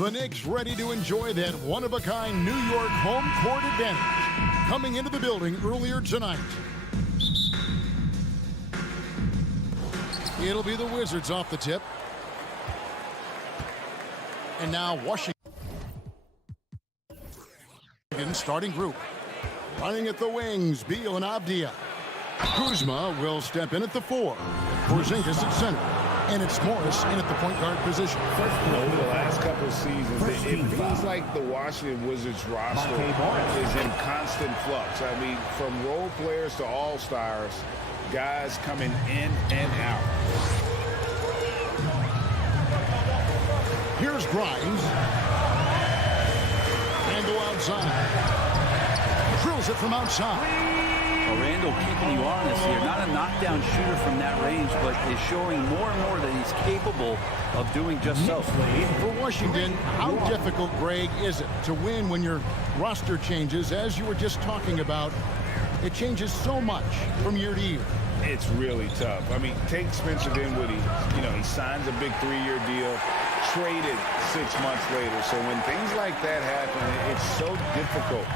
The Knicks ready to enjoy that one-of-a-kind New York home court advantage. Coming into the building earlier tonight. It'll be the Wizards off the tip. And now Washington starting group. Running at the wings, Beal and Avdia. Kuzma will step in at the 4. Porzingis at center. And it's Morris in at the point guard position. Over the last couple of seasons, it feels like the Washington Wizards roster is in constant flux. I mean, from role players to all-stars, guys coming in and out. Here's Grimes. Randall outside. Drills it from outside. Randall keeping you honest here. Not a knockdown shooter from that range, but is showing more and more that he's capable of doing just so. For Washington, how difficult, Greg, is it to win when your roster changes? As you were just talking about, it changes so much from year to year. It's really tough. I mean, take Spencer Dinwiddie. You know, he signs a big 3-year deal, traded 6 months later. So when things like that happen, it's so difficult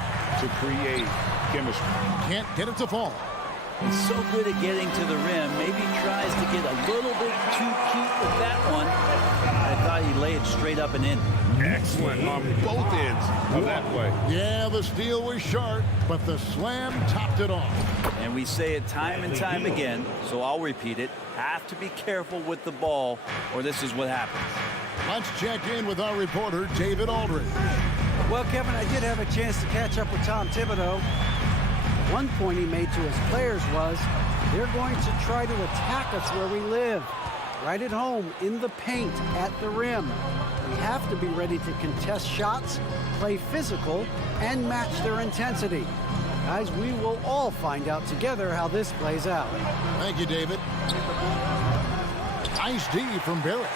to create chemistry. Can't get it to fall. He's so good at getting to the rim. Maybe tries to get a little bit too cute with that one. I thought he laid it straight up and in. Excellent on both ends of that play. Yeah, the steal was sharp, but the slam topped it off. And we say it time and time again, so I'll repeat it. Have to be careful with the ball, or this is what happens. Let's check in with our reporter, David Aldridge. Well, Kevin, I did have a chance to catch up with Tom Thibodeau. One point he made to his players was, they're going to try to attack us where we live, right at home, in the paint, at the rim. We have to be ready to contest shots, play physical, and match their intensity. Guys, we will all find out together how this plays out. Thank you, David. Nice D from Barrett.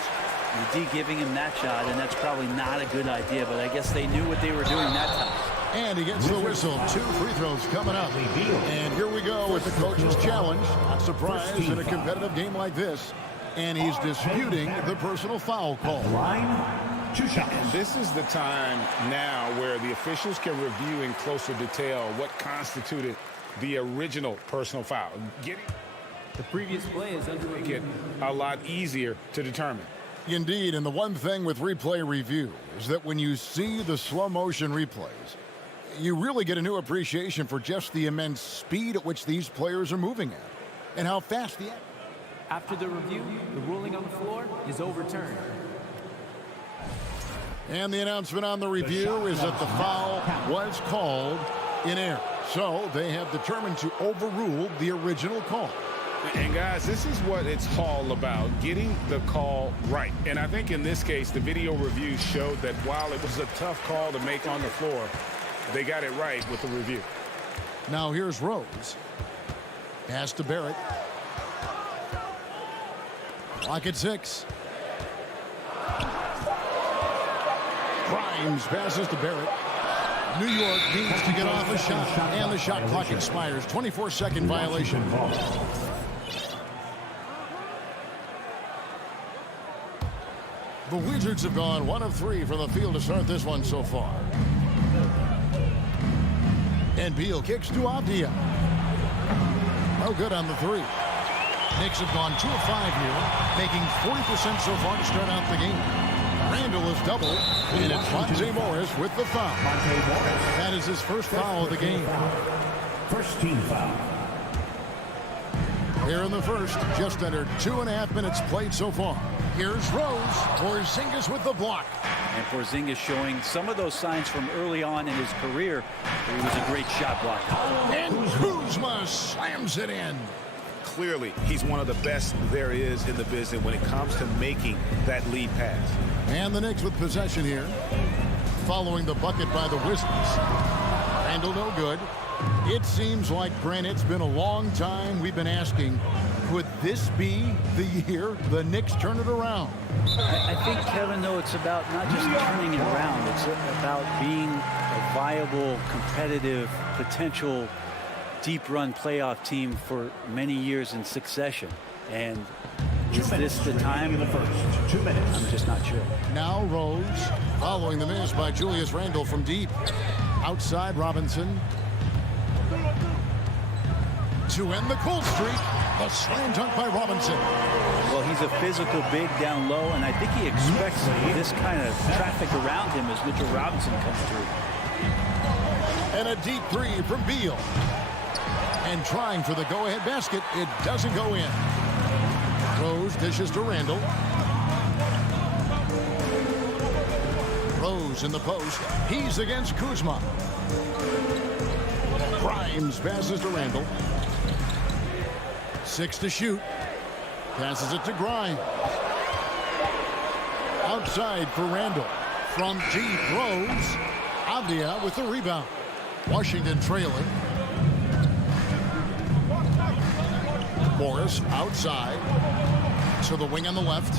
The D giving him that shot, and that's probably not a good idea, but I guess they knew what they were doing that time. And he gets the whistle. 2 free throws coming up. And here we go with the coach's challenge. Not surprised in a competitive game like this. And he's disputing the personal foul call. This is the time now where the officials can review in closer detail what constituted the original personal foul. The previous play is under make it a lot easier to determine. Indeed, and the one thing with replay review is that when you see the slow motion replays, you really get a new appreciation for just the immense speed at which these players are moving at and how fast the... After the review, the ruling on the floor is overturned. And the announcement on the review is that the foul was called in error. So they have determined to overrule the original call. And guys, this is what it's all about, getting the call right. And I think in this case, the video review showed that while it was a tough call to make on the floor, they got it right with the review. Now here's Rose. Pass to Barrett. Clock at 6. Grimes passes to Barrett. New York needs to get off a shot, and the shot clock expires. 24-second violation. The Wizards have gone 1 of 3 from the field to start this one so far. And Beal kicks to Avdia. No good on the 3. Knicks have gone 2 of 5 here, making 40% so far to start out the game. Randall is doubled, and it's Monte Morris with the foul. That is his first foul of the game. First team foul. Here in the first, just under 2.5 minutes played so far. Here's Rose. Porzingis with the block. And Porzingis showing some of those signs from early on in his career where he was a great shot blocker. And Kuzma slams it in. Clearly, he's one of the best there is in the business when it comes to making that lead pass. And the Knicks with possession here. Following the bucket by the Wizards. Randall no good. It seems like, Brent, it's been a long time we've been asking, could this be the year the Knicks turn it around? I think, Kevin, though, it's about not just turning it around. It's about being a viable, competitive, potential deep run playoff team for many years in succession. And Is this the time? In the first 2 minutes. I'm just not sure. Now Rose, following the miss by Julius Randle from deep. Outside Robinson. To end the cold streak, the slam dunk by Robinson. Well, he's a physical big down low, and I think he expects this kind of traffic around him as Mitchell Robinson comes through. And a deep three from Beal. And trying for the go-ahead basket, it doesn't go in. Rose dishes to Randle. Rose in the post. He's against Kuzma. Grimes passes to Randle. 6 to shoot. Passes it to Grimes. Outside for Randle. From deep, Rose. Avdia with the rebound. Washington trailing. Morris outside. To the wing on the left.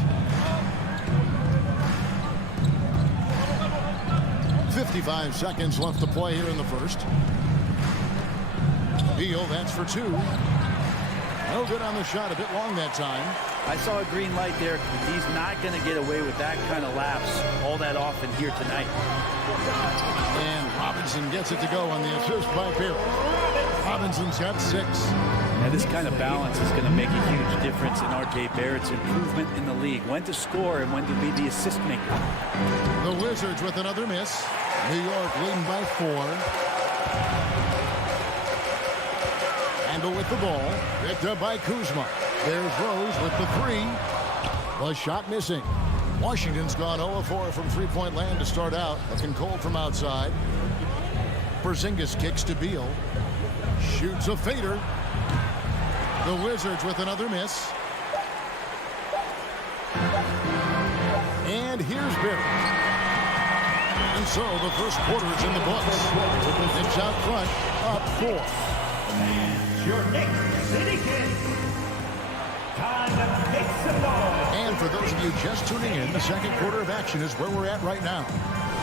55 seconds left to play here in the first. Beal, that's for 2. No good on the shot, a bit long that time. I saw a green light there. He's not going to get away with that kind of lapse all that often here tonight. And Robinson gets it to go on the assist by Perry. Robinson's got 6. Now this kind of balance is going to make a huge difference in R.J. Barrett's improvement in the league. When to score and when to be the assist maker. The Wizards with another miss. New York leading by 4. Randle with the ball. Picked up by Kuzma. There's Rose with the 3. The shot missing. Washington's gone 0-4 from three-point land to start out. Looking cold from outside. Porzingis kicks to Beal. Shoots a fader. The Wizards with another miss. And here's Barrett. And so the first quarter's in the books. It's out front, up 4. Your Knicks City Kid. Time to mix the ball. And for those of you just tuning in, the second quarter of action is where we're at right now.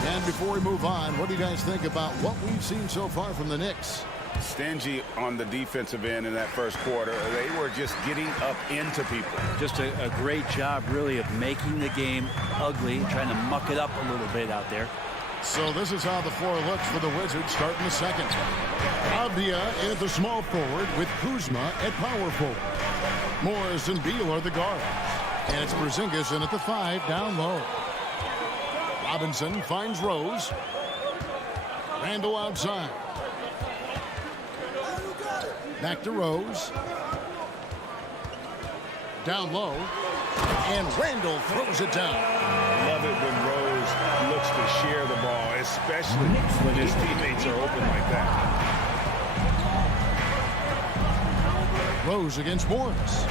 And before we move on, what do you guys think about what we've seen so far from the Knicks? Stingy on the defensive end in that first quarter. They were just getting up into people. Just a great job, really, of making the game ugly, trying to muck it up a little bit out there. So this is how the floor looks for the Wizards starting the second. Avdia at the small forward with Kuzma at power forward. Morris and Beal are the guards. And it's Porzingis in at the 5 down low. Robinson finds Rose. Randle outside. Back to Rose. Down low. And Randle throws it down. Love it when Rose looks to share the ball, especially when his teammates are open like that. Rose against Morris.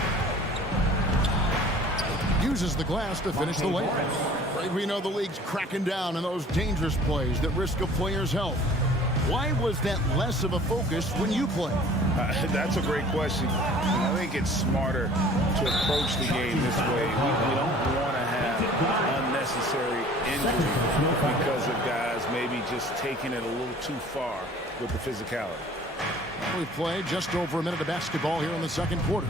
Uses the glass to finish the layup. Right, we know the league's cracking down on those dangerous plays that risk a player's health. Why was that less of a focus when you play? That's a great question. I think it's smarter to approach the game this way. We don't want to have unnecessary injury because of guys maybe just taking it a little too far with the physicality. We play just over a minute of basketball here in the second quarter.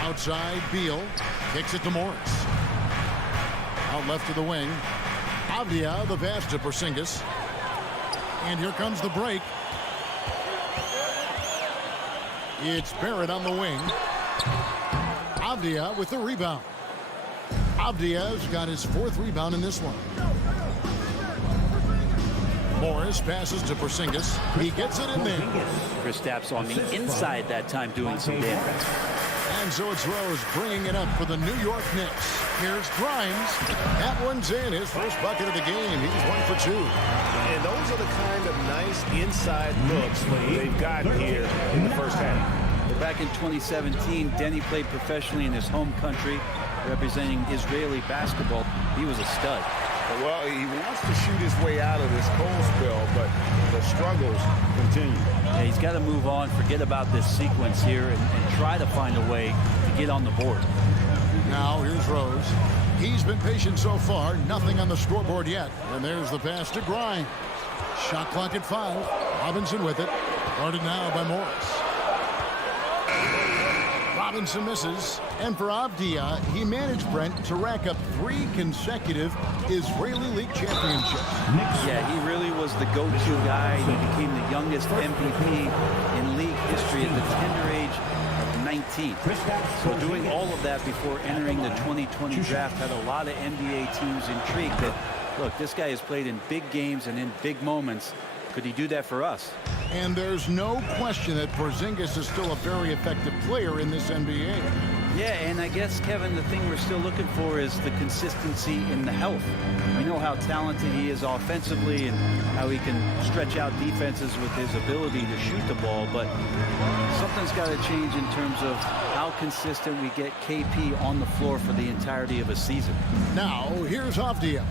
Outside, Beal kicks it to Morris. Out left to the wing. Avdia, the pass to Porzingis. And here comes the break. It's Barrett on the wing. Avdia with the rebound. Avdia's got his 4th rebound in this one. Morris passes to Porzingis. He gets it in there. Kristaps on the inside that time doing some damage. And so it's Rose bringing it up for the New York Knicks. Here's Grimes. That one's in. His first bucket of the game. He's 1 for 2. And those are the kind of nice inside looks They've gotten here in the first half. Back in 2017, Denny played professionally in his home country, representing Israeli basketball. He was a stud. Well, he wants to shoot his way out of this cold spell, but the struggles continue. Yeah, he's got to move on, forget about this sequence here, and try to find a way to get on the board. Now here's Rose. He's been patient so far. Nothing on the scoreboard yet. And there's the pass to Grimes. Shot clock at 5. Robinson with it. Guarded now by Morris. Robinson misses. And for Avdia, he managed, Brent, to rack up 3 consecutive Israeli League championships. Yeah, he really was the go-to guy. He became the youngest MVP in league history at the tender age of 19. So doing all of that before entering the 2020 draft had a lot of NBA teams intrigued that, look, this guy has played in big games and in big moments. Could he do that for us? And there's no question that Porzingis is still a very effective player in this NBA. Yeah, and I guess, Kevin, the thing we're still looking for is the consistency in the health. We know how talented he is offensively and how he can stretch out defenses with his ability to shoot the ball, but something's got to change in terms of how consistent we get KP on the floor for the entirety of a season. Now, here's Avdia.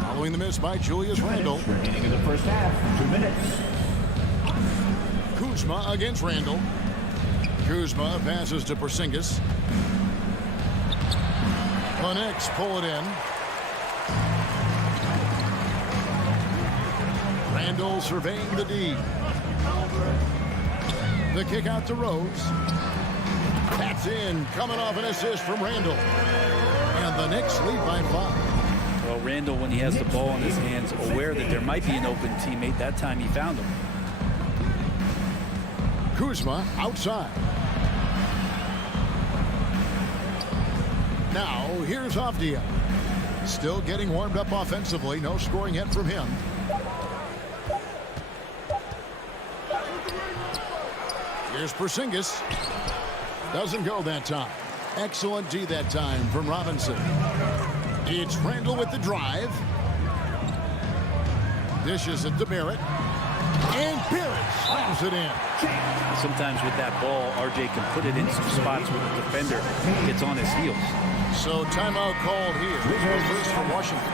Following the miss by Julius Randle. Beginning of the first half, 2 minutes. Kuzma against Randle. Kuzma passes to Porzingis. The Knicks pull it in. Randle surveying the D. The kick out to Rose. That's in, coming off an assist from Randle. And the Knicks lead by 5. Well, Randle, when he has the ball in his hands, aware that there might be an open teammate, that time he found him. Kuzma outside. Now, here's Avdia. Still getting warmed up offensively. No scoring yet from him. Here's Porzingis. Doesn't go that time. Excellent D that time from Robinson. It's Randle with the drive. Dishes it to Barrett. And Barrett slams it in. Sometimes with that ball, RJ can put it in some spots where the defender gets on his heels. So timeout called here. First for Washington.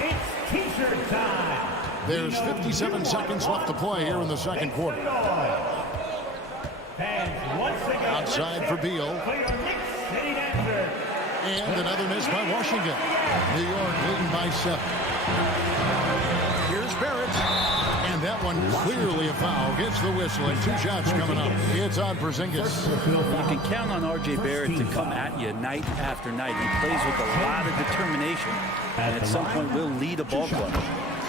It's T-shirt time. There's 57 seconds left to play here in the second quarter. And once again, Outside for Beal. for your Knicks City Dancer. And another miss by Washington. New York leading by 7. Here's Barrett. And that one clearly a foul. Gets the whistle and 2 shots coming up. It's on Porzingis. You can count on RJ Barrett to come at you night after night. He plays with a lot of determination and at some point will lead a ball club.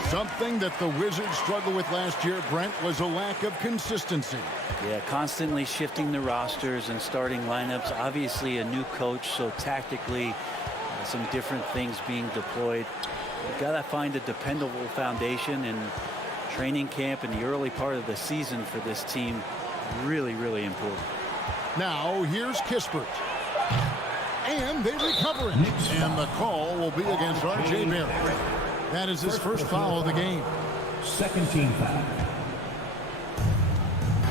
Something that the Wizards struggled with last year, Brent, was a lack of consistency. Yeah, constantly shifting the rosters and starting lineups. Obviously a new coach, so tactically some different things being deployed. You've got to find a dependable foundation, and training camp in the early part of the season for this team really, really important. Now here's Kispert. And they recover it. And the call will be against RJ Barrett. That is his first foul of the game. Second team foul.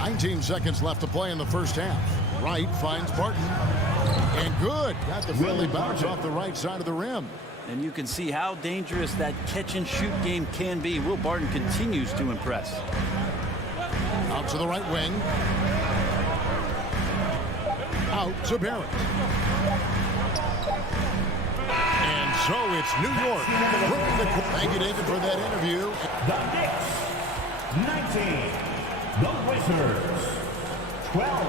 19 seconds left to play in the first half. Wright finds Barton. And good. Got the friendly bounce off the right side of the rim. And you can see how dangerous that catch-and-shoot game can be. Will Barton continues to impress. Out to the right wing. Out to Barrett. And so it's New York. Thank you, David, for that interview. The Knicks, 19. The Wizards, 12.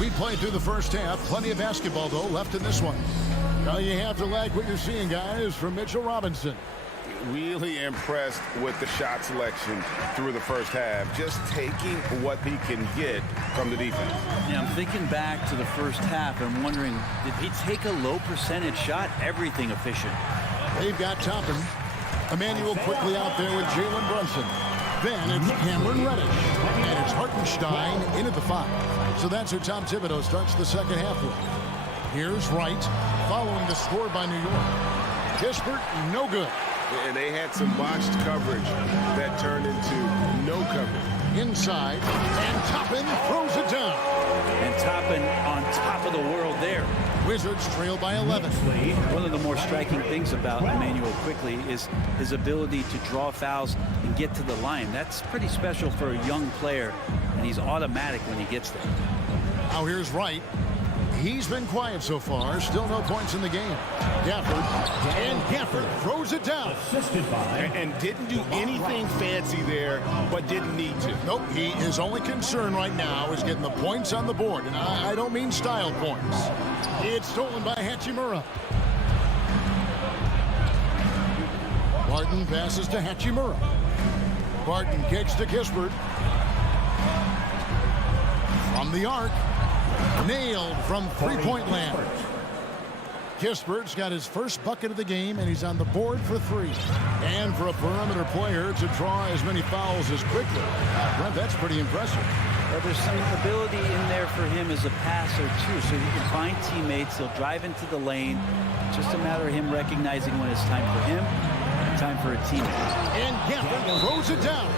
We played through the first half. Plenty of basketball, though, left in this one. Now you have to like what you're seeing, guys, from Mitchell Robinson. Really impressed with the shot selection through the first half. Just taking what he can get from the defense. Yeah, I'm thinking back to the first half and wondering, did he take a low percentage shot? Everything efficient. They've got Toppin. Emmanuel quickly out there with Jalen Brunson. Then it's Cameron Reddish. And it's Hartenstein in at the 5. So that's who Tom Thibodeau starts the second half with. Here's Wright following the score by New York. Kispert, no good. And they had some botched coverage that turned into no coverage. Inside, and Toppin throws it down. And Toppin on top of the world there. Wizards trail by 11. One of the more striking things about Emmanuel quickly is his ability to draw fouls and get to the line. That's pretty special for a young player, and he's automatic when he gets there. Now here's Wright. He's been quiet so far. Still no points in the game. Gafford. And Gafford throws it down. Assisted by. And didn't do anything fancy there, but didn't need to. Nope. His only concern right now is getting the points on the board. And I don't mean style points. It's stolen by Hachimura. Barton passes to Hachimura. Barton kicks to Kispert. From the arc. Nailed from three-point land. Kispert's got his first bucket of the game, and he's on the board for 3. And for a perimeter player to draw as many fouls as quickly, Brent, that's pretty impressive. Well, there's some ability in there for him as a passer, too, so he can find teammates. He'll drive into the lane. Just a matter of him recognizing when it's time for him and time for a teammate. And Gafford throws it down.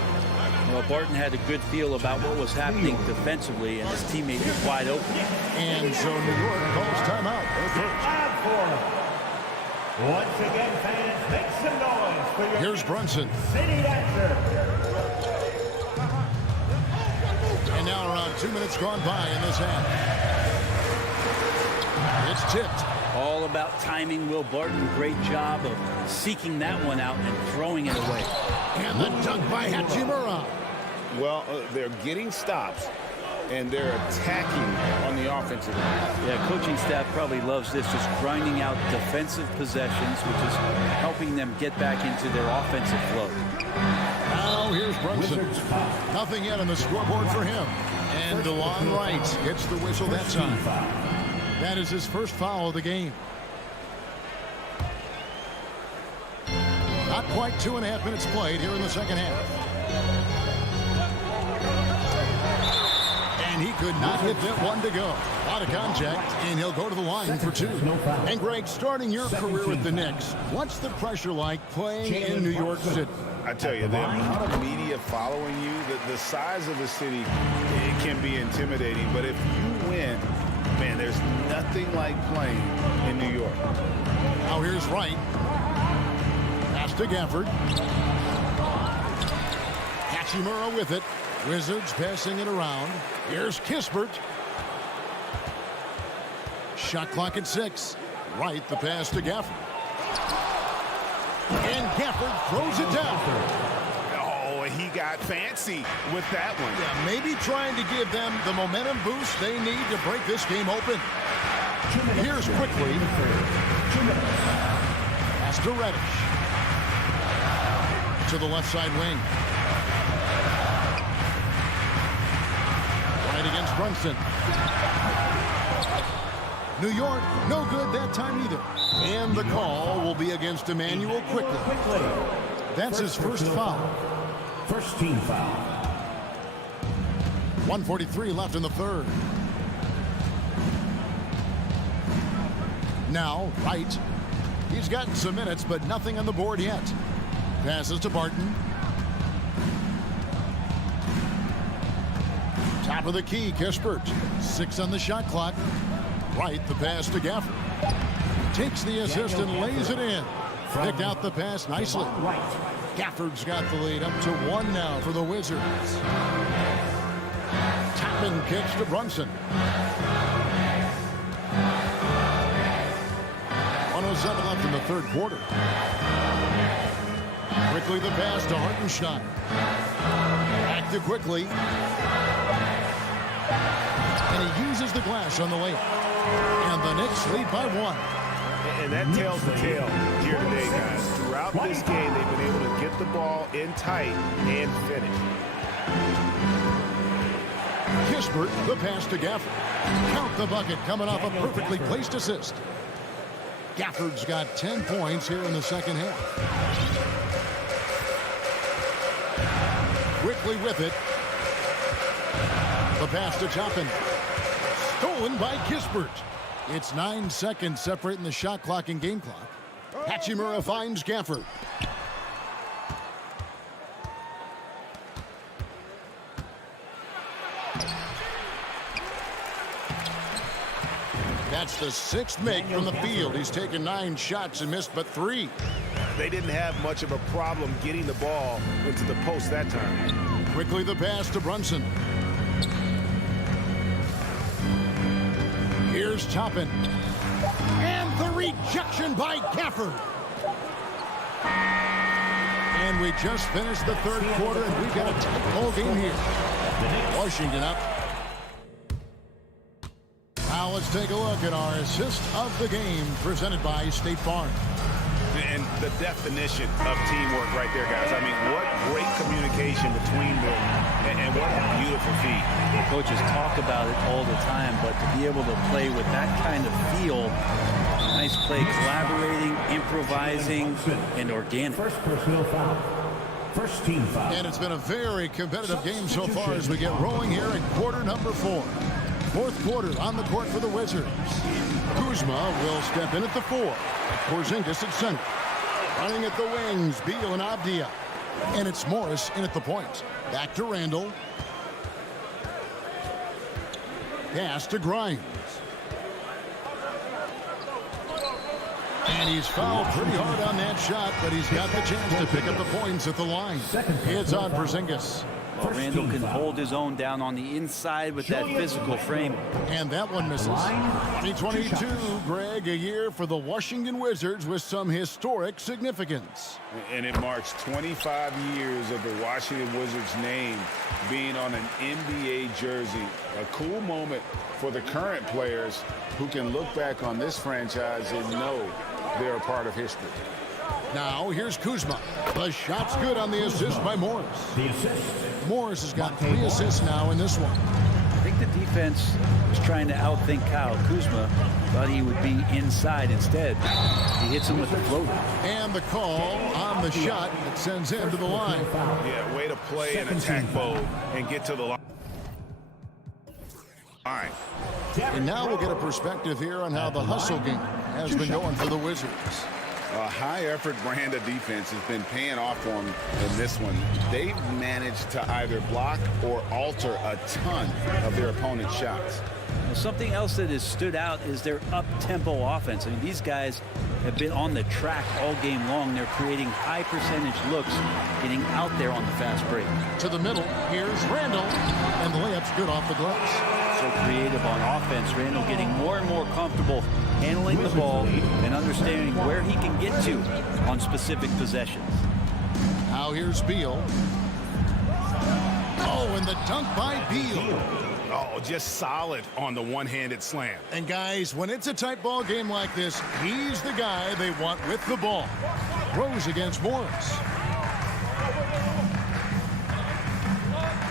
Well, Barton had a good feel about what was happening defensively, and his teammate was wide open. And so New York calls timeout. Once again, fans, make some noise for your Here's Brunson. City Dancer. And now around 2 minutes gone by in this half. It's tipped. All about timing. Will Barton, great job of seeking that one out and throwing it away. And the dunk by Hachimura. Well, they're getting stops, and they're attacking on the offensive end. Yeah, coaching staff probably loves this, just grinding out defensive possessions, which is helping them get back into their offensive flow. Now here's Brunson. Nothing yet on the scoreboard for him. And DeLon Wright gets the whistle that time. That is his first foul of the game. Not quite 2.5 minutes played here in the second half. And he could not hit that one to go. Out of contact, and he'll go to the line for 2. And Greg, starting your career with the Knicks, what's the pressure like playing in New York City? I tell you, the amount of media following you, the size of the city, it can be intimidating. But if you win, man, there's nothing like playing in New York. Now here's Wright. Pass to Gafford. Hachimura with it. Wizards passing it around. Here's Kispert. Shot clock at 6. Wright, the pass to Gafford. And Gafford throws it down. Oh, he got fancy with that one. Yeah, maybe trying to give them the momentum boost they need to break this game open. Here's quickly. Pass to Reddish. To the left side wing. Right against Brunson. New York, no good that time either. And the call will be against Emmanuel quickly. That's his first foul. First team foul. 1:43 left in the third. Now, Wright. He's gotten some minutes, but nothing on the board yet. Passes to Barton. Top of the key, Kispert. 6 on the shot clock. Wright, the pass to Gafford. Takes the assist and lays it in. Picked out the pass nicely. Gafford's got the lead up to 1 now for the Wizards. Tapman kicks to Brunson. 1:07 left in the third quarter. Quickly the pass to Hartenstein. Back to Quickly. And he uses the glass on the layup. And the Knicks lead by 1. And that tells the tale here today, guys. Throughout this game, they've been able to get the ball in tight and finish. Kispert, the pass to Gafford. Count the bucket coming off a perfectly placed assist. Gafford's got 10 points here in the second half. Quickly with it. The pass to Toppin. Stolen by Kispert. It's 9 seconds separating the shot clock and game clock. Hachimura finds Gafford. That's the 6th make from the field. He's taken 9 shots and missed but 3. They didn't have much of a problem getting the ball into the post that time. Quickly the pass to Brunson. Here's Here's Toppin. And the rejection by Gafford. And we just finished the third quarter, and we've got a tight ball game here. Washington up. Now let's take a look at our assist of the game presented by State Farm. And the definition of teamwork right there, guys. I mean, what great communication between them, and what a beautiful feat. The coaches talk about it all the time, but to be able to play with that kind of feel, nice play, collaborating, improvising, and organic. First personal foul. First team foul. And it's been a very competitive game so far as we get rolling here in quarter number 4. Fourth quarter on the court for the Wizards. Kuzma will step in at the 4. Porzingis at center. Running at the wings, Beal and Avdia. And it's Morris in at the point. Back to Randall. Pass to Grimes. And he's fouled pretty hard on that shot, but he's got the chance to pick up the points at the line. It's on Porzingis. Well, Randall can hold his own down on the inside with that physical frame. And that one misses. 2022, Greg, a year for the Washington Wizards with some historic significance. And it marks 25 years of the Washington Wizards name being on an NBA jersey. A cool moment for the current players who can look back on this franchise and know they're a part of history. Now, here's Kuzma. The shot's good on the assist by Morris. The assist. Morris has got 3 assists now in this one. I think the defense was trying to outthink Kyle Kuzma. Thought he would be inside instead. He hits him with the floater. And the call on the shot that sends him to the line. Yeah, way to play an attack mode and get to the line. All right. And now we'll get a perspective here on how the hustle game has been going for the Wizards. A high-effort brand of defense has been paying off for them in this one. They've managed to either block or alter a ton of their opponent's shots. Well, something else that has stood out is their up-tempo offense. I mean, these guys have been on the track all game long. They're creating high-percentage looks, getting out there on the fast break. To the middle, here's Randall, and the layup's good off the glass. So creative on offense. Randall getting more and more comfortable handling the ball and understanding where he can get to on specific possessions. Now here's Beal. Oh, and the dunk by Beal. Oh, just solid on the one-handed slam. And guys, when it's a tight ball game like this, he's the guy they want with the ball. Rose against Morris.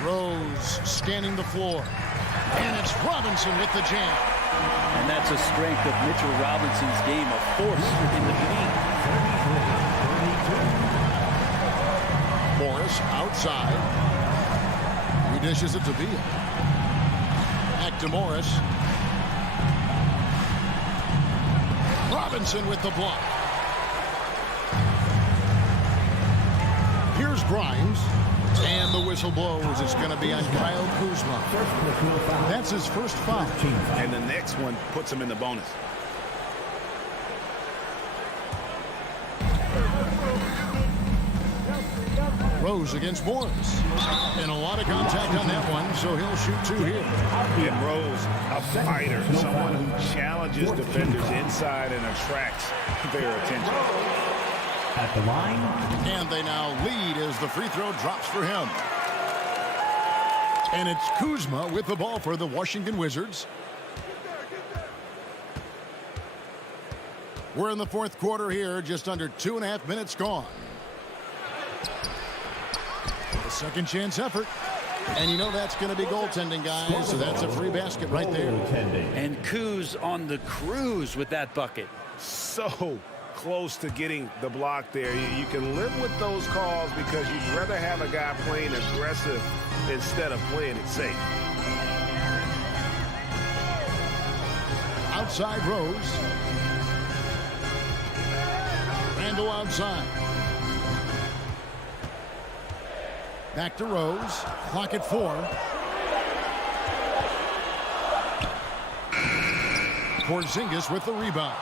Rose scanning the floor. And it's Robinson with the jam. And that's a strength of Mitchell Robinson's game, a force in the paint. Morris outside. He dishes it to Beal. Back to Morris. Robinson with the block. Here's Grimes. And the whistle blows. It's going to be on Kyle Kuzma. That's his first foul. And the next one puts him in the bonus. Rose against Morris. And a lot of contact on that one, so he'll shoot 2 here. And Rose, a fighter, someone who challenges defenders inside and attracts their attention. At the line. And they now lead as the free throw drops for him. And it's Kuzma with the ball for the Washington Wizards. We're in the fourth quarter here, just under 2.5 minutes gone. A second chance effort. And you know that's going to be goaltending, guys, so that's a free basket right there. And Kuz on the cruise with that bucket. So close to getting the block there. You can live with those calls because you'd rather have a guy playing aggressive instead of playing it safe. Outside Rose. Randall outside. Back to Rose. Clock at 4. Porzingis with the rebound.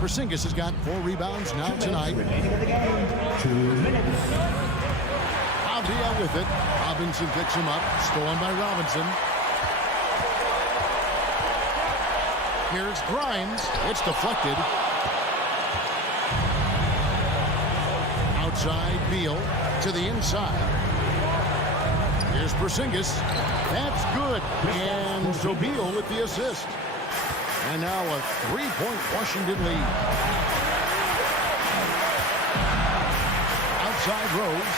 Porzingis has got 4 rebounds now tonight. Remaining in the game. 2 minutes. Avdia with it. Robinson picks him up. Stolen by Robinson. Here's Grimes. It's deflected. Outside, Beal to the inside. Here's Porzingis. That's good. And so Beal with the assist. And now a three-point Washington lead. Outside Rose.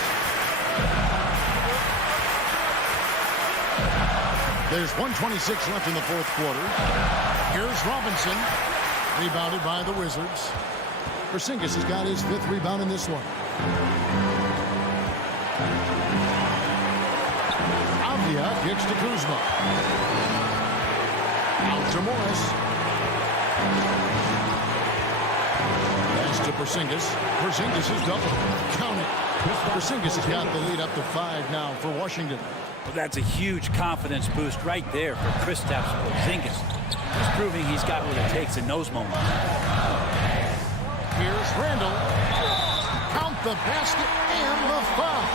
There's 1:26 left in the fourth quarter. Here's Robinson. Rebounded by the Wizards. Porzingis has got his fifth rebound in this one. Avdia kicks to Kuzma. Out to Morris. Pass to Porzingis. Porzingis is double. Count it. Porzingis has got the lead up to 5 now for Washington. Well, that's a huge confidence boost right there for Kristaps Porzingis. He's proving he's got what it takes in those moments. Here's Randall. Count the basket and the foul.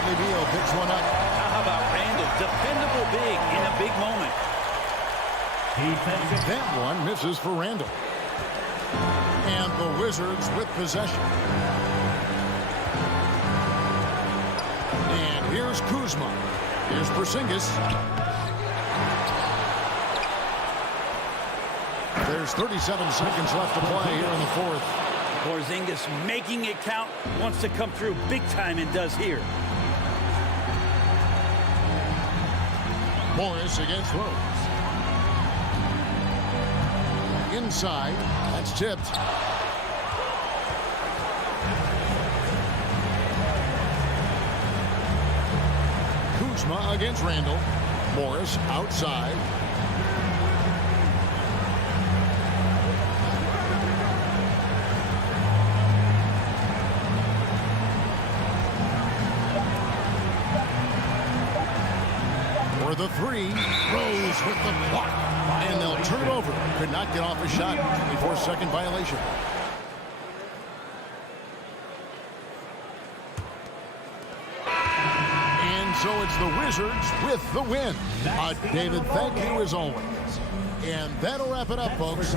Bradley Beal picks one up. How about Randall? Dependable big in a big moment. That one misses for Randall. And the Wizards with possession. And here's Kuzma. Here's Porzingis. There's 37 seconds left to play here in the fourth. Porzingis making it count, wants to come through big time and does here. Morris against Rose. Inside, that's tipped. Kuzma against Randall. Morris outside. For the three, Rose with the block. And they'll turn it over. Could not get off a shot before second violation. And so it's the Wizards with the win. David, thank you as always. And that'll wrap it up, folks.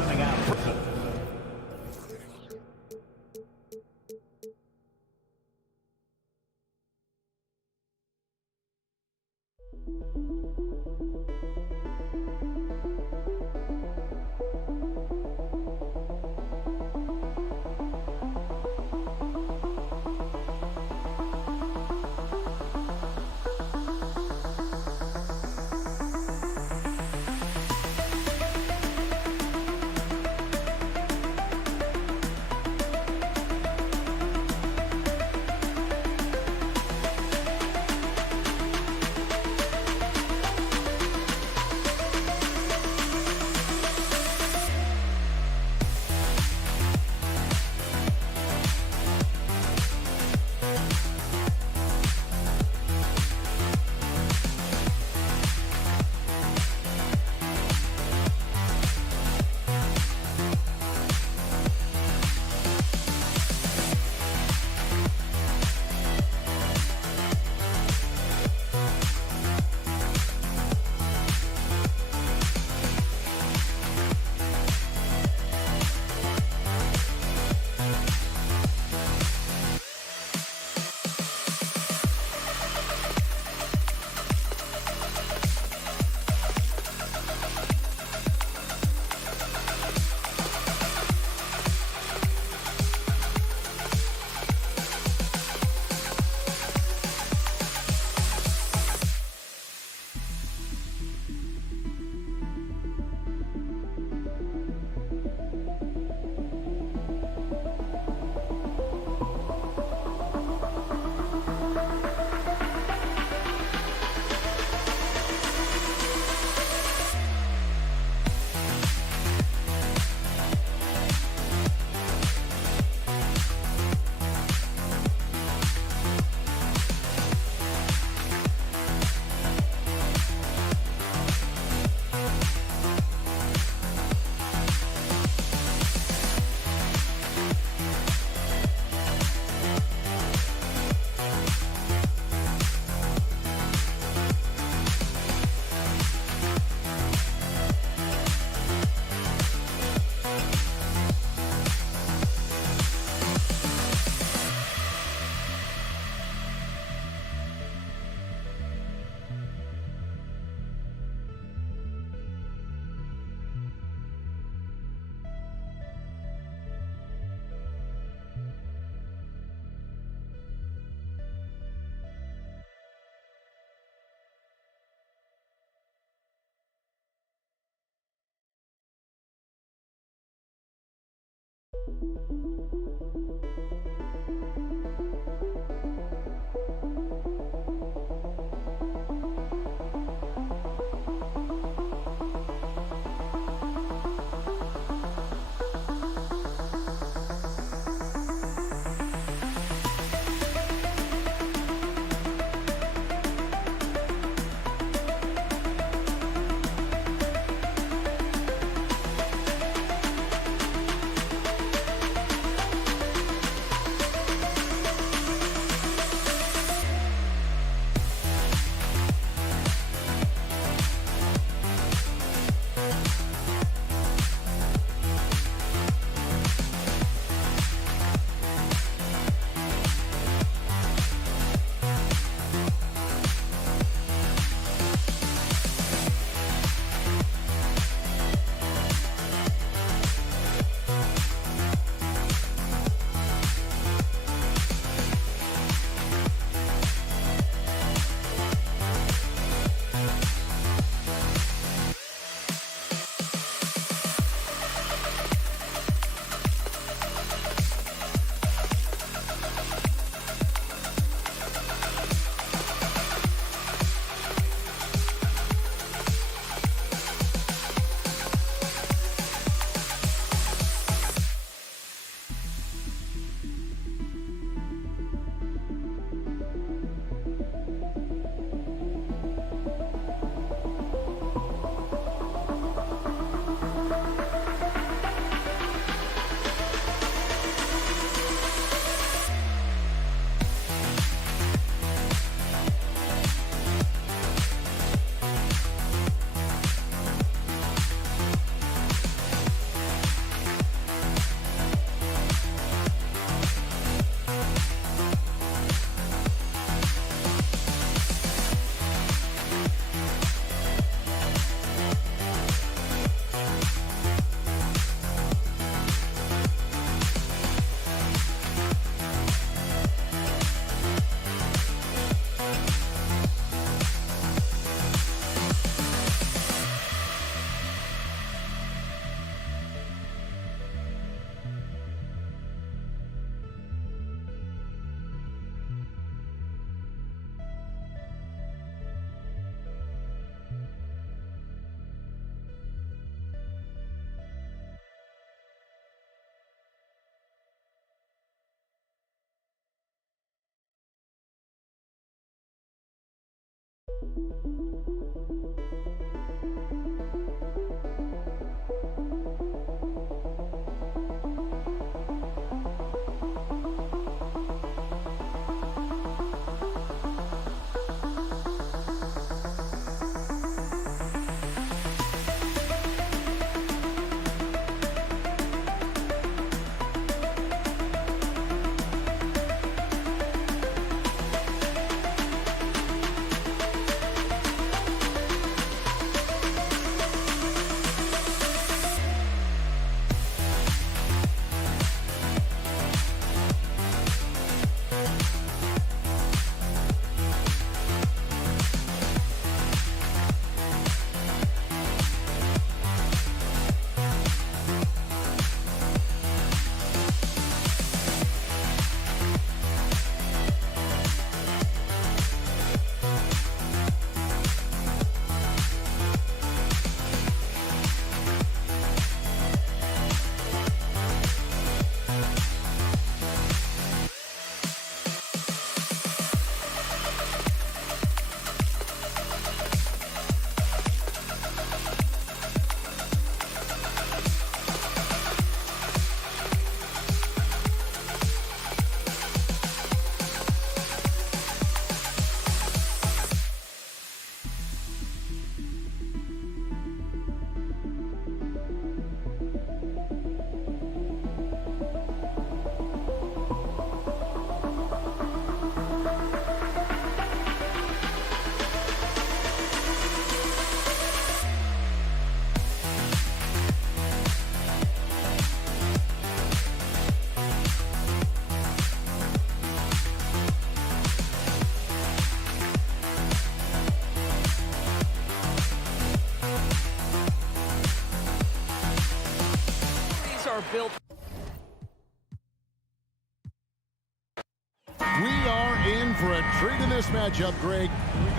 for a treat in this matchup, Greg,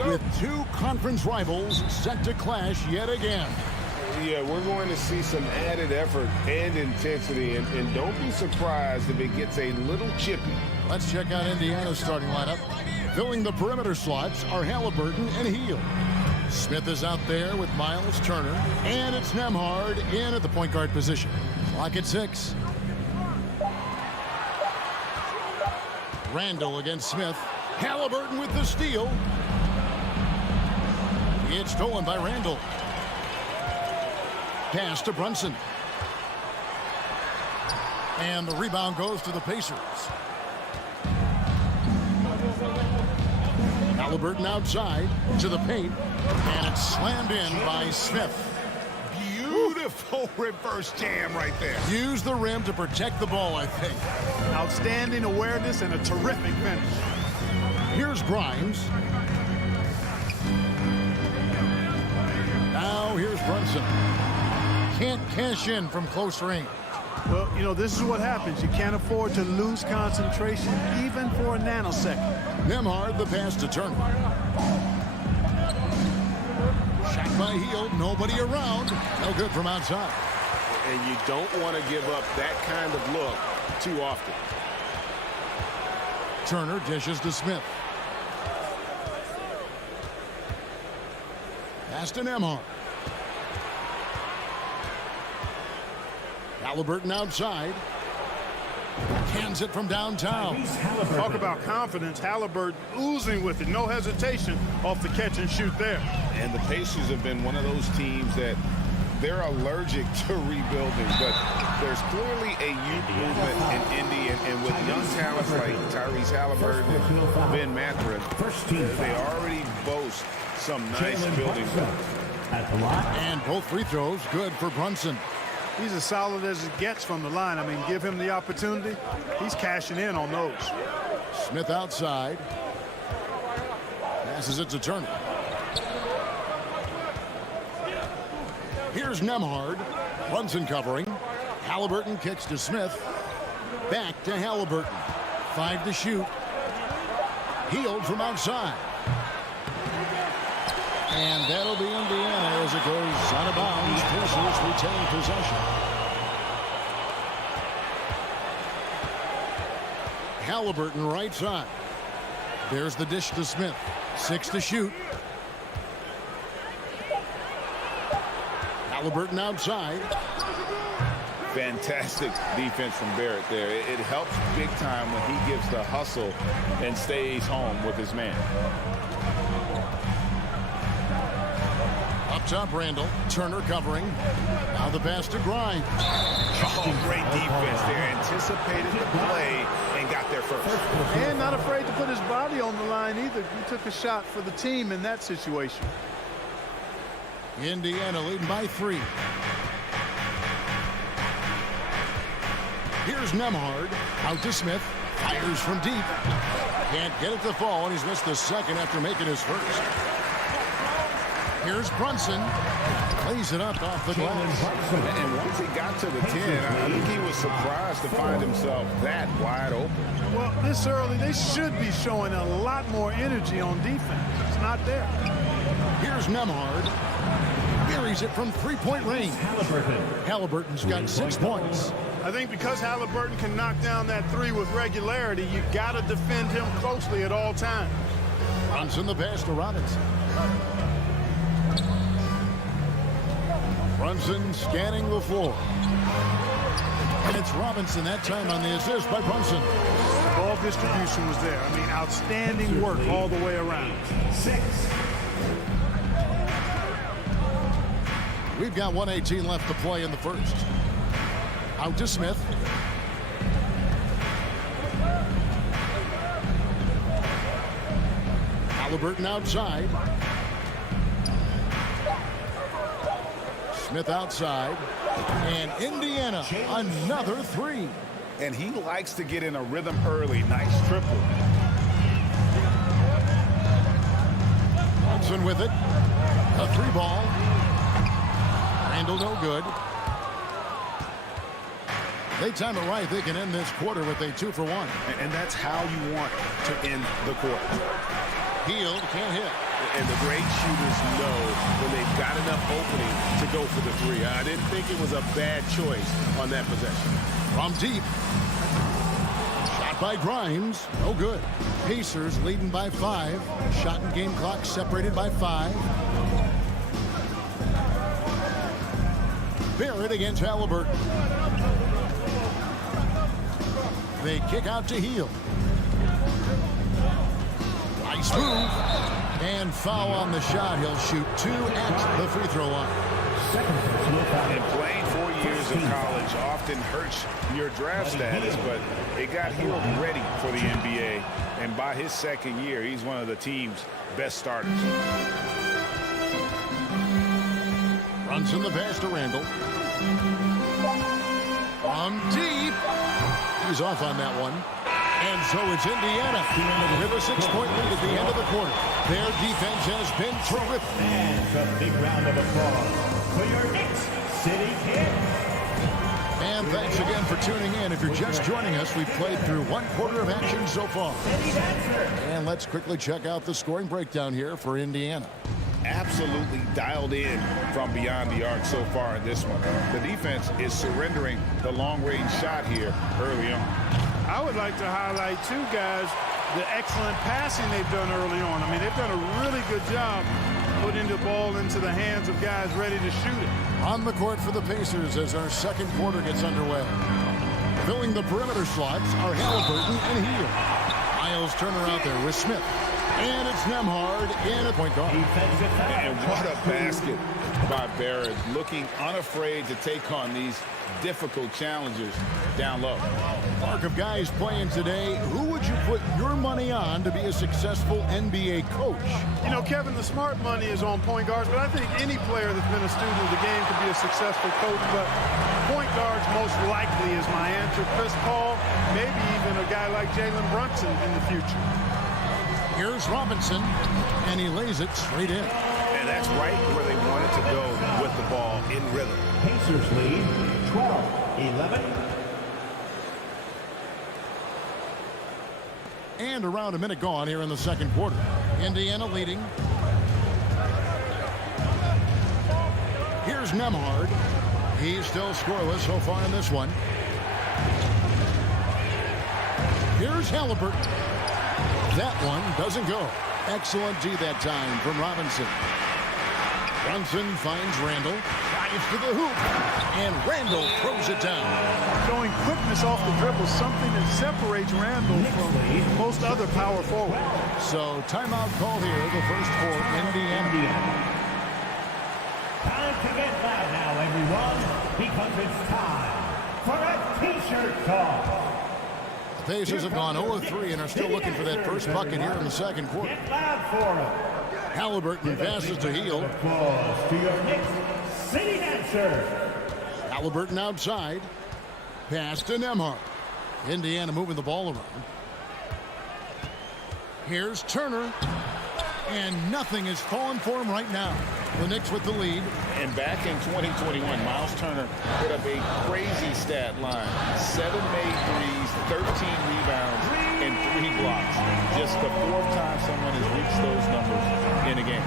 with two conference rivals set to clash yet again. Yeah, we're going to see some added effort and intensity, and don't be surprised if it gets a little chippy. Let's check out Indiana's starting lineup. Filling the perimeter slots are Halliburton and Hield. Smith is out there with Miles Turner, and it's Nembhard in at the point guard position. Clock at 6. Randall against Smith. Halliburton with the steal. It's stolen by Randall. Pass to Brunson. And the rebound goes to the Pacers. Halliburton outside to the paint. And it's slammed in by Smith. Beautiful reverse jam right there. Use the rim to protect the ball, I think. Outstanding awareness and a terrific finish. Here's Grimes. Now here's Brunson. Can't cash in from close range. Well, you know, this is what happens. You can't afford to lose concentration even for a nanosecond. Nembhard, the pass to Turner. Shot by Hield, nobody around. No good from outside. And you don't want to give up that kind of look too often. Turner dishes to Smith. Pass to Nembhard. Halliburton outside. Cans it from downtown. Talk about confidence. Halliburton oozing with it. No hesitation off the catch and shoot there. And the Pacers have been one of those teams that they're allergic to rebuilding, but there's clearly a youth movement in Indy, and with young talents like Tyrese Halliburton and Ben Mathurin, they already boast some nice building blocks. And both free throws good for Brunson. He's as solid as it gets from the line. I mean, give him the opportunity. He's cashing in on those. Smith outside. Passes it to Turner. Here's Nembhard. Brunson covering. Halliburton kicks to Smith. Back to Halliburton. 5 to shoot. Hield from outside. And that'll be Indiana as it goes out of bounds. Pacers retain possession. Halliburton right side. There's the dish to Smith. 6 to shoot. Halliburton outside. Fantastic defense from Barrett there. It helps big time when he gives the hustle and stays home with his man. Up top, Randall. Turner covering. Now the pass to Grimes. Oh, great defense there. Anticipated the play and got there first. And not afraid to put his body on the line either. He took a shot for the team in that situation. Indiana leading by 3. Here's Nembhard. Out to Smith. Fires from deep. Can't get it to fall, and he's missed the second after making his first. Here's Brunson. Lays it up off the glass. And once he got to the 10, I think he was surprised to find himself that wide open. Well, this early, they should be showing a lot more energy on defense. It's not there. Here's Nembhard. Buries it from three-point range. Halliburton's got 6 points. I think because Halliburton can knock down that 3 with regularity, you got to defend him closely at all times. Brunson the pass to Robinson. Brunson scanning the floor. And it's Robinson that time on the assist by Brunson. Ball distribution was there. I mean, outstanding work all the way around. 6. We've got 1:18 left to play in the first. Out to Smith. Halliburton outside. Smith outside. And Indiana, another 3. And he likes to get in a rhythm early. Nice triple. Brunson with it. A 3 ball. Randall no good. They time it right. They can end this quarter with a 2-for-1. And that's how you want to end the quarter. Hield can't hit. And the great shooters know when they've got enough opening to go for the three. I didn't think it was a bad choice on that possession. From deep. Shot by Grimes. No good. Pacers leading by 5. Shot and game clock separated by 5. Barrett against Halliburton. They kick out to Hield. Nice move. And foul on the shot. He'll shoot 2 at the free throw line. And playing 4 years of college often hurts your draft status, but it got Hield ready for the NBA. And by his second year, he's one of the team's best starters. Runs in the pass to Randall. From deep. He's off on that one. And so it's Indiana with a 6-point lead at the end of the quarter. Their defense has been terrific. And a big round of applause for your Knicks City Kid. And thanks again for tuning in. If you're just joining us, we've played through 1 quarter of action so far. And let's quickly check out the scoring breakdown here for Indiana. Absolutely dialed in from beyond the arc so far in this one. The defense is surrendering the long-range shot here early on. I would like to highlight, too, guys, the excellent passing they've done early on. I mean, they've done a really good job putting the ball into the hands of guys ready to shoot it. On the court for the Pacers as our second quarter gets underway. Filling the perimeter slots are Halliburton and Hield. Miles Turner out there with Smith. And it's Nembhard in at point guard. And what a basket by Barrett, looking unafraid to take on these difficult challengers down low. Mark of guys playing today, who would you put your money on to be a successful NBA coach? You know, Kevin, the smart money is on point guards, but I think any player that's been a student of the game could be a successful coach. But point guards most likely is my answer. Chris Paul, maybe even a guy like Jalen Brunson in the future. Here's Robinson, and he lays it straight in. And that's right where they wanted to go with the ball in rhythm. Pacers lead 12-11. And around a minute gone here in the second quarter. Indiana leading. Here's Nembhard. He's still scoreless so far in this one. Here's Halliburton. That one doesn't go. Excellent D that time from Robinson. Brunson finds Randall. Drives to the hoop. And Randall throws it down. Showing quickness off the dribble, something that separates Randall from most other power forwards. So timeout call here, the first for Indiana. Time to get loud now, everyone, because it's time for a T-shirt toss. The Pacers have gone 0-3 and are still looking for that first bucket here in the second quarter. Get loud for it. Halliburton passes to Hield. Applause to your Knicks City Dancers. Halliburton outside. Pass to Nembhard. Indiana moving the ball around. Here's Turner. And nothing is falling for him right now. The Knicks with the lead. And back in 2021, Miles Turner put up a crazy stat line. 7 made threes, 13 rebounds, and 3 blocks. Just the 4th time someone has reached those numbers in a game.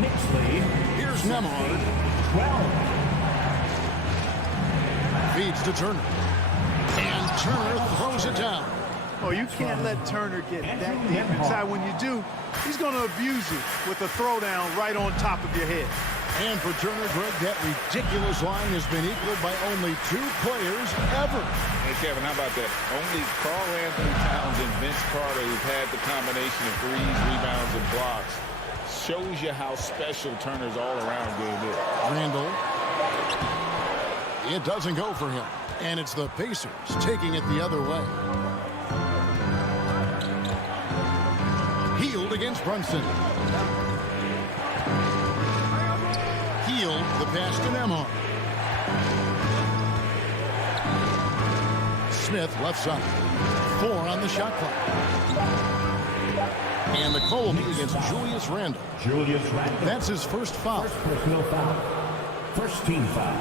Knicks lead. Here's Nembhard. 12. Feeds to Turner. And Turner throws it down. Oh, you can't let Turner get that deep inside. When you do, he's going to abuse you with a throwdown right on top of your head. And for Turner, Greg, that ridiculous line has been equaled by only 2 players ever. Hey, Kevin, how about that? Only Karl Anthony Towns and Vince Carter, who've had the combination of threes, rebounds, and blocks. Shows you how special Turner's all-around game is. Randall. It doesn't go for him. And it's the Pacers taking it the other way. Hield against Brunson. Hield, the pass to Nembhard. Smith, left side. 4 on the shot clock. And the call will be against Julius Randle. Julius Randle. That's his first foul. First personal foul. First team foul.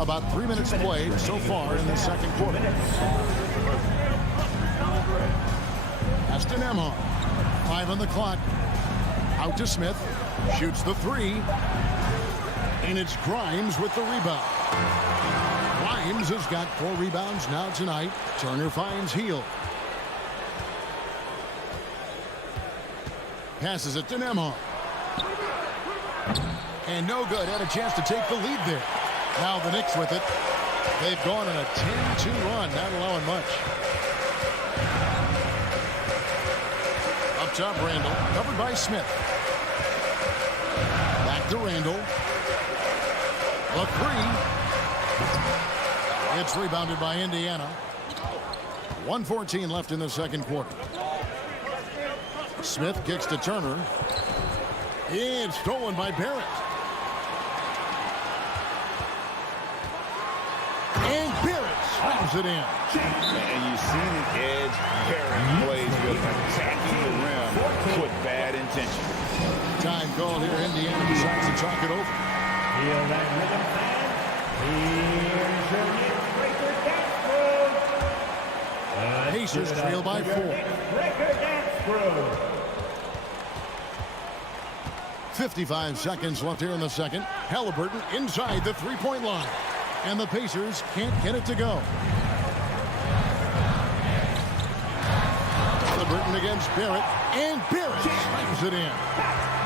About 3 minutes played so far in the second quarter. Aston Emhoff. 5 on the clock. Out to Smith. Shoots the three. And it's Grimes with the rebound. Grimes has got 4 rebounds now tonight. Turner finds Heel. Passes it to Nemhoff. And no good. Had a chance to take the lead there. Now the Knicks with it. They've gone on a 10-2 run, not allowing much. Up top, Randall. Covered by Smith. Back to Randall. A three. It's rebounded by Indiana. 1:14 left in the second quarter. Smith kicks to Turner. It's stolen by Barrett. And Barrett slams it in. And you see the edge Barrett plays with, attacking the rim with bad intention. Time called here. Indiana decides to talk it over. Feel that rhythm, fan? Here's your Knicks breaker dance crew. Pacers trail by 4. Breaker dance crew. 55 seconds left here in the second. Halliburton inside the three-point line. And the Pacers can't get it to go. Halliburton against Barrett. And Barrett slams it in.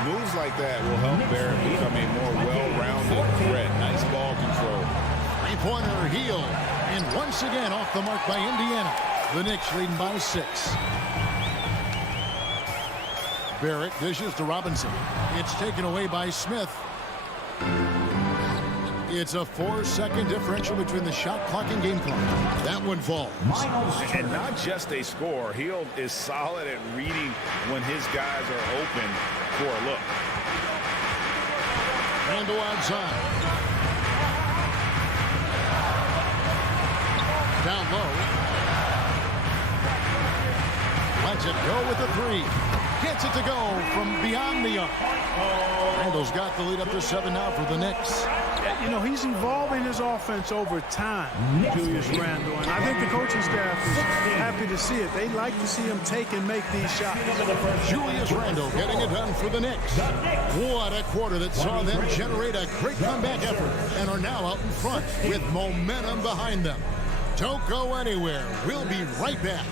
Moves like that will help Barrett become a more well-rounded threat. Nice ball control. Three-pointer Heel. And once again off the mark by Indiana. The Knicks leading by 6. Barrett dishes to Robinson. It's taken away by Smith. It's a 4-second differential between the shot clock and game clock. That one falls. And not just a score. Hield is solid at reading when his guys are open for a look. Randall outside. Down low. Lets it go with the three. Gets it to go from beyond the arc. Randall's got the lead up to 7 now for the Knicks. You know, he's evolving his offense over time, Julius Randle. And I think the coaching staff is happy to see it. They like to see him take and make these shots. Julius Randle getting it done for the Knicks. What a quarter that saw them generate a great comeback effort and are now out in front with momentum behind them. Don't go anywhere. We'll be right back.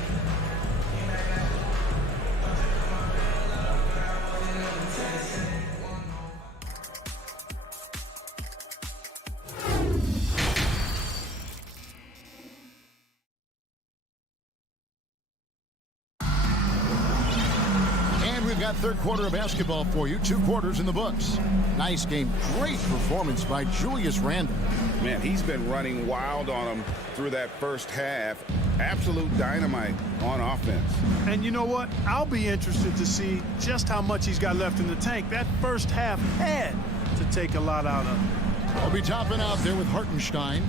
Got third quarter of basketball for you. 2 quarters in the books. Nice game. Great performance by Julius Randle. Man, he's been running wild on them through that first half. Absolute dynamite on offense. And you know what? I'll be interested to see just how much he's got left in the tank. That first half had to take a lot out of him. We'll be topping out there with Hartenstein.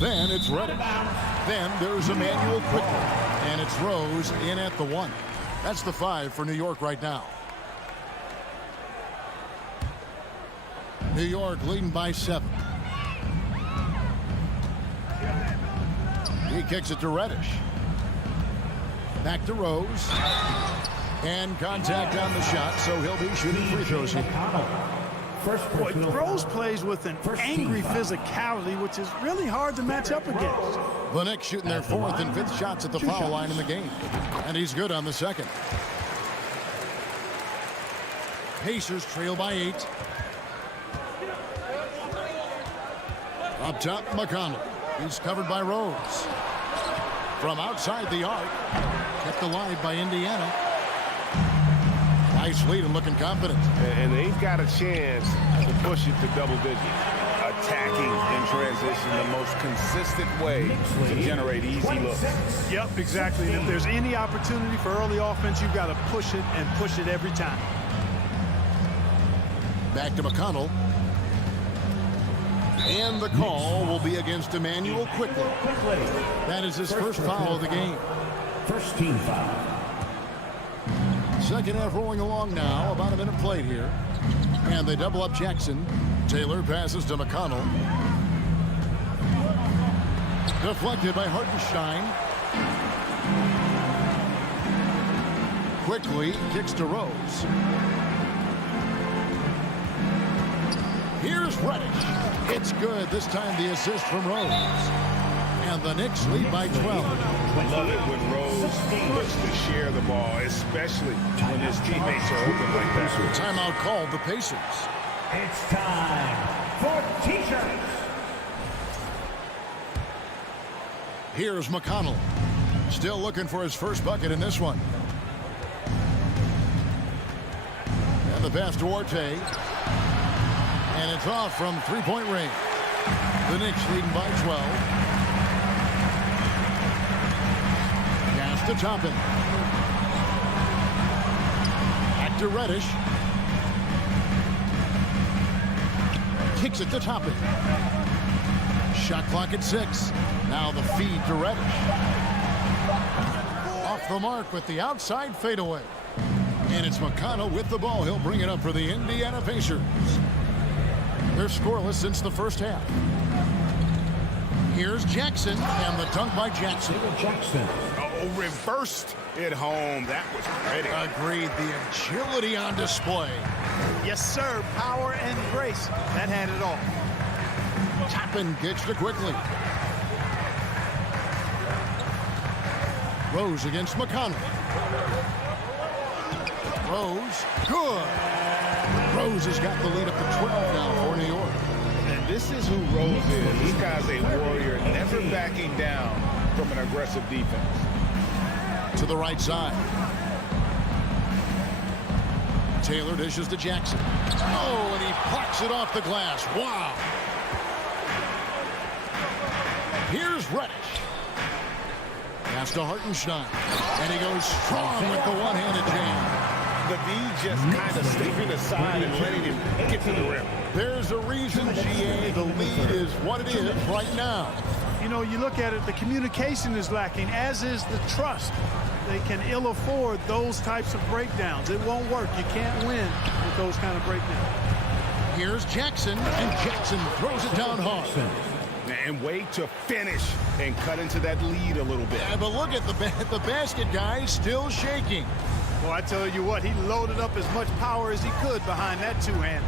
Then it's Reddish. Then there's Emmanuel Quickly. And it's Rose in at the 1. That's the 5 for New York right now. New York leading by 7. He kicks it to Reddish. Back to Rose. And contact on the shot, so he'll be shooting free throws here. Boy, Rose plays with an angry physicality, which is really hard to match up against. The Knicks shooting their 4th and 5th shots at the foul line in the game. And he's good on the 2nd. Pacers trail by 8. Up top, McConnell. He's covered by Rose. From outside the arc. Kept alive by Indiana. Nice lead and looking confident. And they've got a chance to push it to double digits. Attacking in transition, the most consistent way to generate easy looks. Yep, exactly. And if there's any opportunity for early offense, you've got to push it and push it every time. Back to McConnell. And the call will be against Emmanuel Quickly. That is his first foul of the game. First team foul. Second half rolling along now. About a minute played here. And they double up Jackson. Taylor passes to McConnell. Deflected by Hartenstein. Quickly kicks to Rose. Here's Reddish. It's good. This time the assist from Rose. And the Knicks lead by 12. Love it when Rose looks to share the ball, especially when his teammates are open like that. Timeout called the Pacers. It's time for T-shirts. Here's McConnell. Still looking for his first bucket in this one. And the pass to Orte. And it's off from three-point range. The Knicks leading by 12. Pass to Toppin. Back to Reddish. Kicks it to Toppin. Shot clock at 6. Now the feed to Reddish. Off the mark with the outside fadeaway. And it's McConnell with the ball. He'll bring it up for the Indiana Pacers. They're scoreless since the first half. Here's Jackson, and the dunk by Jackson. Oh, reversed it home. That was pretty. Agreed. The agility on display. Yes, sir. Power and grace. That had it all. Toppin gets to quickly. Rose against McConnell. Rose, good. Rose has got the lead up to 12 now for New York. And this is who Rose is. This guy's a warrior, never backing down from an aggressive defense. To the right side. Taylor dishes to Jackson. Oh, and he plucks it off the glass. Wow. Here's Reddish. Pass to Hartenstein. And he goes strong with the one-handed jam. The D just kind of stepping aside and letting him get to the rim. There's a reason, GA. The lead is what it is right now. You know, you look at it, the communication is lacking, as is the trust. They can ill afford those types of breakdowns. It won't work. You can't win with those kind of breakdowns. Here's Jackson, and Jackson throws it down hard. And wait to finish and cut into that lead a little bit. Yeah, but look at the basket guy still shaking. Well, I tell you what, he loaded up as much power as he could behind that two-hander.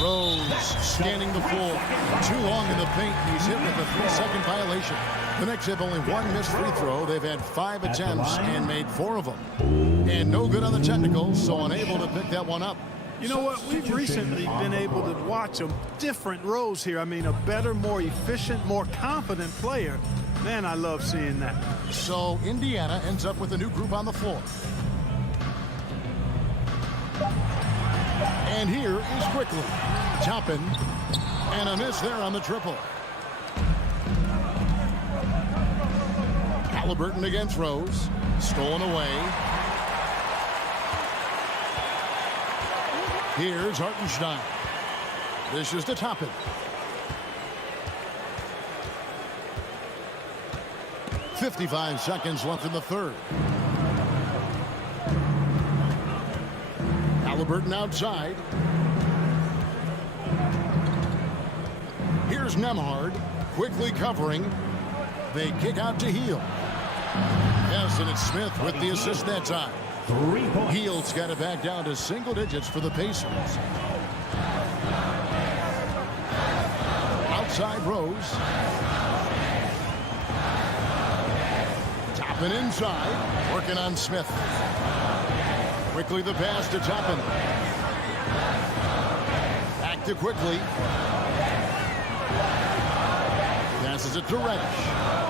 Rose scanning the floor. Too long in the paint. He's hit with a 3-second violation. The Knicks have only one missed free throw. They've had 5 attempts and made 4 of them. And no good on the technicals, so unable to pick that one up. You know what? We've recently been able to watch a different Rose here. I mean, a better, more efficient, more confident player. Man, I love seeing that. So Indiana ends up with a new group on the floor. And here is quickly Toppin, and a miss there on the triple. Halliburton against Rose. Stolen away. Here's Hartenstein. This is to Toppin. .55 seconds left in the third. Halliburton outside. Here's Nembhard, quickly covering. They kick out to Hield. Yes, and it's Smith with the assist that time. Hield's got it back down to single digits for the Pacers. Outside Rose. Toppin inside, working on Smith. Quickly the pass to Toppin. Back to quickly. Passes it to Reddish.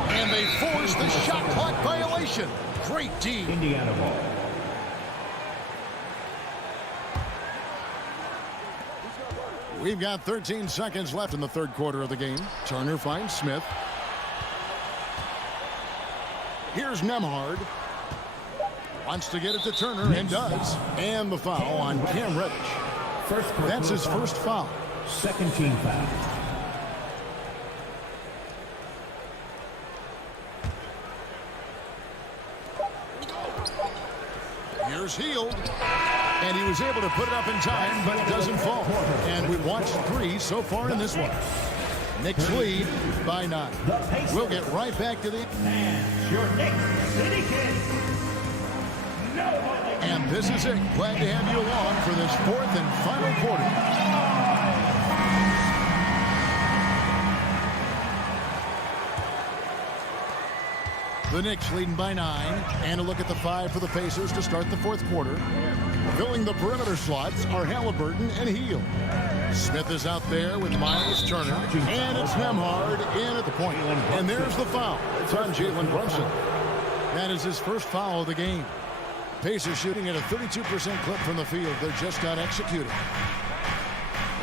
And they force the shot clock violation. Great team. Indiana ball. We've got 13 seconds left in the third quarter of the game. Turner finds Smith. Here's Nembhard. Wants to get it to Turner and does. And the foul on Cam Reddish. That's his first foul. Second team foul. Here's Hield. And he was able to put it up in time, but it doesn't fall. And we've watched 3 so far in this one. Knicks lead by 9. We'll get right back to the... And your Knicks City Kid. And this is it. Glad to have you along for this 4th and final quarter. The Knicks leading by 9. And a look at the 5 for the Pacers to start the 4th quarter. Filling the perimeter slots are Halliburton and Hield. Smith is out there with Miles Turner. And it's Nembhard in at the point. And there's the foul. It's on Jalen Brunson. That is his first foul of the game. Pacers shooting at a 32% clip from the field. They're just not executing.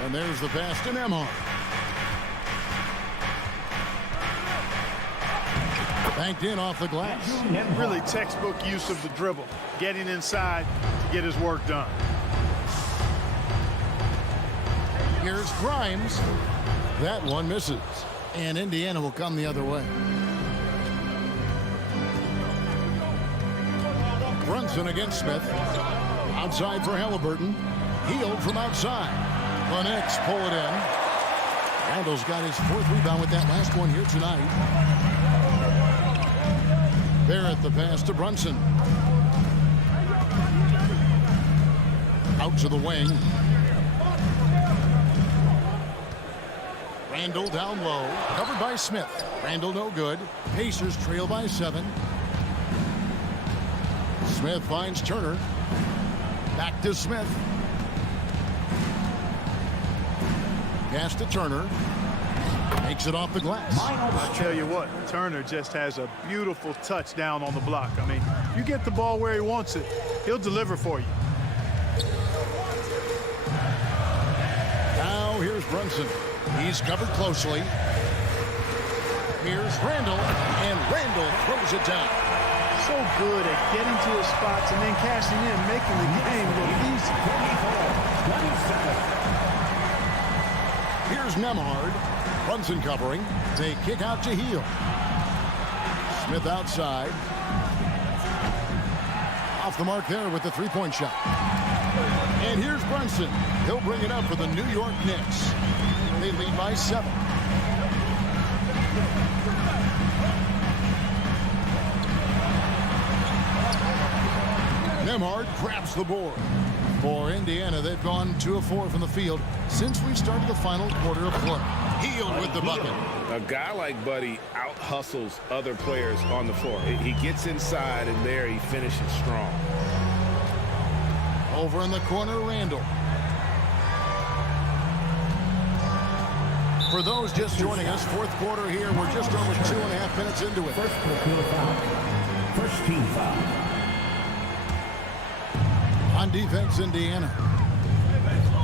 And there's the pass to Nembhard. Banked in off the glass. Really textbook use of the dribble. Getting inside to get his work done. Here's Grimes. That one misses. And Indiana will come the other way. Brunson against Smith. Outside for Halliburton. Hield from outside. The Knicks pull it in. Randall's got his 4th rebound with that last one here tonight. Barrett the pass to Brunson. Out to the wing. Randall down low. Covered by Smith. Randall no good. Pacers trail by 7. Smith finds Turner. Back to Smith. Pass to Turner. Makes it off the glass. I tell you what, Turner just has a beautiful touchdown on the block. I mean, you get the ball where he wants it, he'll deliver for you. Now here's Brunson. He's covered closely. Here's Randall, and Randall throws it down. So good at getting to his spots and then cashing in, making the game look easy. Here's Nembhard. Brunson covering. They kick out to Hield. Smith outside. Off the mark there with the 3-point shot. And here's Brunson. He'll bring it up for the New York Knicks. They lead by 7. Nembhard grabs the board. For Indiana, they've gone 2 of 4 from the field since we started the final quarter of play. Hield with the bucket. A guy like Buddy out-hustles other players on the floor. He gets inside, and there he finishes strong. Over in the corner, Randall. For those just joining us, 4th quarter here. We're just over 2.5 minutes into it. First team foul. On defense, Indiana.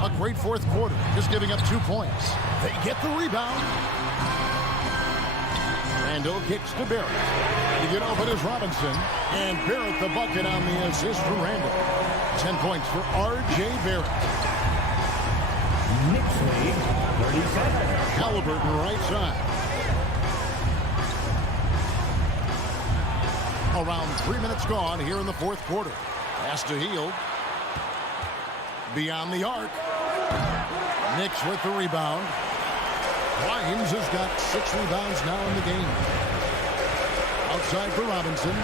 A great 4th quarter, just giving up 2 points. They get the rebound. Randall kicks to Barrett. To get open is Robinson. And Barrett the bucket on the assist for Randall. 10 points for R.J. Barrett. Knicks lead 37. Halliburton right side. Around 3 minutes gone here in the 4th quarter. Pass to Hield. Beyond the arc. Knicks with the rebound. Grimes has got 6 rebounds now in the game. Outside for Robinson.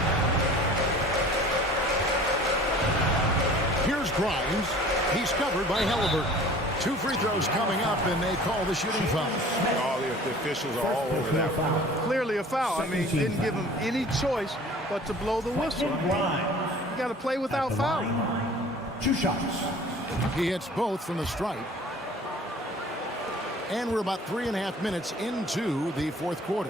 Here's Grimes. He's covered by Halliburton. 2 free throws coming up, and they call the shooting foul. All the officials are all over that one. Clearly a foul. I mean, didn't give him any choice but to blow the whistle. I mean, you got to play without fouling. 2 shots. He hits both from the stripe. And we're about 3.5 minutes into the 4th quarter.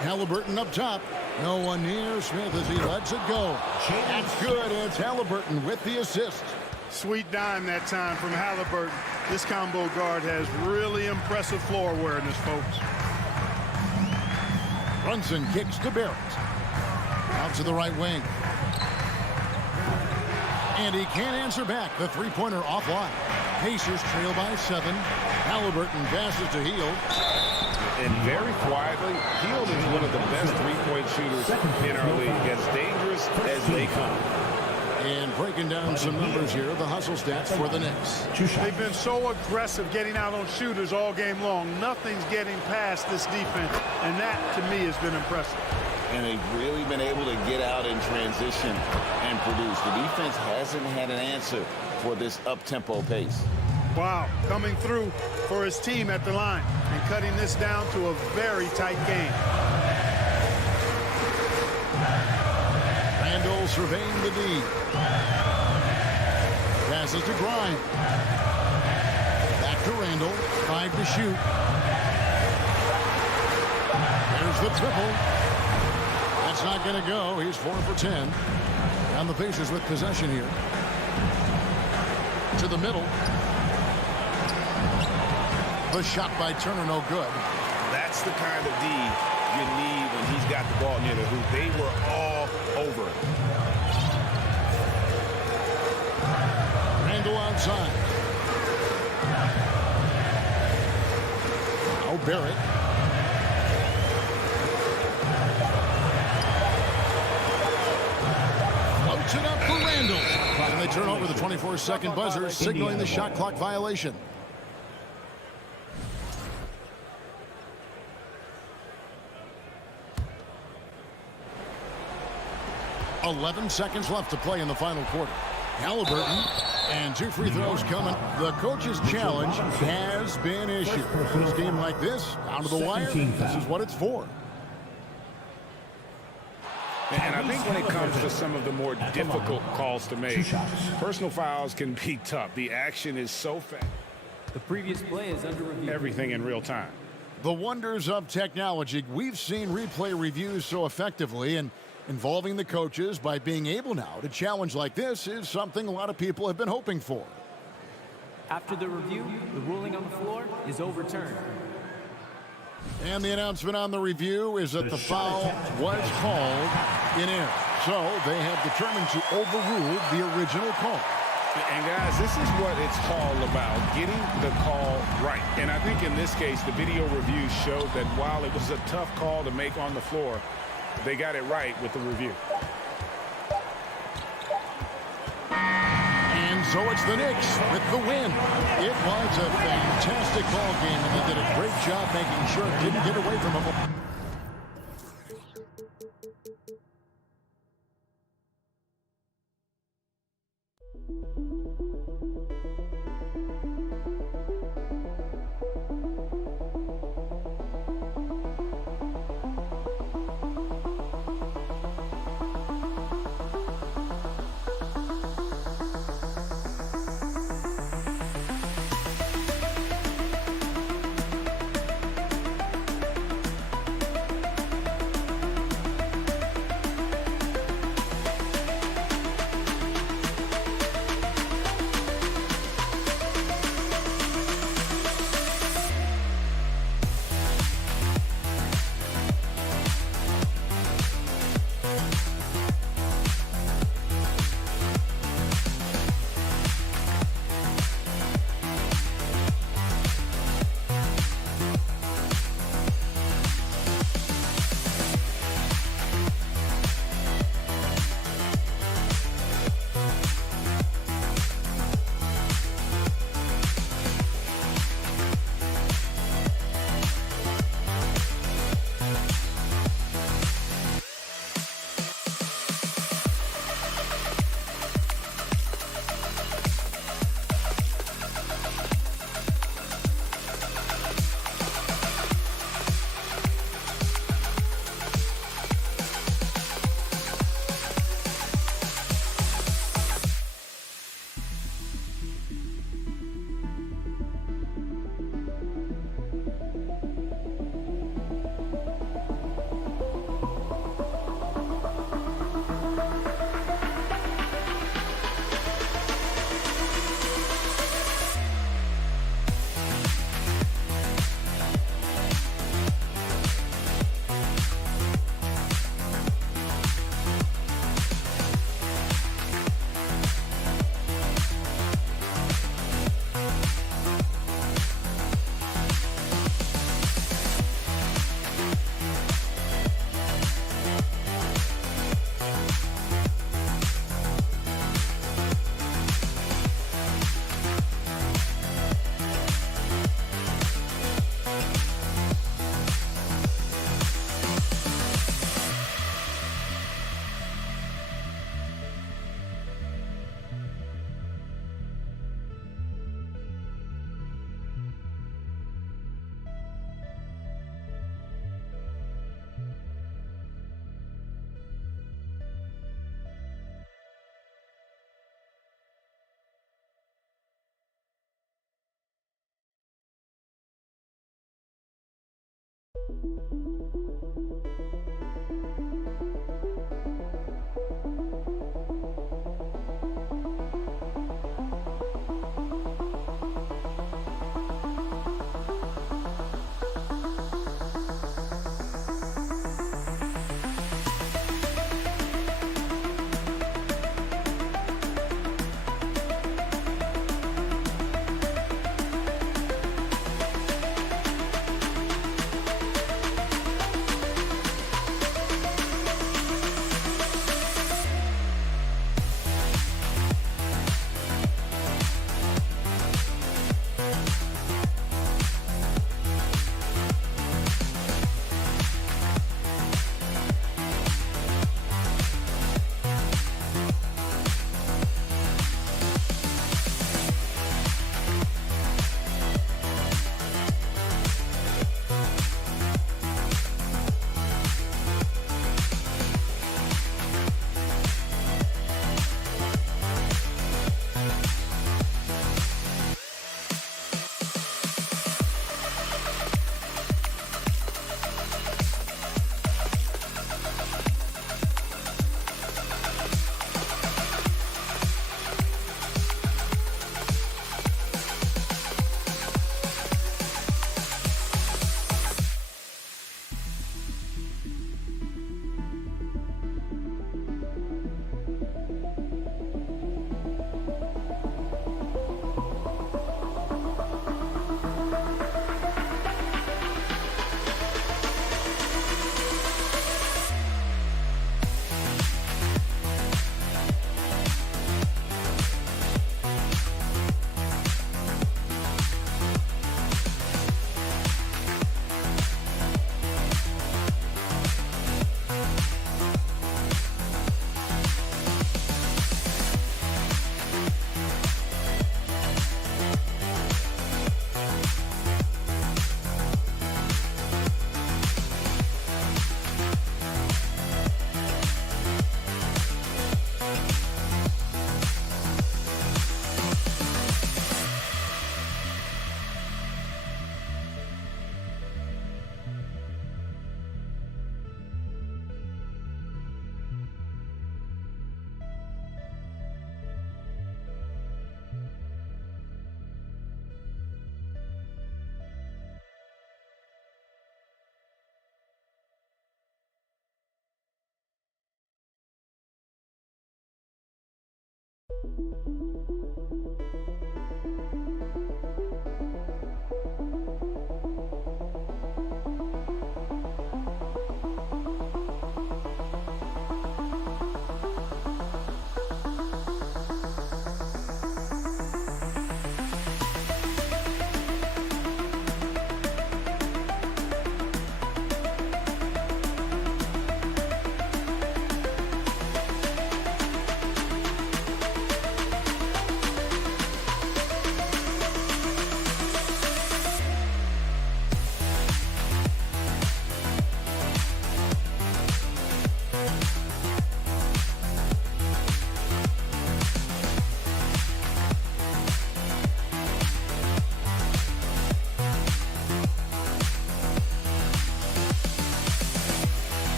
Halliburton up top. No one near Smith as he lets it go. That's good. It's Halliburton with the assist. Sweet dime that time from Halliburton. This combo guard has really impressive floor awareness, folks. Brunson kicks to Barrett. Out to the right wing. And he can't answer back. The 3-pointer offline. Pacers trail by 7. Halliburton passes to Hield. And very quietly, Hield is one of the best three-point shooters in our league. As dangerous as they come. And breaking down some numbers here, the hustle stats for the Knicks. They've been so aggressive getting out on shooters all game long. Nothing's getting past this defense, and that, to me, has been impressive. And they've really been able to get out in transition and produce. The defense hasn't had an answer for this up-tempo pace. Wow, coming through for his team at the line and cutting this down to a very tight game. Randall surveying the D. Passes to Grimes. Back to Randall. 5 to shoot. There's the triple. That's not going to go. He's 4 for 10. And the Pacers with possession here. To the middle. The shot by Turner, no good. That's the kind of D you need when he's got the ball near the hoop. They were all over it. Randall outside. Oh, Barrett. Floats it up for Randall. And they turn over the 24-second buzzer, signaling the shot clock violation. 11 seconds left to play in the final quarter. Halliburton and 2 free throws coming. The coach's challenge has been issued. This game like this, down to the wire, this is what it's for. And I think when it comes to some of the more difficult calls to make, personal fouls can be tough. The action is so fast. The previous play is under review. Everything in real time. The wonders of technology. We've seen replay reviews so effectively, and involving the coaches by being able now to challenge like this is something a lot of people have been hoping for. After the review, the ruling on the floor is overturned. And the announcement on the review is that the foul was called in error. So they have determined to overrule the original call. And guys, this is what it's all about, getting the call right. And I think in this case, the video review showed that while it was a tough call to make on the floor, they got it right with the review. And so it's the Knicks with the win. It was a fantastic ball game, and they did a great job making sure it didn't get away from them.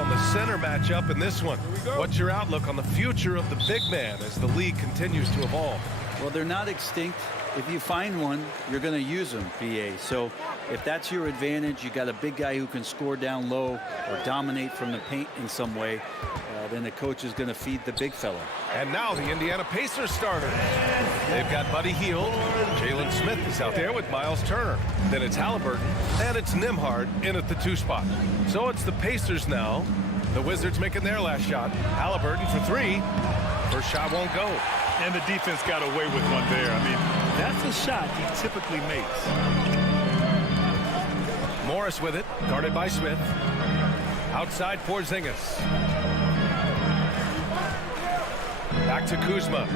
on the center matchup in this one. What's your outlook on the future of the big man as the league continues to evolve? Well, they're not extinct. If you find one, you're going to use them, BA. So if that's your advantage, you got a big guy who can score down low or dominate from the paint in some way, then the coach is going to feed the big fella. And now the Indiana Pacers starters. They've got Buddy Hield. Jalen Smith is out there with Miles Turner. Then it's Halliburton, and it's Nembhard in at the 2 spot. So it's the Pacers now. The Wizards making their last shot. Halliburton for 3. First shot won't go. And the defense got away with one there. I mean, that's a shot he typically makes. Morris with it, guarded by Smith. Outside Porzingis. Back to Kuzma.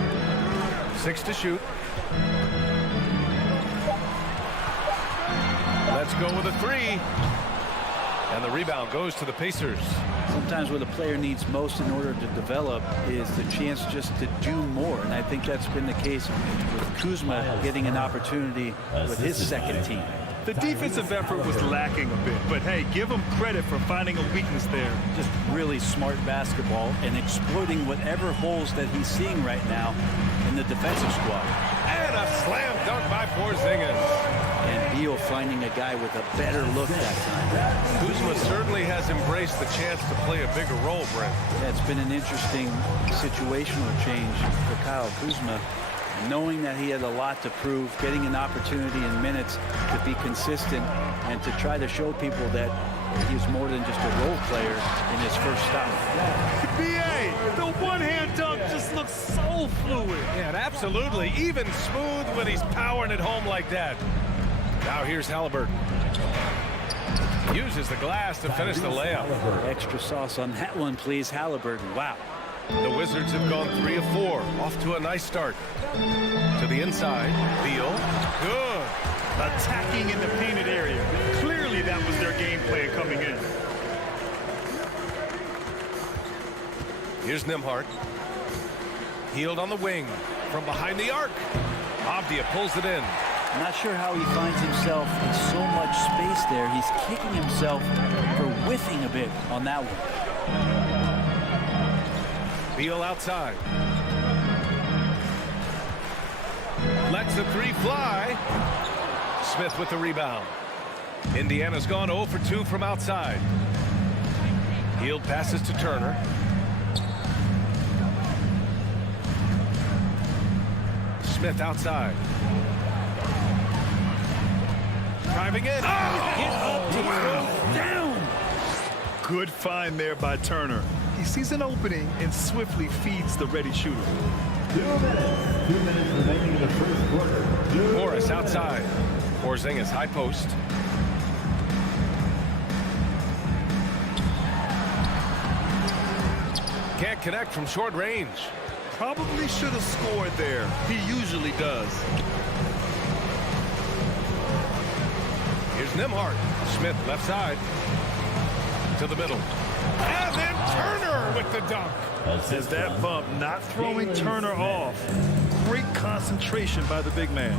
6 to shoot. Let's go with a 3. And the rebound goes to the Pacers. Sometimes what a player needs most in order to develop is the chance just to do more. And I think that's been the case with Kuzma getting an opportunity with his second team. The defensive effort was lacking a bit, but hey, give him credit for finding a weakness there. Just really smart basketball and exploiting whatever holes that he's seeing right now in the defensive squad. And a slam dunk by Porzingis. And Beal finding a guy with a better look that time. Kuzma certainly has embraced the chance to play a bigger role, Brent. Yeah, it's been an interesting situational change for Kyle Kuzma. Knowing that he had a lot to prove, getting an opportunity in minutes to be consistent and to try to show people that he's more than just a role player in his first stop. BA, the one-hand dunk just looks so fluid. Yeah, and absolutely. Even smooth when he's powering it home like that. Now here's Halliburton. Uses the glass to finish the layup. Extra sauce on that one, please, Halliburton. Wow. The Wizards have gone 3 of 4. Off to a nice start. To the inside. Beal. Good. Attacking in the painted area. Clearly that was their game plan coming in. Here's Nembhard. Hield on the wing. From behind the arc. Avdia pulls it in. I'm not sure how he finds himself in so much space there. He's kicking himself for whiffing a bit on that one. Beal outside. Lets the 3 fly. Smith with the rebound. Indiana's gone 0 for 2 from outside. Hield passes to Turner. Smith outside. Driving in. Down. Good find there by Turner. He sees an opening and swiftly feeds the ready shooter. 2 minutes remaining in the first quarter. Morris outside. Porzingis high post. Can't connect from short range. Probably should have scored there. He usually does. Here's Nembhard. Smith left side. To the middle. And then Turner with the dunk. As that bump not throwing Turner off. Great concentration by the big man.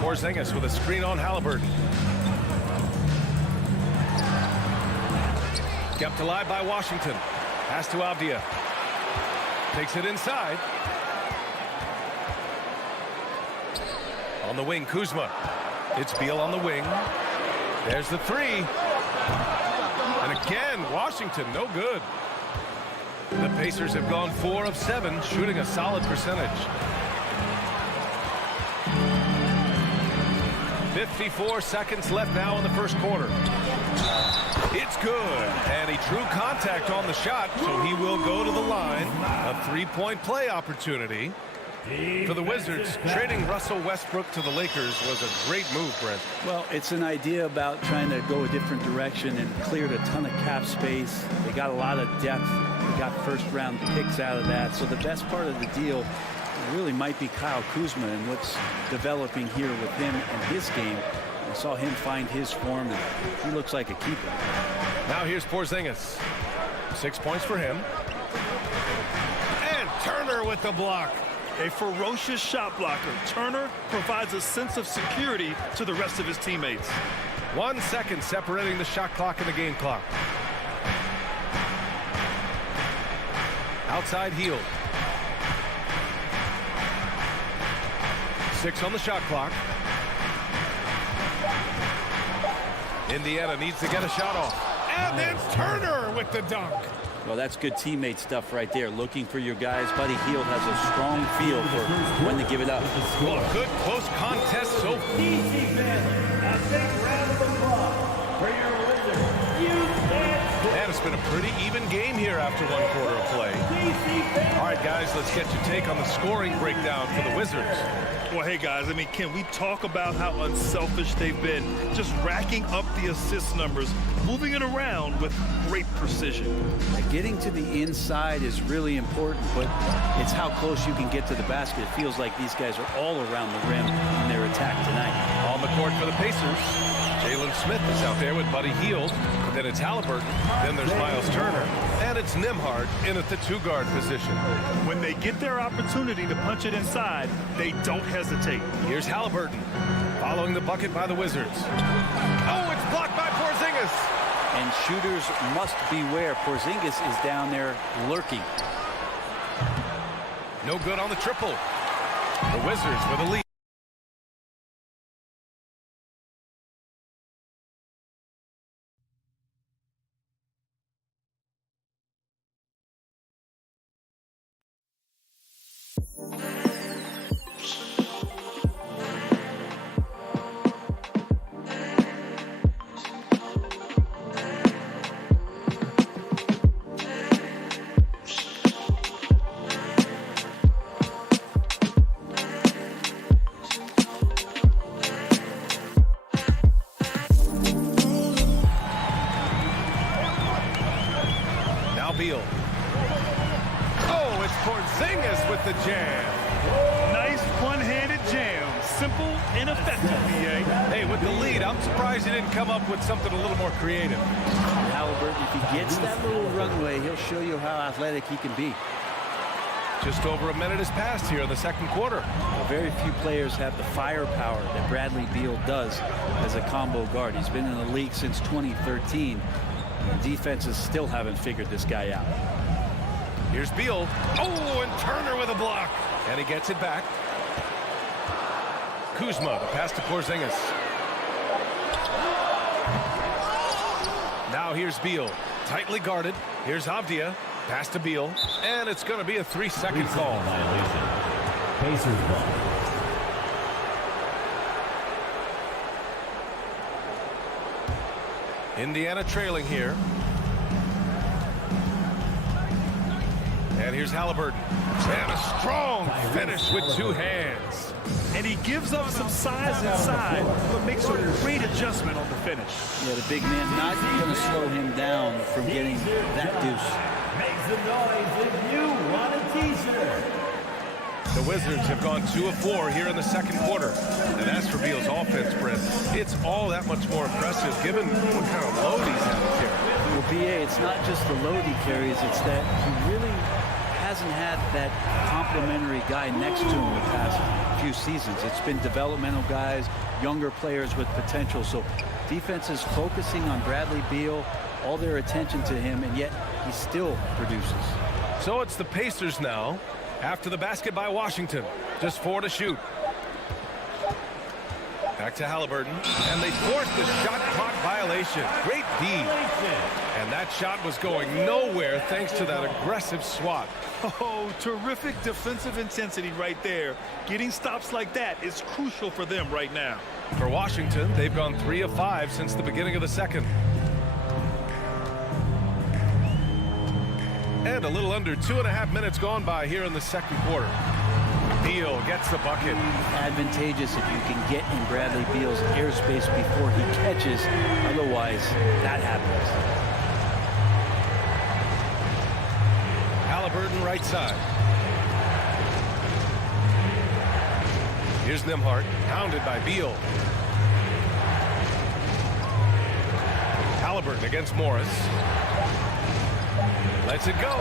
Porzingis with a screen on Halliburton. Kept alive by Washington. Pass to Avdia. Takes it inside. On the wing, Kuzma. It's Beal on the wing. There's the 3. And again, Washington, no good. The Pacers have gone 4 of 7, shooting a solid percentage. 54 seconds left now in the first quarter. It's good. And he drew contact on the shot, so he will go to the line. A 3-point play opportunity for the Wizards. Trading Russell Westbrook to the Lakers was a great move, Brent. Well, it's an idea about trying to go a different direction and cleared a ton of cap space. They got a lot of depth. They got first-round picks out of that. So the best part of the deal really might be Kyle Kuzma and what's developing here with him in his game. I saw him find his form, and he looks like a keeper. Now here's Porzingis. 6 points for him. And Turner with the block. A ferocious shot blocker. Turner provides a sense of security to the rest of his teammates. 1 second separating the shot clock and the game clock. Outside Hield. 6 on the shot clock. Indiana needs to get a shot off. And then Turner with the dunk. Well, that's good teammate stuff right there. Looking for your guys. Buddy Hield has a strong feel for when to give it up. Well, a good close contest so far. A big round of applause for your Wizards. And it's been a pretty even game here after 1 quarter of play. All right, guys, let's get your take on the scoring breakdown for the Wizards. Well, hey, guys, I mean, can we talk about how unselfish they've been? Just racking up the assist numbers, moving it around with great precision. Getting to the inside is really important, but it's how close you can get to the basket. It feels like these guys are all around the rim in their attack tonight. On the court for the Pacers, Jalen Smith is out there with Buddy Hield. Then it's Halliburton. Then there's Miles Turner. And it's Nembhard in at the 2-guard position. When they get their opportunity to punch it inside, they don't hesitate. Here's Halliburton following the bucket by the Wizards. Oh, it's blocked by Porzingis. And shooters must beware. Porzingis is down there lurking. No good on the triple. The Wizards with a lead. Oh, it's Porzingis with the jam. Nice one-handed jam. Simple and effective, BA. Hey, with the lead, I'm surprised he didn't come up with something a little more creative. Halliburton, if he gets that little runway, he'll show you how athletic he can be. Just over a minute has passed here in the second quarter. Well, very few players have the firepower that Bradley Beal does as a combo guard. He's been in the league since 2013. Defenses still haven't figured this guy out. Here's Beal. Oh, and Turner with a block. And he gets it back. Kuzma, the pass to Porzingis. Now here's Beal. Tightly guarded. Here's Avdia. Pass to Beal. And it's going to be a 3-second call. Violation. Pacers ball. Indiana trailing here. And here's Halliburton. And a strong finish with 2 hands. And he gives up some size inside, but makes a great adjustment on the finish. Yeah, the big man not going to slow him down from getting that deuce. Make some noise if you want a t-shirt. The Wizards have gone 2 of 4 here in the second quarter. And as for Beal's offense, Brent, it's all that much more impressive given what kind of load he's had to carry. Well, BA, it's not just the load he carries, it's that he really hasn't had that complimentary guy next to him the past few seasons. It's been developmental guys, younger players with potential. So defense is focusing on Bradley Beal, all their attention to him, and yet he still produces. So it's the Pacers now after the basket by Washington. Just 4 to shoot. Back to Halliburton, and they forced the shot clock violation. Great D. And that shot was going nowhere thanks to that aggressive swat. Oh, terrific defensive intensity right there. Getting stops like that is crucial for them right now. For Washington, they've gone 3 of 5 since the beginning of the second. And a little under 2.5 minutes gone by here in the second quarter. Beal gets the bucket. Advantageous if you can get in Bradley Beal's airspace before he catches. Otherwise, that happens. Halliburton right side. Here's Nembhard, pounded by Beal. Halliburton against Morris. Lets it go.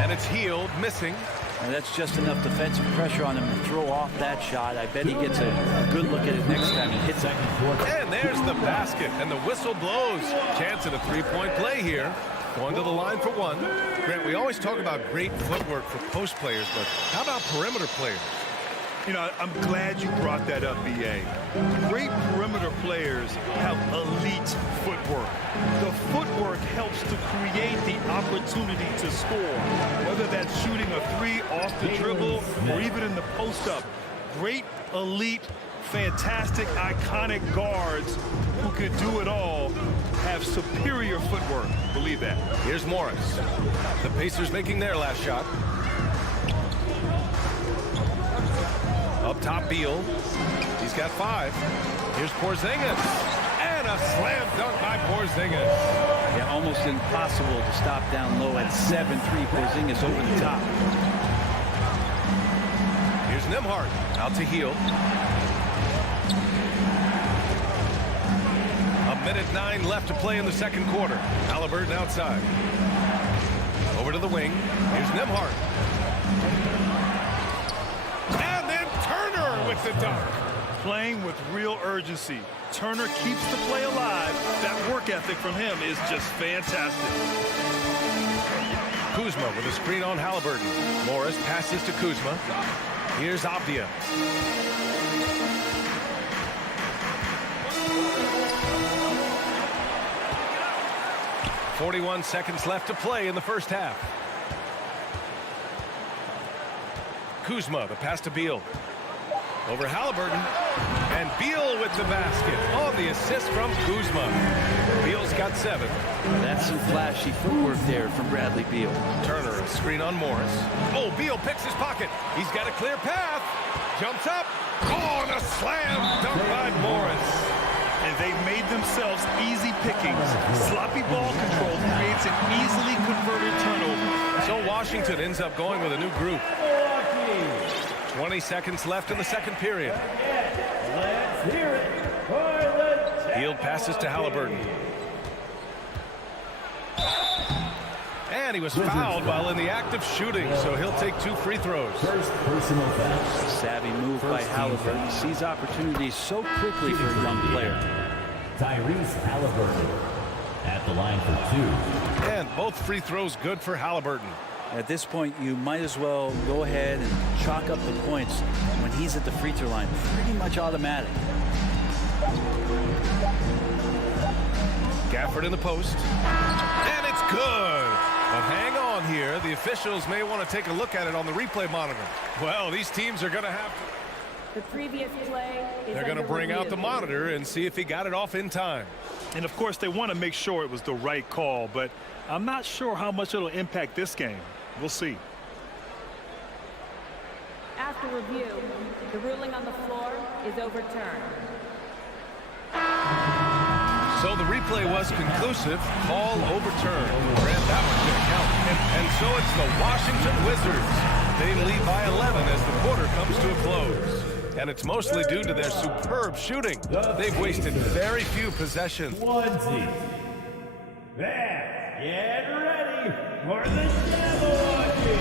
And it's Hield missing. And that's just enough defensive pressure on him to throw off that shot. I bet he gets a good look at it next time he hits it. And there's the basket, and the whistle blows. Chance at a three-point play here. Going to the line for one. Grant, we always talk about great footwork for post players, but how about perimeter players? You know, I'm glad you brought that up, B.A. Great perimeter players have elite footwork. The footwork helps to create the opportunity to score, whether that's shooting a three off the dribble or even in the post-up. Great, elite, fantastic, iconic guards who can do it all have superior footwork. Believe that. Here's Morris. The Pacers making their last shot. Up top, Beal. He's got 5. Here's Porzingis. And a slam dunk by Porzingis. Yeah, almost impossible to stop down low at 7-3. Porzingis over the top. Here's Nembhard. Out to Hield. 1:09 left to play in the second quarter. Halliburton outside. Over to the wing. Here's Nembhard. And then Turner with the dunk. Playing with real urgency. Turner keeps the play alive. That work ethic from him is just fantastic. Kuzma with a screen on Halliburton. Morris passes to Kuzma. Here's Avdia. 41 seconds left to play in the first half. Kuzma, the pass to Beal. Over Halliburton. And Beal with the basket. Oh, the assist from Kuzma. Beal's got 7. That's some flashy footwork there from Bradley Beal. Turner, a screen on Morris. Oh, Beal picks his pocket. He's got a clear path. Jumps up. Oh, and a slam dunk by Morris. And they've made themselves easy pickings. Sloppy ball control creates an easily converted turnover. So Washington ends up going with a new group. 20 seconds left in the second period. Let's hear it for the Hield passes to Halliburton. And he was fouled while in the act of shooting, so he'll take 2 free throws. First personal foul. Savvy move by Halliburton. He sees opportunities so quickly for a young player. Tyrese Halliburton at the line for 2. And both free throws good for Halliburton. At this point, you might as well go ahead and chalk up the points when he's at the free throw line. Pretty much automatic. Gafford in the post. And it's good. But hang on here. The officials may want to take a look at it on the replay monitor. Well, these teams are going to have to. The previous play is They're going to bring out the monitor and see if he got it off in time. And, of course, they want to make sure it was the right call, but I'm not sure how much it'll impact this game. We'll see. After review, the ruling on the floor is overturned. So the replay was conclusive. Call overturned. Grant, that one's going to count. And so it's the Washington Wizards. They lead by 11 as the quarter comes to a close. And it's mostly due to their superb shooting. They've wasted very few possessions. 20. Get ready for the Jabberwocky.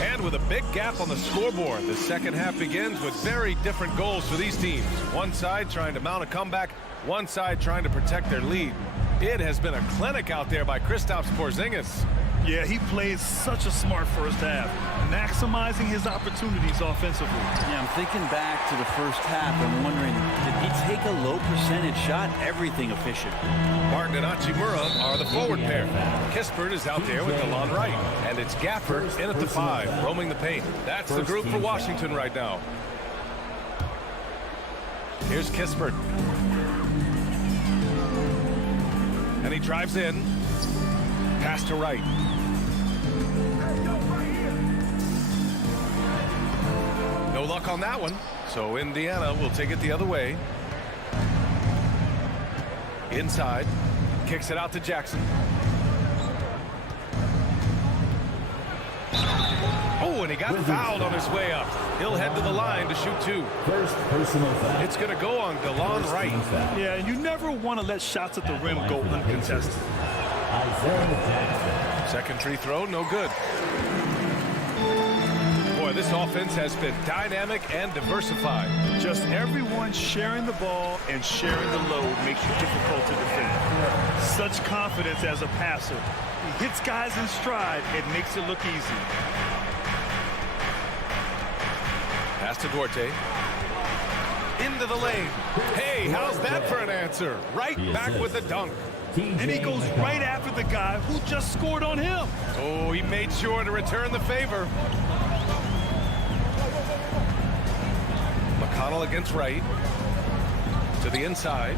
And with a big gap on the scoreboard, the second half begins with very different goals for these teams. One side trying to mount a comeback, one side trying to protect their lead. It has been a clinic out there by Kristaps Porzingis. Yeah, he plays such a smart first half, maximizing his opportunities offensively. Yeah, I'm thinking back to the first half and wondering, did he take a low percentage shot? Everything efficient. Martin and Hachimura are the forward pair. Kispert is out there with DeLon Wright. And it's Gafford in at the 5, roaming the paint. That's the group for Washington right now. Here's Kispert. And he drives in. Pass to Wright. No luck on that one. So Indiana will take it the other way. Inside. Kicks it out to Jackson. Oh, and he got fouled on his way up. He'll head to the line to shoot 2. First personal foul. It's going to go on DeLon Wright. Yeah, and you never want to let shots at the rim go uncontested. Isaiah Jackson. Second free throw, no good. this offense has been dynamic and diversified. Just everyone sharing the ball and sharing the load makes you difficult to defend. Such confidence as a passer. He hits guys in stride and makes it look easy. Pass to Duarte. Into the lane. Hey, how's that for an answer? Right back with the dunk. And he goes right after the guy who just scored on him. Oh, he made sure to return the favor. McConnell against Wright. To the inside.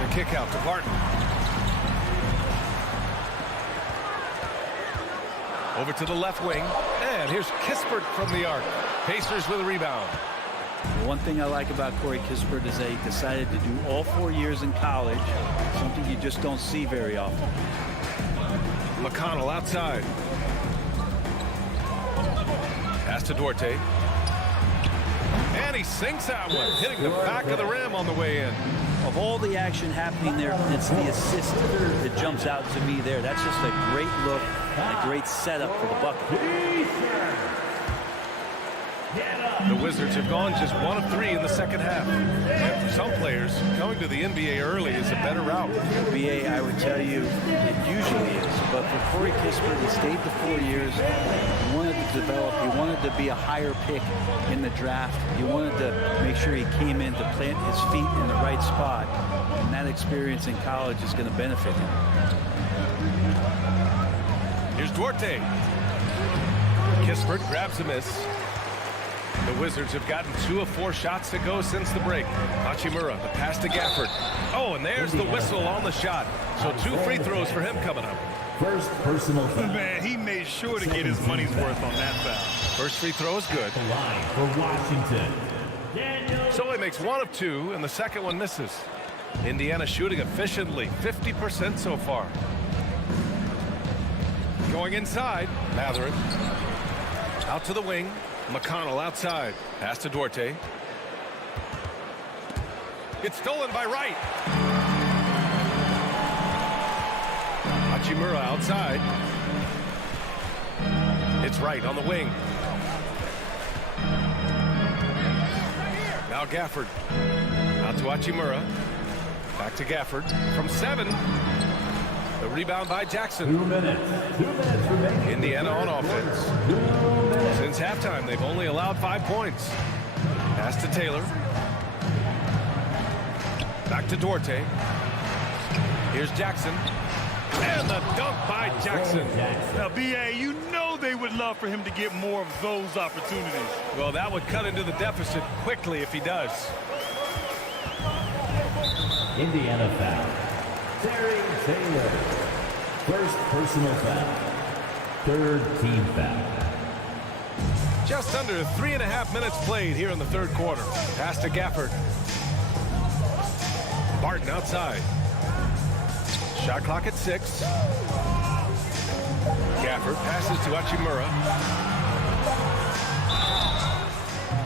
The kick out to Barton. Over to the left wing. And here's Kispert from the arc. Pacers with a rebound. One thing I like about Corey Kispert is that he decided to do all 4 years in college, something you just don't see very often. McConnell outside. Pass to Duarte. And he sinks that one, hitting the back of the rim on the way in. Of all the action happening there, it's the assist that jumps out to me there. That's just a great look and a great setup for the bucket. The Wizards have gone just 1 of 3 in the second half. And for some players, going to the NBA early is a better route. NBA, I would tell you, it usually is. But for Corey Kispert, he stayed the 4 years. He wanted to develop. He wanted to be a higher pick in the draft. He wanted to make sure he came in to plant his feet in the right spot. And that experience in college is going to benefit him. Here's Duarte. Kispert grabs a miss. The Wizards have gotten 2 of 4 shots to go since the break. Hachimura, the pass to Gafford. Oh, and there's the whistle on the shot. So 2 free throws for him coming up. First personal foul. Man, he made sure to get his money's worth on that foul. First free throw is good. The line for Washington. So he makes 1 of 2, and the second one misses. Indiana shooting efficiently, 50% so far. Going inside, Matherin. Out to the wing. McConnell outside. Pass to Duarte. It's stolen by Wright. Hachimura outside. It's Wright on the wing. Now Gafford. Out to Hachimura. Back to Gafford. From 7. The rebound by Jackson. 2 minutes. 2 minutes remaining. Indiana on offense. Since halftime, they've only allowed 5 points. Pass to Taylor. Back to Duarte. Here's Jackson. And the dunk by Jackson. Now, B.A., you know they would love for him to get more of those opportunities. Well, that would cut into the deficit quickly if he does. Indiana foul. Terry Taylor. First personal foul. 3rd team foul. Just under 3.5 minutes played here in the 3rd quarter. Pass to Gafford. Barton outside. Shot clock at 6. Gafford passes to Hachimura.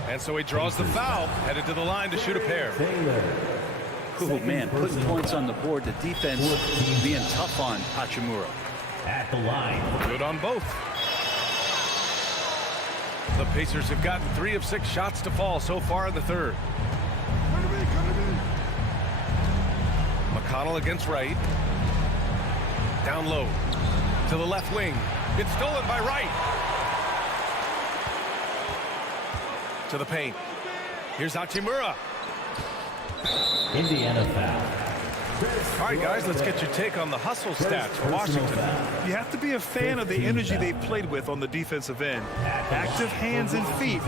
And so he draws the foul, headed to the line to shoot a pair. Taylor. Oh, man, putting points on the board. The defense being tough on Hachimura. At the line. Good on both. The Pacers have gotten 3 of 6 shots to fall so far in the 3rd. McConnell against Wright. Down low. To the left wing. It's stolen by Wright. To the paint. Here's Hachimura. Indiana foul. All right, guys, let's get your take on the hustle stats for Washington. You have to be a fan of the energy they've played with on the defensive end. Active hands and feet,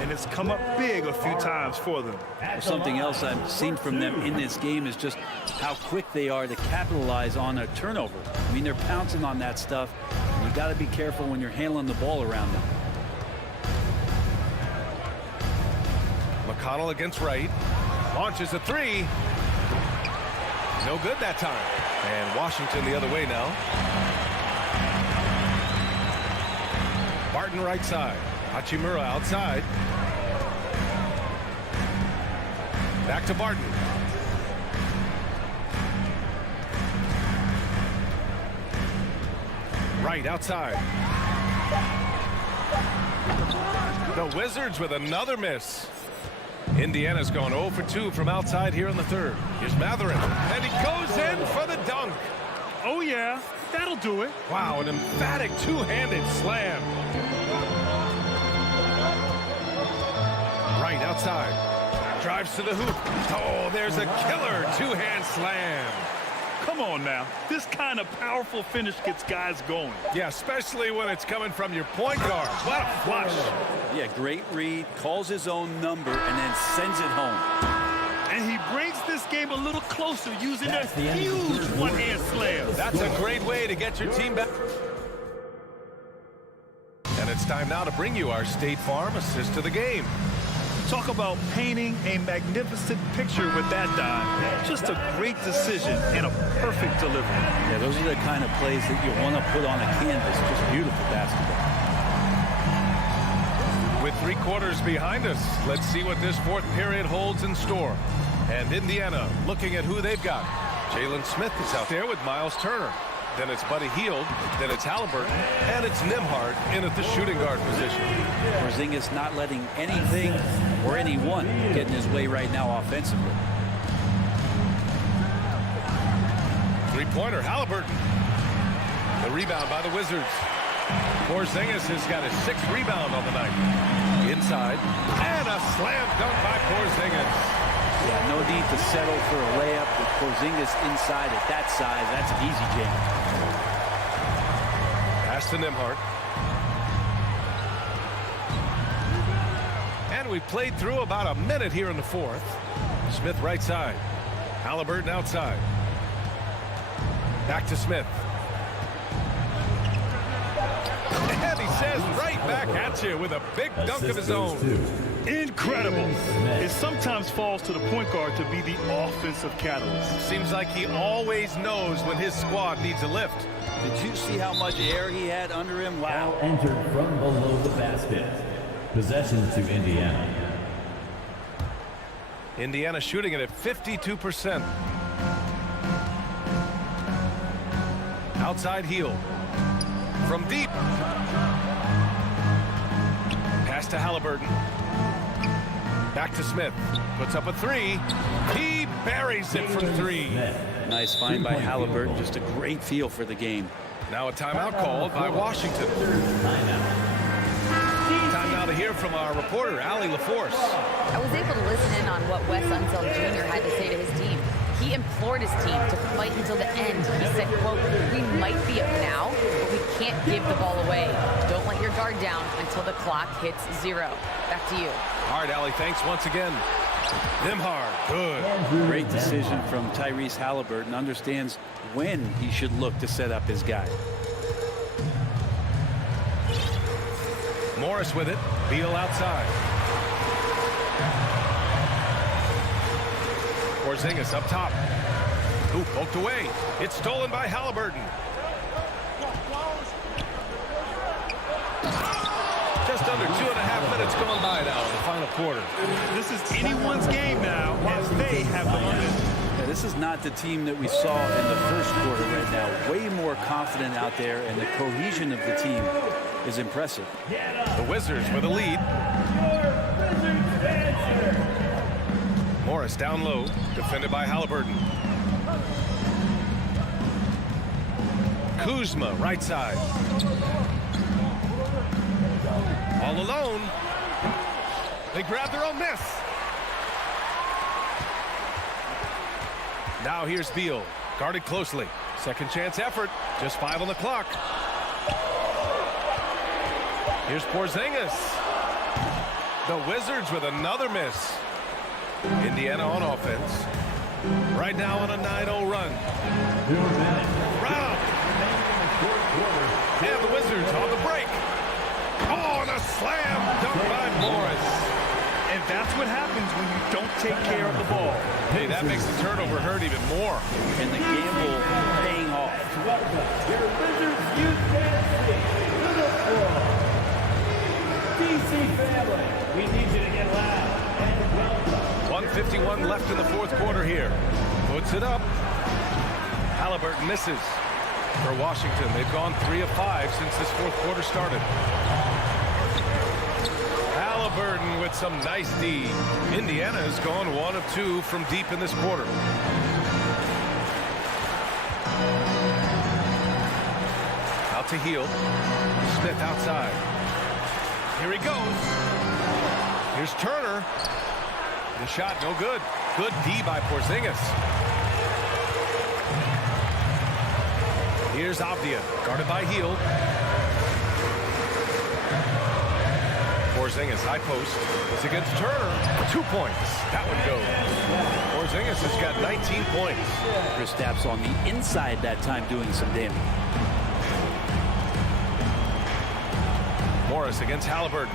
and it's come up big a few times for them. Well, something else I've seen from them in this game is just how quick they are to capitalize on a turnover. I mean, they're pouncing on that stuff. You got to be careful when you're handling the ball around them. McConnell against Wright. Launches a 3. No good that time. And Washington the other way now. Barton right side. Hachimura outside. Back to Barton. Wright outside. The Wizards with another miss. Indiana's gone 0 for 2 from outside here in the third. Here's Matherin, and he goes in for the dunk. Oh, yeah, that'll do it. Wow, an emphatic two-handed slam. Right outside. Drives to the hoop. Oh, there's a killer two-hand slam. Come on now. This kind of powerful finish gets guys going. Yeah, especially when it's coming from your point guard. What a flush. Yeah, great read, calls his own number, and then sends it home. And he brings this game a little closer using a huge one-hand slam. That's a great way to get your team back. And it's time now to bring you our State Farm assist to the game. Talk about painting a magnificent picture with that dive. Just a great decision and a perfect delivery. Yeah, those are the kind of plays that you want to put on a canvas. Just beautiful basketball. With 3 quarters behind us, let's see what this fourth period holds in store. And Indiana looking at who they've got. Jalen Smith is out there with Miles Turner. Then it's Buddy Hield, then it's Halliburton, and it's Nembhard in at the shooting guard position. Porzingis not letting anything or anyone get in his way right now offensively. Three-pointer, Halliburton. The rebound by the Wizards. Porzingis has got his 6th rebound on the night. Inside, and a slam dunk by Porzingis. Yeah, no need to settle for a layup with Porzingis inside at that size. That's an easy jam. Pass to Nembhard. And we've played through about a minute here in the fourth. Smith right side. Halliburton outside. Back to Smith. And he says right back at you with a big dunk of his own. Incredible. It sometimes falls to the point guard to be the offensive catalyst. Seems like he always knows when his squad needs a lift. Did you see how much air he had under him? Wow. Entered from below the basket. Possession to Indiana. Indiana shooting it at 52%. Outside heel. From deep. Pass to Halliburton. Back to Smith. Puts up a 3. He buries it from 3. Nice find by Halliburton. Just a great feel for the game. Now a timeout called by Washington. Time now to hear from our reporter, Allie LaForce. I was able to listen in on what Wes Unseld Jr. had to say to his team. He implored his team to fight until the end. He said, quote, "We might be up now, but we can't give the ball away. Don't let your guard down until the clock hits 0. Back to you." All right, Allie, thanks once again. Nembhard, good. Great decision from Tyrese Halliburton. Understands when he should look to set up his guy. Morris with it. Beal outside. Porzingis up top. Ooh, poked away. It's stolen by Halliburton. Just under 2.5 minutes going by now in the final quarter. This is anyone's game now, as they have the momentum. Yeah, this is not the team that we saw in the first quarter right now. Way more confident out there, and the cohesion of the team is impressive. The Wizards with a lead. Morris down low, defended by Halliburton. Kuzma, right side. All alone. They grab their own miss. Now here's Beal, guarded closely. Second chance effort, just 5 on the clock. Here's Porzingis. The Wizards with another miss. Indiana on offense. Right now on a 9-0 run. Brown. And the Wizards on the break. Oh, and a slam dunk by Morris. And that's what happens when you don't take care of the ball. Hey, that makes the turnover hurt even more. And the gamble paying off. Your Wizards youth dance to the floor. DC family, we need you to get loud and welcome. 1:51 left in the fourth quarter here. Puts it up. Halliburton misses. For Washington, they've gone 3 of 5 since this fourth quarter started. Halliburton with some nice D. Indiana has gone 1 of 2 from deep in this quarter. Out to Hield. Smith outside. Here he goes. Here's Turner. The shot no good. Good D by Porzingis. Here's Avdia, guarded by Hield. Porzingis, high post. It's against Turner. 2 points. That one goes. Porzingis has got 19 points. Kristaps on the inside that time doing some damage. Morris against Halliburton.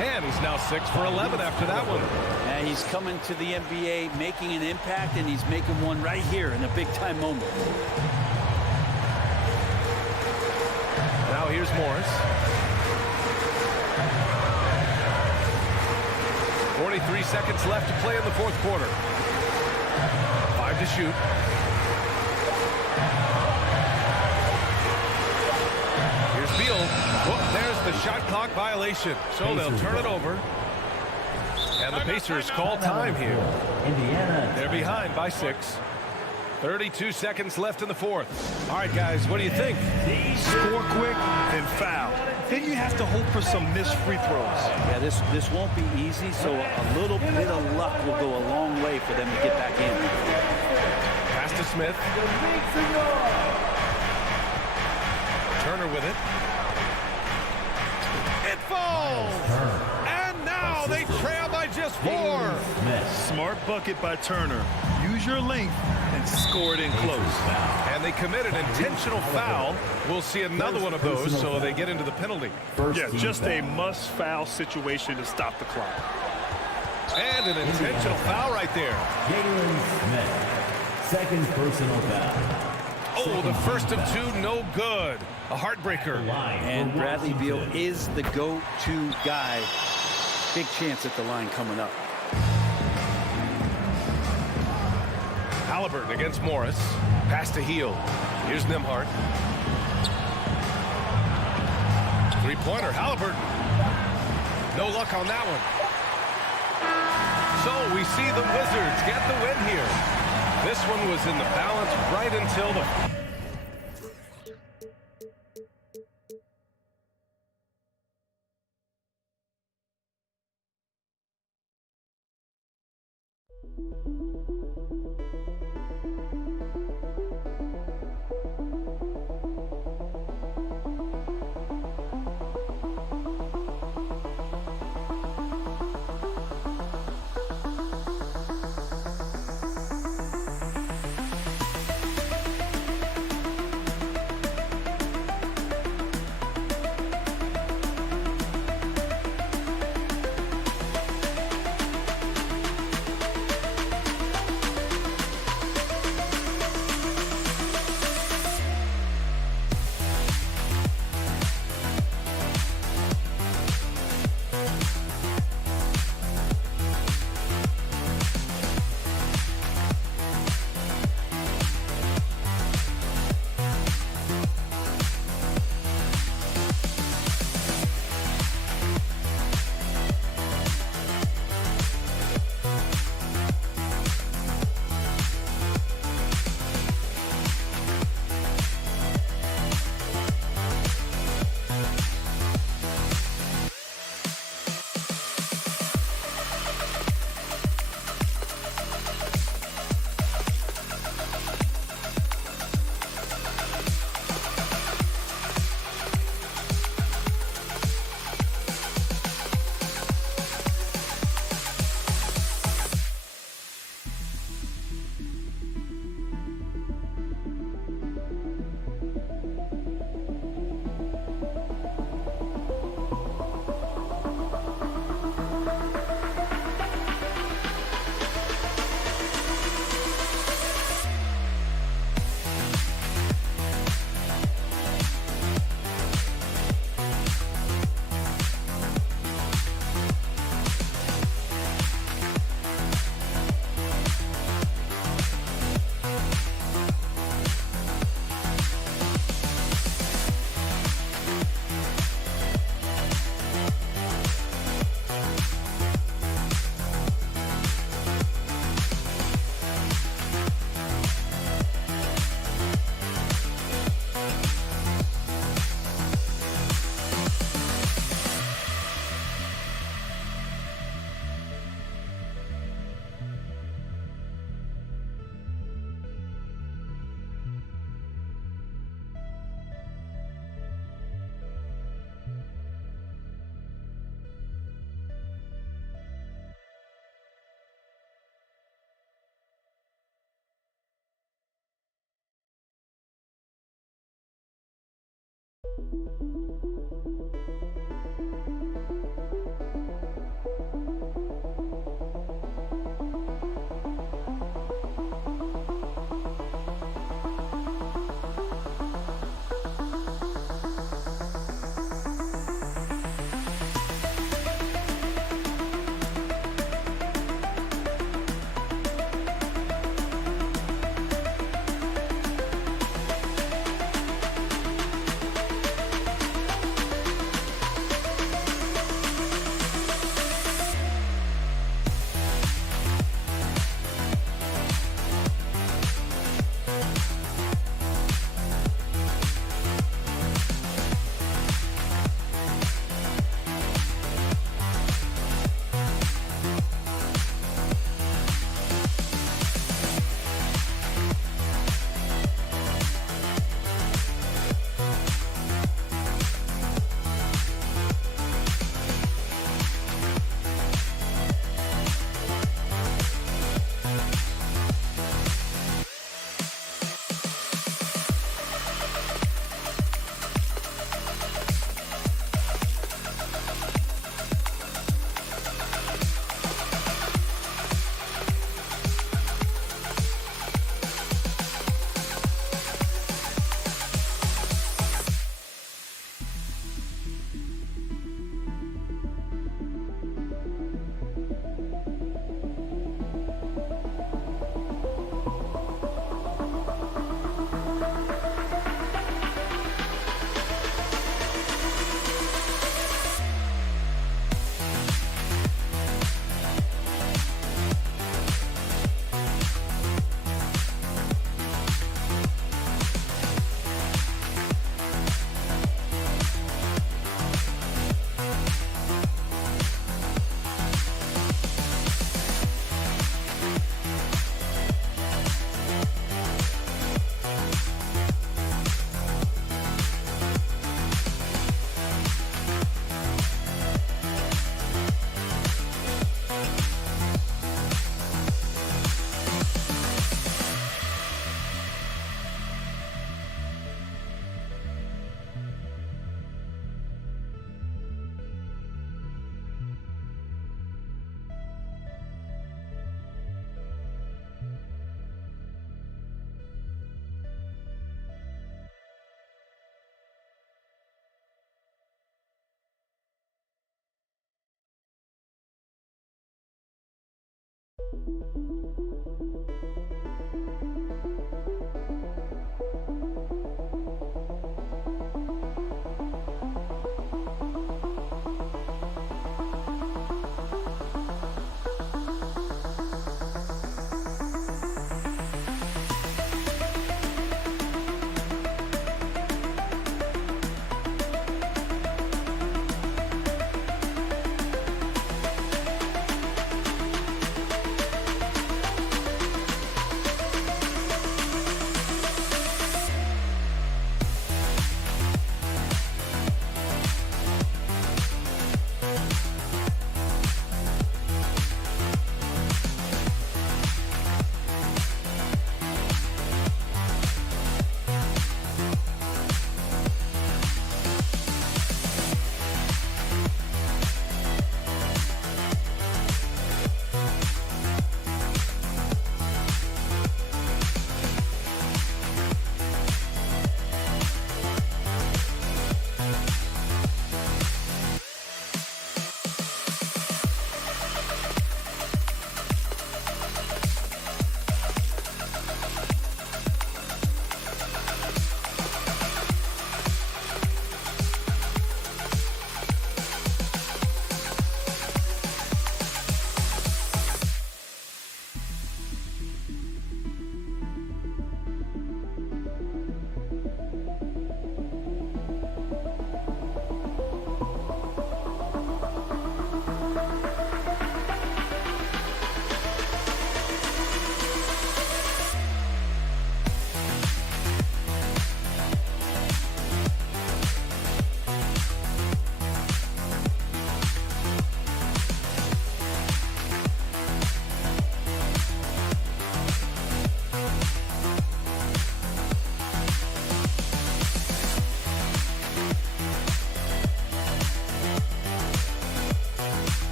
And he's now 6 for 11 after that one. And he's coming to the NBA, making an impact, and he's making one right here in a big-time moment. Now here's Morris. 43 seconds left to play in the fourth quarter. 5 to shoot. Here's Beal. Oh, there's the shot clock violation. So they'll turn it over. And the Pacers call time here. They're behind by 6. 32 seconds left in the fourth. All right, guys, what do you think? Score quick and foul. Then you have to hope for some missed free throws. Yeah, this won't be easy, so a little bit of luck will go a long way for them to get back in. Pass to Smith. Turner with it. It falls! And now they trail by just 4. Smart bucket by Turner. Use your length and score it in close. And they commit an intentional foul. We'll see another one of those, so they get into the penalty. Yeah, just a must-foul situation to stop the clock. And an intentional foul right there. Smith, second personal foul. Oh, the first of 2, no good. A heartbreaker. And Bradley Beal is the go-to guy. Big chance at the line coming up. Halliburton against Morris. Pass to Hield. Here's Nembhard. Three-pointer, Halliburton. No luck on that one. So we see the Wizards get the win here. This one was in the balance right until the...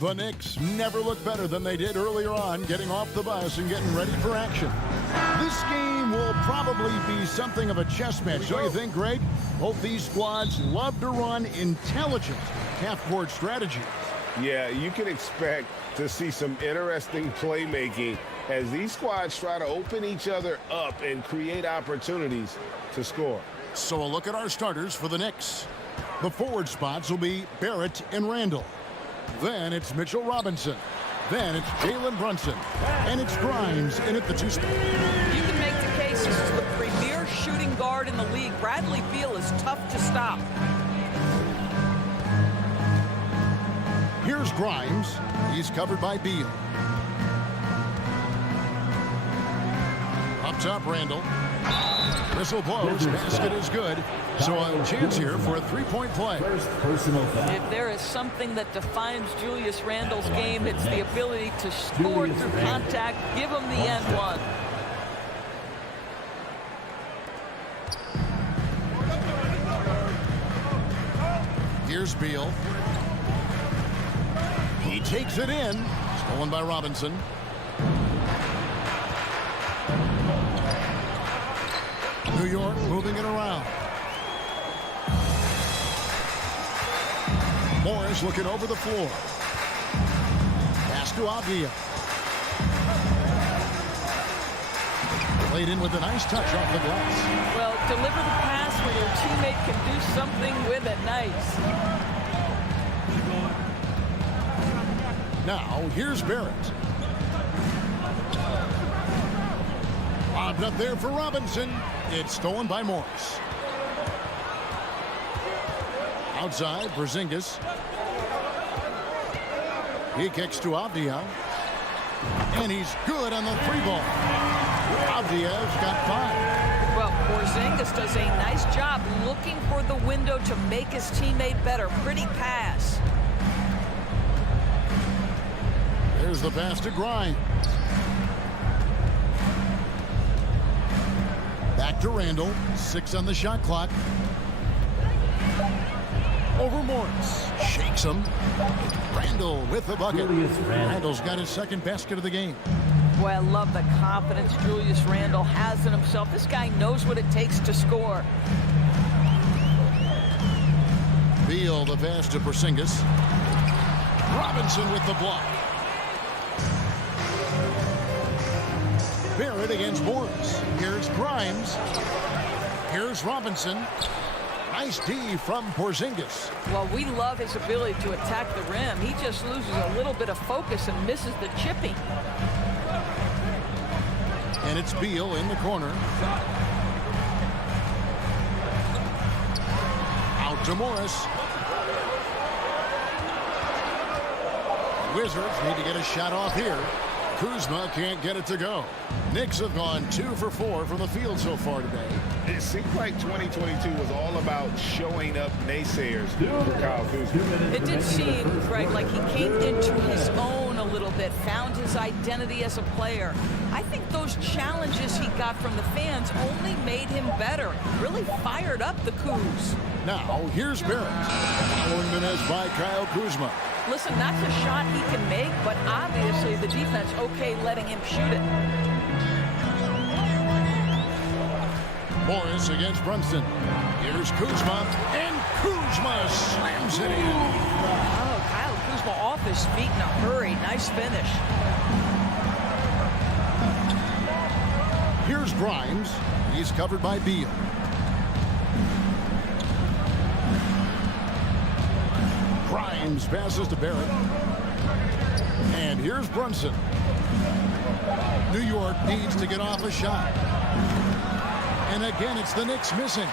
The Knicks never looked better than they did earlier on, getting off the bus and getting ready for action. This game will probably be something of a chess match, don't you think, Greg? Both these squads love to run intelligent half-court strategies. Yeah, you can expect to see some interesting playmaking as these squads try to open each other up and create opportunities to score. So a look at our starters for the Knicks. The forward spots will be Barrett and Randall. Then it's Mitchell Robinson. Then it's Jalen Brunson. And it's Grimes in at the 2 spot. You can make the case this is the premier shooting guard in the league. Bradley Beal is tough to stop. Here's Grimes. He's covered by Beal. Up top, Randall. Whistle blows. Basket is good. So a chance here for a three-point play. If there is something that defines Julius Randle's game, it's the ability to score through contact. Give him the end one. Here's Beal. He takes it in. Stolen by Robinson. New York moving it around. Morris looking over the floor. Pass to Avdia. Played in with a nice touch off the glass. Well, deliver the pass where your teammate can do something with it. Nice. Now, here's Barrett. Lobbed up there for Robinson. It's stolen by Morris. Outside, Porzingis. He kicks to Avdia. And he's good on the 3-ball. Avdia's got 5. Well, Porzingis does a nice job looking for the window to make his teammate better. Pretty pass. There's the pass to Grimes. Back to Randall. 6 on the shot clock. Over Morris. Shakes him. Randall with the bucket. Randall's got his second basket of the game. Boy, I love the confidence Julius Randle has in himself. This guy knows what it takes to score. Beal the pass to Porzingis. Robinson with the block. Barrett against Morris. Here's Grimes. Here's Robinson. Nice D from Porzingis. Well, we love his ability to attack the rim. He just loses a little bit of focus and misses the chipping. And it's Beal in the corner. Out to Morris. Wizards need to get a shot off here. Kuzma can't get it to go. Knicks have gone 2 for 4 from the field so far today. It seemed like 2022 was all about showing up naysayers for Kyle Kuzma. It did seem, Greg, like he came into his own a little bit, found his identity as a player. I think those challenges he got from the fans only made him better, really fired up the Kuz. Now, here's Barrett. Following the nest by Kyle Kuzma. Listen, that's a shot he can make, but obviously the defense okay letting him shoot it. Morris against Brunson. Here's Kuzma, and Kuzma slams it in. Oh, Kyle Kuzma off his feet in a hurry. Nice finish. Here's Grimes. He's covered by Beal. Grimes passes to Barrett. And here's Brunson. New York needs to get off a shot. And again, it's the Knicks missing.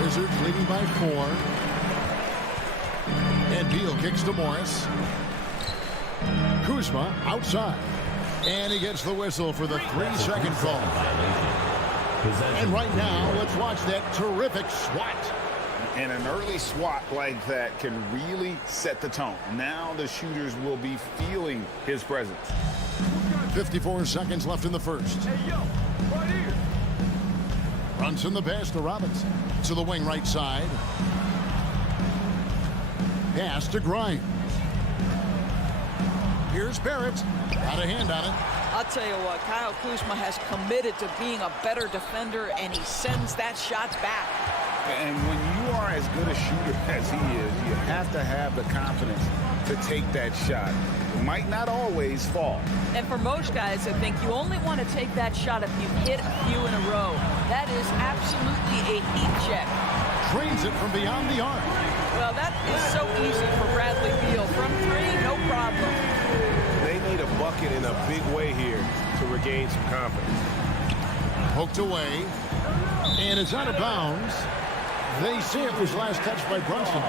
Wizards leading by 4. And Beal kicks to Morris. Kuzma outside. And he gets the whistle for the 3-second call. And right now, let's watch that terrific swat. And an early swat like that can really set the tone. Now the shooters will be feeling his presence. 54 seconds left in the first. Hey, yo, right here. Brunson the pass to Robinson. To the wing right side. Pass to Grimes. Here's Barrett. Got a hand on it. I'll tell you what, Kyle Kuzma has committed to being a better defender, and he sends that shot back. And when you are as good a shooter as he is, you have to have the confidence to take that shot. It might not always fall. And for most guys, I think you only want to take that shot if you hit a few in a row. That is absolutely a heat check. Drains it from beyond the arc. Well, that is so easy for Bradley Beal. From three, no problem. They need a bucket in a big way here to regain some confidence. Poked away. And it's out of bounds. They say it was last touched by Brunson.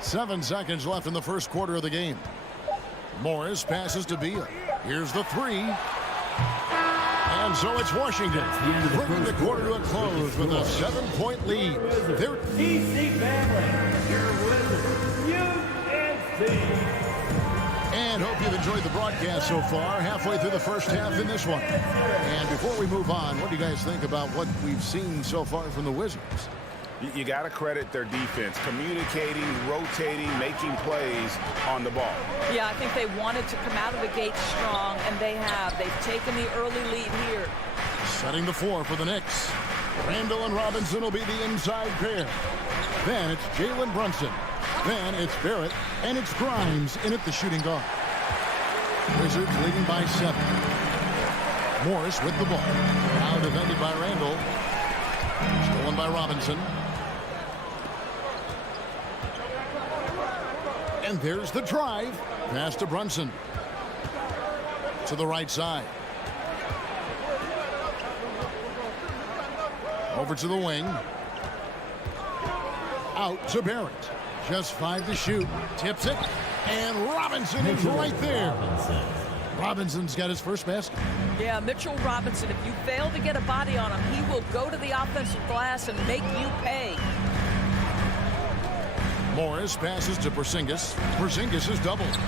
Seven seconds left in the first quarter of the game. Morris passes to Beal. Here's the three. And so it's Washington, bringing the quarter to a close with a 7-point lead. They're DC family, your Wizards, UNC. And hope you've enjoyed the broadcast so far. Halfway through the first half in this one. And before we move on, what do you guys think about what we've seen so far from the Wizards? You got to credit their defense, communicating, rotating, making plays on the ball. Yeah, I think they wanted to come out of the gate strong, and they have. They've taken the early lead here. Setting the floor for the Knicks. Randall and Robinson will be the inside pair. Then it's Jalen Brunson. Then it's Barrett, and it's Grimes in at the shooting guard. Wizards leading by 7. Morris with the ball. Now defended by Randall. Stolen by Robinson. And there's the drive. Pass to Brunson. To the right side. Over to the wing. Out to Barrett. Just 5 to shoot. Tips it. And Robinson is right there. Robinson's got his first basket. Yeah, Mitchell Robinson, if you fail to get a body on him, he will go to the offensive glass and make you pay. Morris passes to Porzingis. Porzingis is doubled.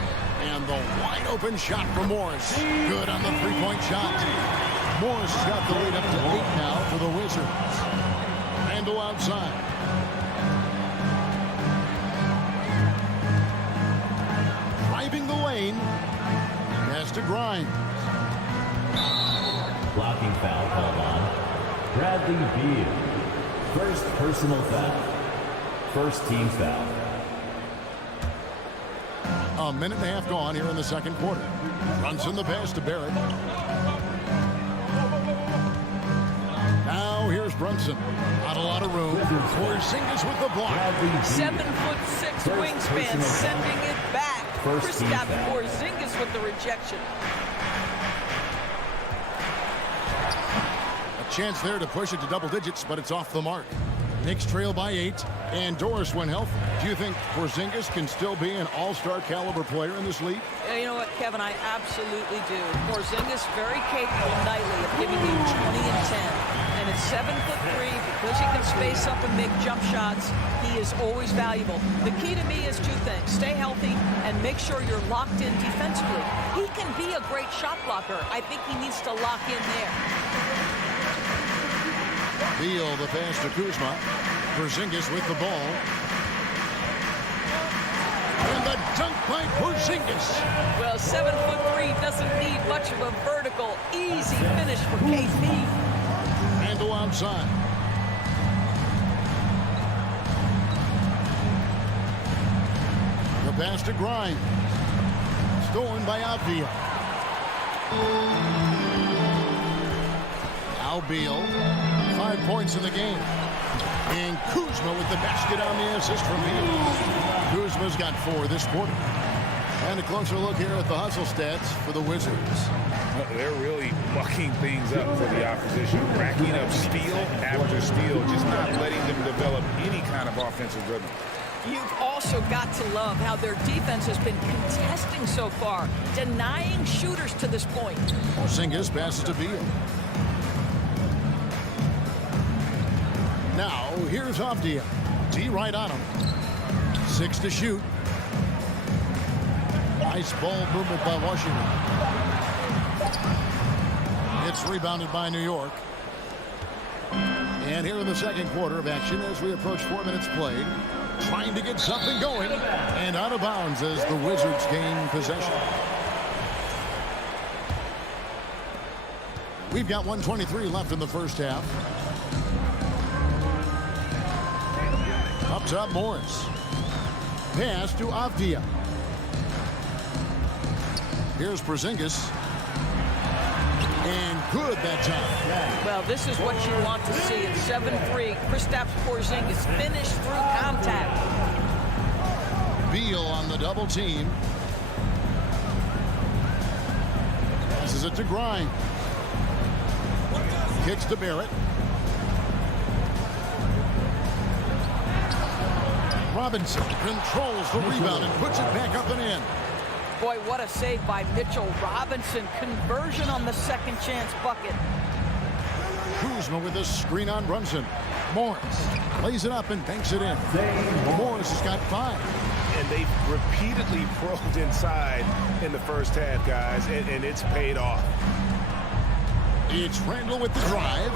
And the wide open shot for Morris. Good on the three-point shot. Morris has got the lead up to 8 now for the Wizards. Randall outside. Driving the lane. Pass to Grimes. Blocking foul called on Bradley Beal. First personal foul. First team foul. A minute and a half gone here in the second quarter. Brunson the pass to Barrett. Now here's Brunson. Not a lot of room. Porzingis with the block. 7'6" wingspan, sending it back. Kristaps Porzingis with the rejection. A chance there to push it to double digits, but it's off the mark. Knicks trail by 8, and Doris when healthy. Do you think Porzingis can still be an all-star caliber player in this league? You know what, Kevin, I absolutely do. Porzingis very capable nightly of giving you 20 and 10. And at 7'3", because he can space up and make jump shots, he is always valuable. The key to me is 2 things. Stay healthy and make sure you're locked in defensively. He can be a great shot blocker. I think he needs to lock in there. Beal the pass to Kuzma. Porzingis with the ball. And the dunk by Porzingis. Well, 7'3" doesn't need much of a vertical, easy finish for KP. Randall outside. The pass to Grimes. Stolen by Beal. Now Beal. 5 points in the game. And Kuzma with the basket on the assist from Beal. Kuzma's got 4 this quarter. And a closer look here at the hustle stats for the Wizards. They're really mucking things up for the opposition, racking up steal after steal, just not letting them develop any kind of offensive rhythm. You've also got to love how their defense has been contesting so far, denying shooters to this point. Skijesss passes to Beal. Now, here's Avdia. D right on him. 6 to shoot. Nice ball movement by Washington. It's rebounded by New York. And here in the second quarter of action as we approach 4 minutes played. Trying to get something going. And out of bounds as the Wizards gain possession. We've got 1:23 left in the first half. Up top, Morris. Pass to Avdia. Here's Skijesss. And good that time. Well, this is what you want to see. It's 7-3. Kristaps Porzingis finished through contact. Beal on the double team. Passes it to Grimes. Kicks to Barrett. Robinson controls the rebound and puts it back up and in. Boy, what a save by Mitchell Robinson. Conversion on the second chance bucket. Kuzma with a screen on Brunson. Morris lays it up and banks it in. Morris has got 5. And they've repeatedly probed inside in the first half, guys, and it's paid off. It's Randle with the drive,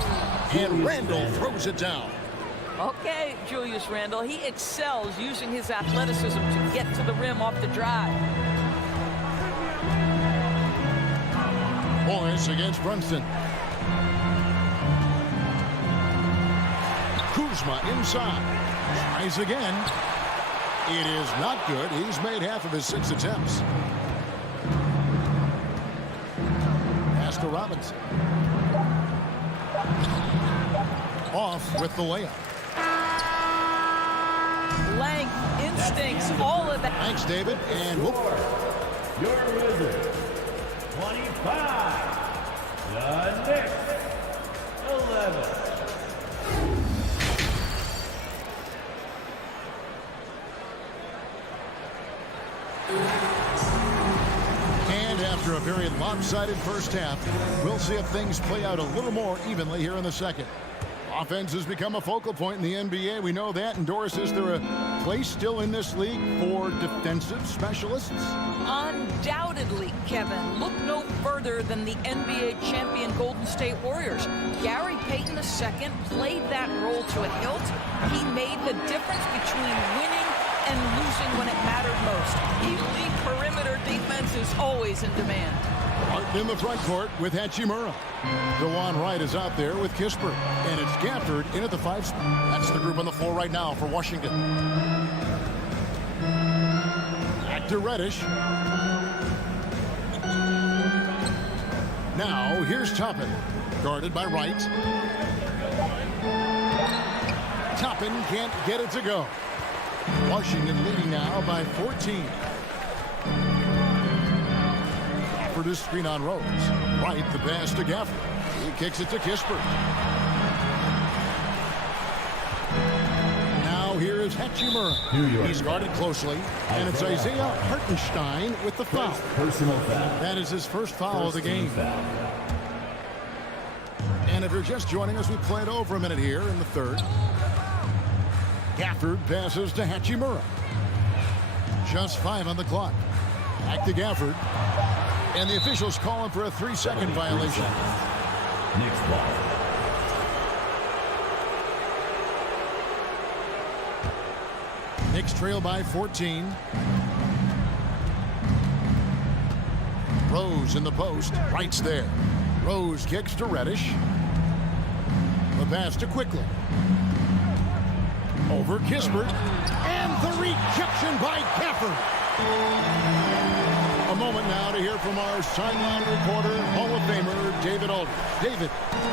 and Randle throws it down. Okay, Julius Randle, he excels using his athleticism to get to the rim off the drive. Morris against Brunson. Kuzma inside. Tries again. It is not good. He's made half of his 6 attempts. Pass to Robinson. Off with the layup. Length, instincts, all of that. Thanks, David. And whoop. Your Wizards, 25. The Knicks, 11. And after a very lopsided first half, we'll see if things play out a little more evenly here in the second. Offense has become a focal point in the NBA. We know that. And Doris, is there a place still in this league for defensive specialists? Undoubtedly, Kevin. Look no further than the NBA champion Golden State Warriors. Gary Payton II played that role to a hilt. He made the difference between winning and losing when it mattered most. Elite perimeter defense is always in demand. Martin in the front court with Hachimura. DeJuan Wright is out there with Kispert. And it's Gafford in at the 5 spot. That's the group on the floor right now for Washington. Back to Reddish. Now here's Toppin. Guarded by Wright. Toppin can't get it to go. Washington leading now by 14. Gafford is screen on Rose. Wright the pass to Gafford. He kicks it to Kispert. Now here is Hachimura. He's guarded closely. And it's Isaiah Hartenstein with the foul. Personal foul. That is his first foul of the game. And if you're just joining us, we played over a minute here in the third. Gafford passes to Hachimura. Just 5 on the clock. Back to Gafford. And the officials calling for a 3-second violation. Knicks ball. Knicks trail by 14. Rose in the post. Wright's there. Rose kicks to Reddish. The pass to Quickly. Over Kispert. And the rejection by Gafford. A moment now to hear from our sideline reporter, Hall of Famer, David Aldridge. David.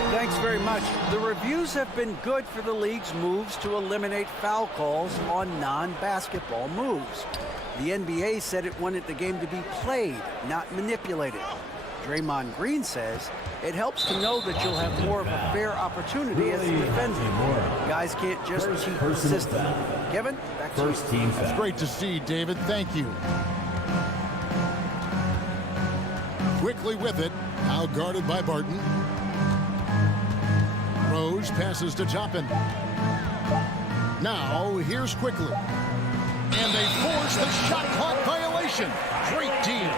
Thanks very much. The reviews have been good for the league's moves to eliminate foul calls on non-basketball moves. The NBA said it wanted the game to be played, not manipulated. Draymond Green says it helps to know that you'll have more of a fair opportunity as a defender. Guys can't just cheat the system. Kevin, back to you. That's great to see, David. Thank you. Quickly with it, now guarded by Barton. Rose passes to Toppin. Now, here's Quickly. And they force the shot clock violation. Great deal.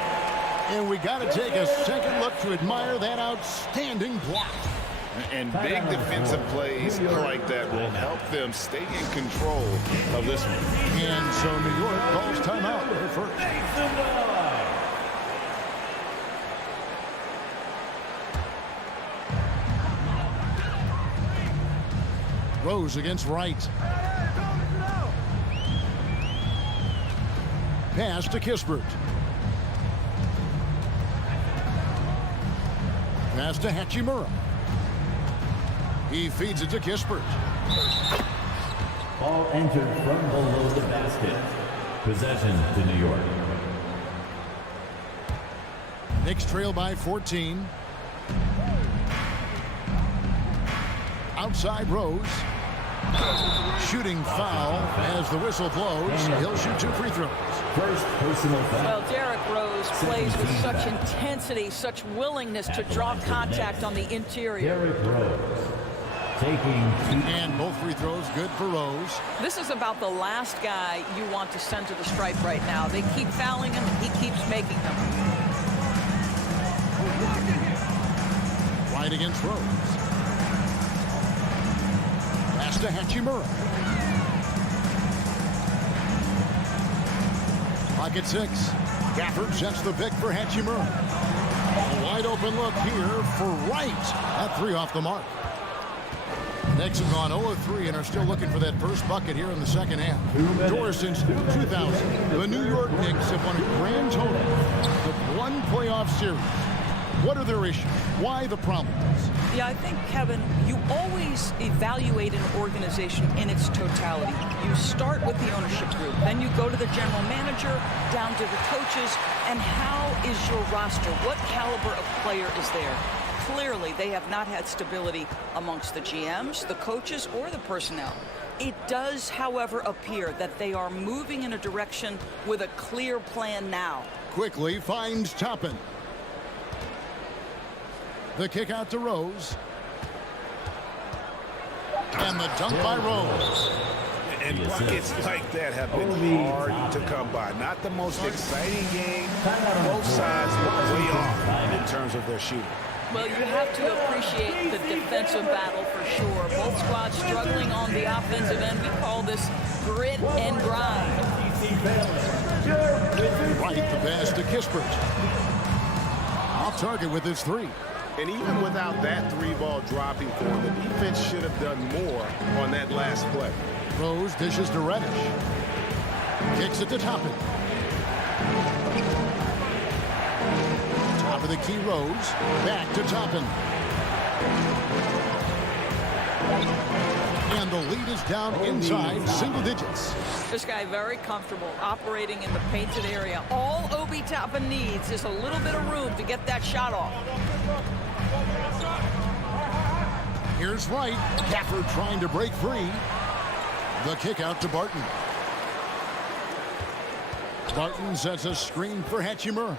And we got to take a second look to admire that outstanding block. And big defensive plays like that will help them stay in control of this one. And so New York calls timeout for first. Rose against Wright. Pass to Kispert. Pass to Hachimura. He feeds it to Kispert. Ball entered from below the basket. Possession to New York. Knicks trail by 14. Outside Rose. Shooting foul as the whistle blows. He'll shoot 2 free throws. First personal foul. Well, Derrick Rose plays with such intensity, such willingness to draw contact on the interior. Derrick Rose taking 2. And both free throws good for Rose. This is about the last guy you want to send to the stripe right now. They keep fouling him. He keeps making them. Right against Rose. Pass to Hachimura. Pocket 6. Gafford sets the pick for Hachimura. A wide open look here for Wright. That 3 off the mark. Knicks have gone 0-3 and are still looking for that first bucket here in the second half. Doors since 2000, the New York Knicks have won a grand total of 1 playoff series. What are their issues? Why the problems? Yeah, I think, Kevin, you always evaluate an organization in its totality. You start with the ownership group, then you go to the general manager, down to the coaches, and how is your roster? What caliber of player is there? Clearly, they have not had stability amongst the GMs, the coaches, or the personnel. It does, however, appear that they are moving in a direction with a clear plan now. Quickly finds Toppin. The kick out to Rose. And the dunk by Rose. And buckets like that have been hard to come by. Not the most exciting game. Both sides look way off in terms of their shooting. Well, you have to appreciate the defensive battle for sure. Both squads struggling on the offensive end. We call this grit and grind. Right, the pass to Kispert. Off target with his 3. And even without that 3-ball dropping for him, the defense should have done more on that last play. Rose dishes to Reddish. Kicks it to Toppin. Top of the key, Rose. Back to Toppin. And the lead is down inside single digits. This guy very comfortable operating in the painted area. All Obi Toppin needs is a little bit of room to get that shot off. Here's Wright. Gafford trying to break free. The kick out to Barton. Barton sets a screen for Hachimura.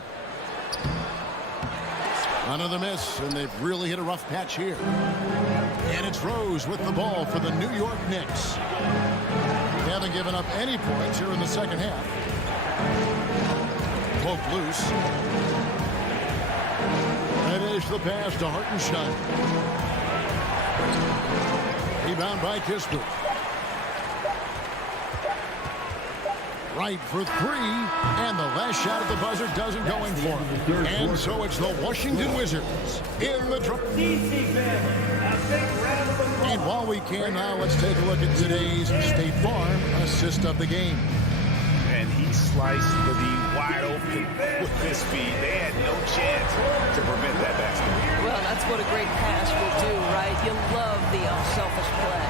Another miss, and they've really hit a rough patch here. And it's Rose with the ball for the New York Knicks. They haven't given up any points here in the second half. Poke loose. Finish the pass to Hartenstein. Rebound by Kispert. Right for 3, and the last shot at the buzzer doesn't go in for him. And so it's the Washington Wizards in the trouble. And while we can now, let's take a look at today's State Farm assist of the game. And he sliced the D wide open with his speed. They had no chance to prevent that basket. Well, that's what a great pass will do, right? You love the unselfish play.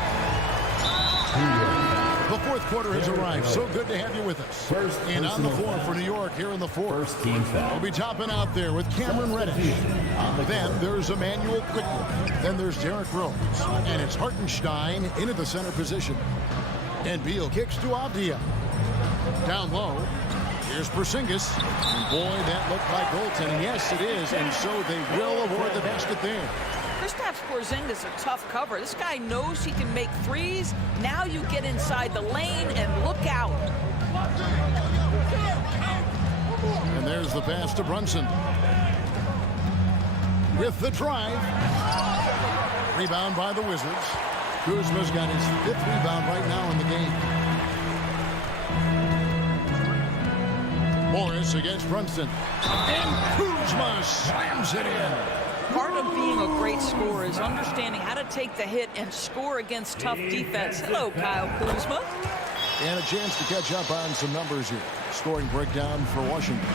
The fourth quarter has arrived. So good to have you with us. And on the floor for New York here in the fourth. First team foul. We'll be topping out there with Cameron Reddish. Then there's Emmanuel Quickly. Then there's Derrick Rose. And it's Hartenstein into the center position. And Beal kicks to Avdia. Down low. Here's Porzingis. And boy, that looked like goaltending. Yes, it is. And so they will award the basket there. Kristaps Porzingis a tough cover. This guy knows he can make threes. Now you get inside the lane and look out. And there's the pass to Brunson. With the drive. Rebound by the Wizards. Kuzma's got his 5th rebound right now in the game. Morris against Brunson. And Kuzma slams it in. Part of being a great scorer is understanding how to take the hit and score against tough defense. Hello, Kyle Kuzma. And a chance to catch up on some numbers here. Scoring breakdown for Washington.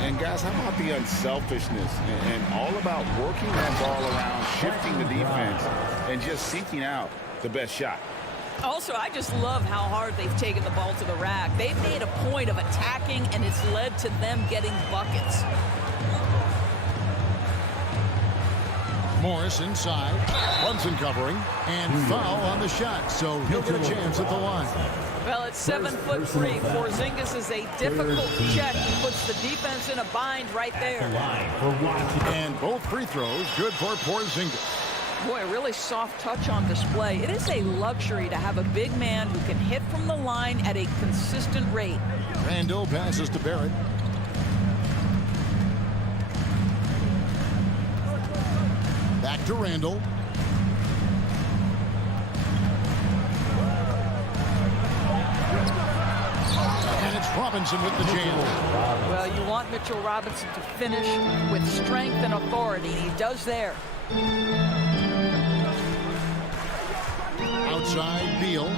And guys, how about the unselfishness and all about working that ball around, shifting the defense, and just seeking out the best shot. Also, I just love how hard they've taken the ball to the rack. They've made a point of attacking, and it's led to them getting buckets. Morris inside. Brunson covering. And foul on the shot, so he'll get a chance at the line. Well, it's 7'3". Porzingis is a difficult check. He puts the defense in a bind right there. And both free throws good for Porzingis. Boy, a really soft touch on display. It is a luxury to have a big man who can hit from the line at a consistent rate. Randall passes to Barrett. Back to Randall. And it's Robinson with the jam. Well, you want Mitchell Robinson to finish with strength and authority. He does there. Outside, Beal.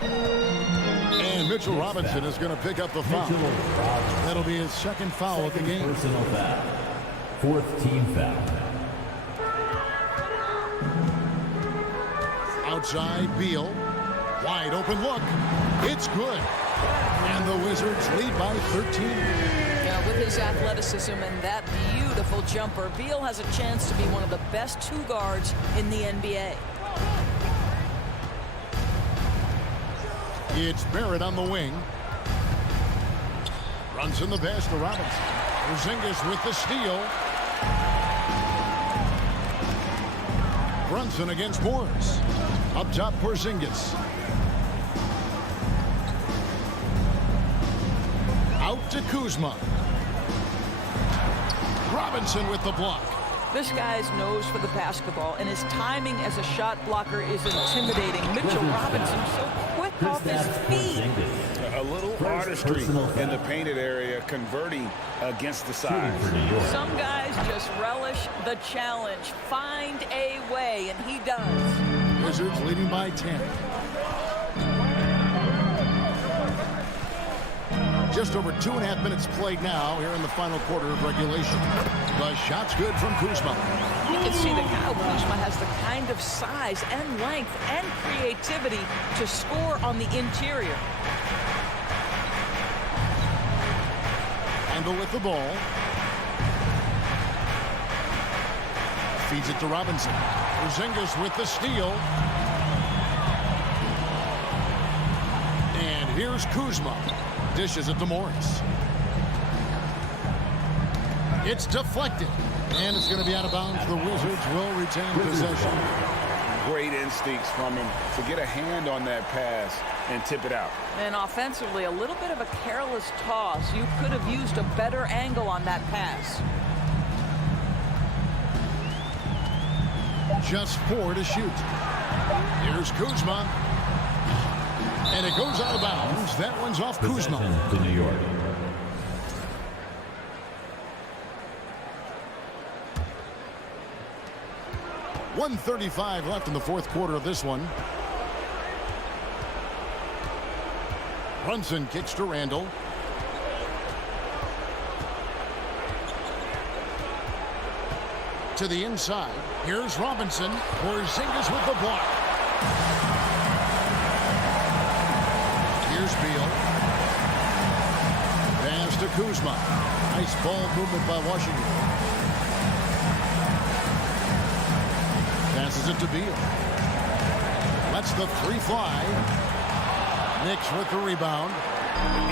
And Mitchell Robinson is going to pick up the foul. That'll be his 2nd foul of the game. Personal foul. 4th team foul. Outside, Beal. Wide open look. It's good. And the Wizards lead by 13. Yeah, with his athleticism and that beautiful jumper, Beal has a chance to be one of the best 2 guards in the NBA. It's Barrett on the wing. Runs in the pass to Robinson. Porzingis with the steal. Brunson against Morris. Up top, Porzingis. Out to Kuzma. Robinson with the block. This guy's nose for the basketball, and his timing as a shot blocker is intimidating. Mitchell Robinson so quick off his feet. A little artistry in the painted area, converting against the size. Some guys just relish the challenge. Find a way, and he does. Wizards leading by 10. Just over 2.5 minutes played now here in the final quarter of regulation. The shot's good from Kuzma. You can see that Kyle Kuzma has the kind of size and length and creativity to score on the interior. Randall with the ball. Feeds it to Robinson. Porzingis with the steal. And here's Kuzma. Dishes it to Morris. It's deflected. And it's going to be out of bounds. The Wizards will retain possession. Great instincts from him to get a hand on that pass and tip it out. And offensively, a little bit of a careless toss. You could have used a better angle on that pass. Just 4 to shoot. Here's Kuzma. And it goes out of bounds. That one's off Kuzma. To New York. .135 left in the fourth quarter of this one. Brunson kicks to Randall. To the inside. Here's Robinson. Porzingis with the block. Beal. Pass to Kuzma. Nice ball movement by Washington. Passes it to Beal. Lets the three fly. Knicks with the rebound.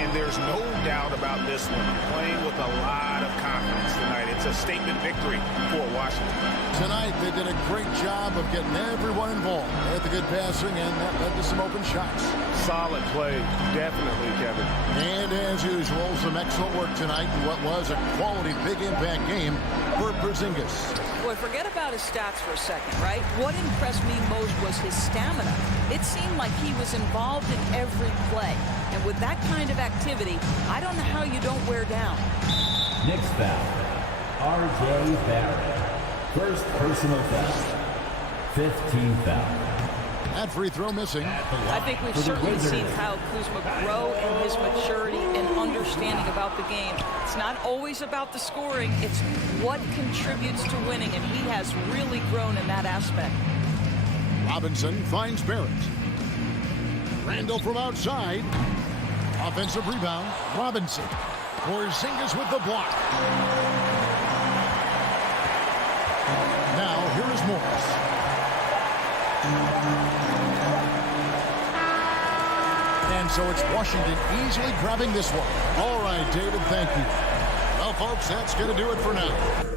And there's no doubt about this one. Playing with a lot of confidence tonight. It's a statement victory for Washington. Tonight, they did a great job of getting everyone involved. They had the good passing, and that led to some open shots. Solid play, definitely, Kevin. And as usual, some excellent work tonight in what was a quality big impact game for Porzingis. Boy, forget about his stats for a second, right? What impressed me most was his stamina. It seemed like he was involved in every play. And with that kind of activity, I don't know how you don't wear down. Knicks foul. R.J. Barrett. First personal foul. 15 foul. That free throw missing. I think we've certainly seen Kyle Kuzma grow in his maturity and understanding about the game. It's not always about the scoring. It's what contributes to winning, and he has really grown in that aspect. Robinson finds Barrett. Randall from outside. Offensive rebound. Robinson. Porzingis with the block. Now, here is Morris. And so it's Washington easily grabbing this one. All right, David, thank you. Well, folks, that's going to do it for now.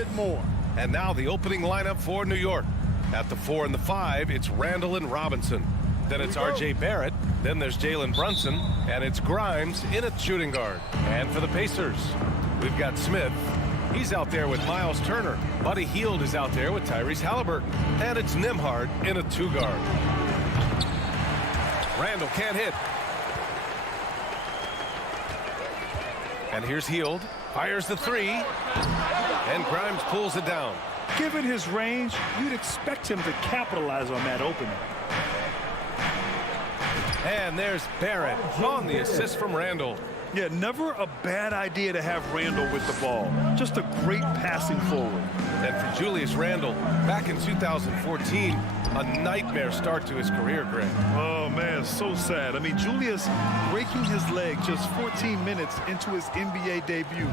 bit more. And now the opening lineup for New York. At the 4 and the 5, it's Randall and Robinson. Then it's R.J. Barrett. Then there's Jalen Brunson. And it's Grimes in at shooting guard. And for the Pacers, we've got Smith. He's out there with Miles Turner. Buddy Hield is out there with Tyrese Halliburton. And it's Nembhard in a 2-guard. Randall can't hit. And here's Hield. Fires the 3. And Grimes pulls it down. Given his range, you'd expect him to capitalize on that opening. And there's Barrett on the assist from Randall. Yeah, never a bad idea to have Randall with the ball. Just a great passing forward. And for Julius Randle, back in 2014, a nightmare start to his career, Greg. Oh, man, so sad. I mean, Julius breaking his leg just 14 minutes into his NBA debut.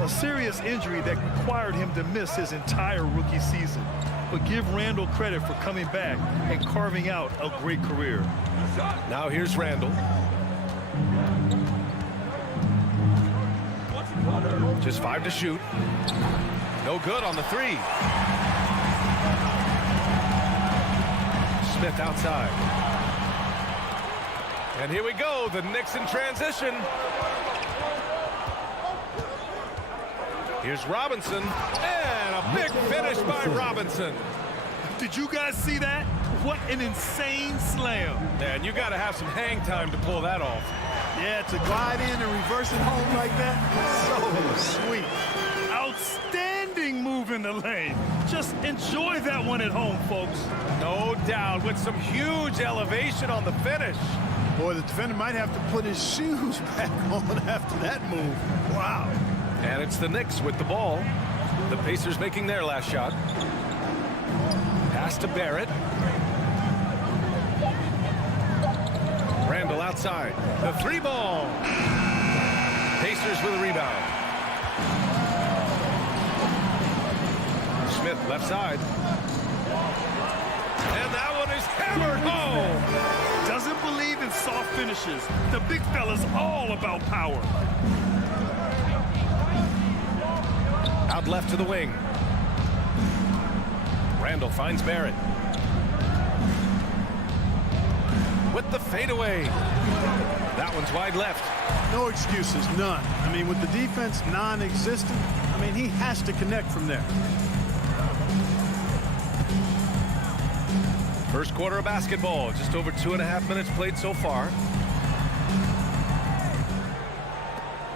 A serious injury that required him to miss his entire rookie season. but give Randall credit for coming back and carving out a great career. Now here's Randall. Just 5 to shoot. No good on the 3. Smith outside. And here we go, the Knicks in transition. Here's Robinson, and a big finish by Robinson. Did you guys see that? What an insane slam. Man, you got to have some hang time to pull that off. Yeah, to glide in and reverse it home like that, so sweet. Outstanding move in the lane. Just enjoy that one at home, folks. No doubt, with some huge elevation on the finish. Boy, the defender might have to put his shoes back on after that move. Wow. And it's the Knicks with the ball. The Pacers making their last shot. Pass to Barrett. Randall outside. The 3-ball. Pacers with a rebound. Smith left side. And that one is hammered home. Doesn't believe in soft finishes. The big fella's all about power. Out left to the wing. Randall finds Barrett. With the fadeaway. That one's wide left. No excuses, none. I mean, with the defense non-existent, I mean, he has to connect from there. First quarter of basketball. Just over 2.5 minutes played so far.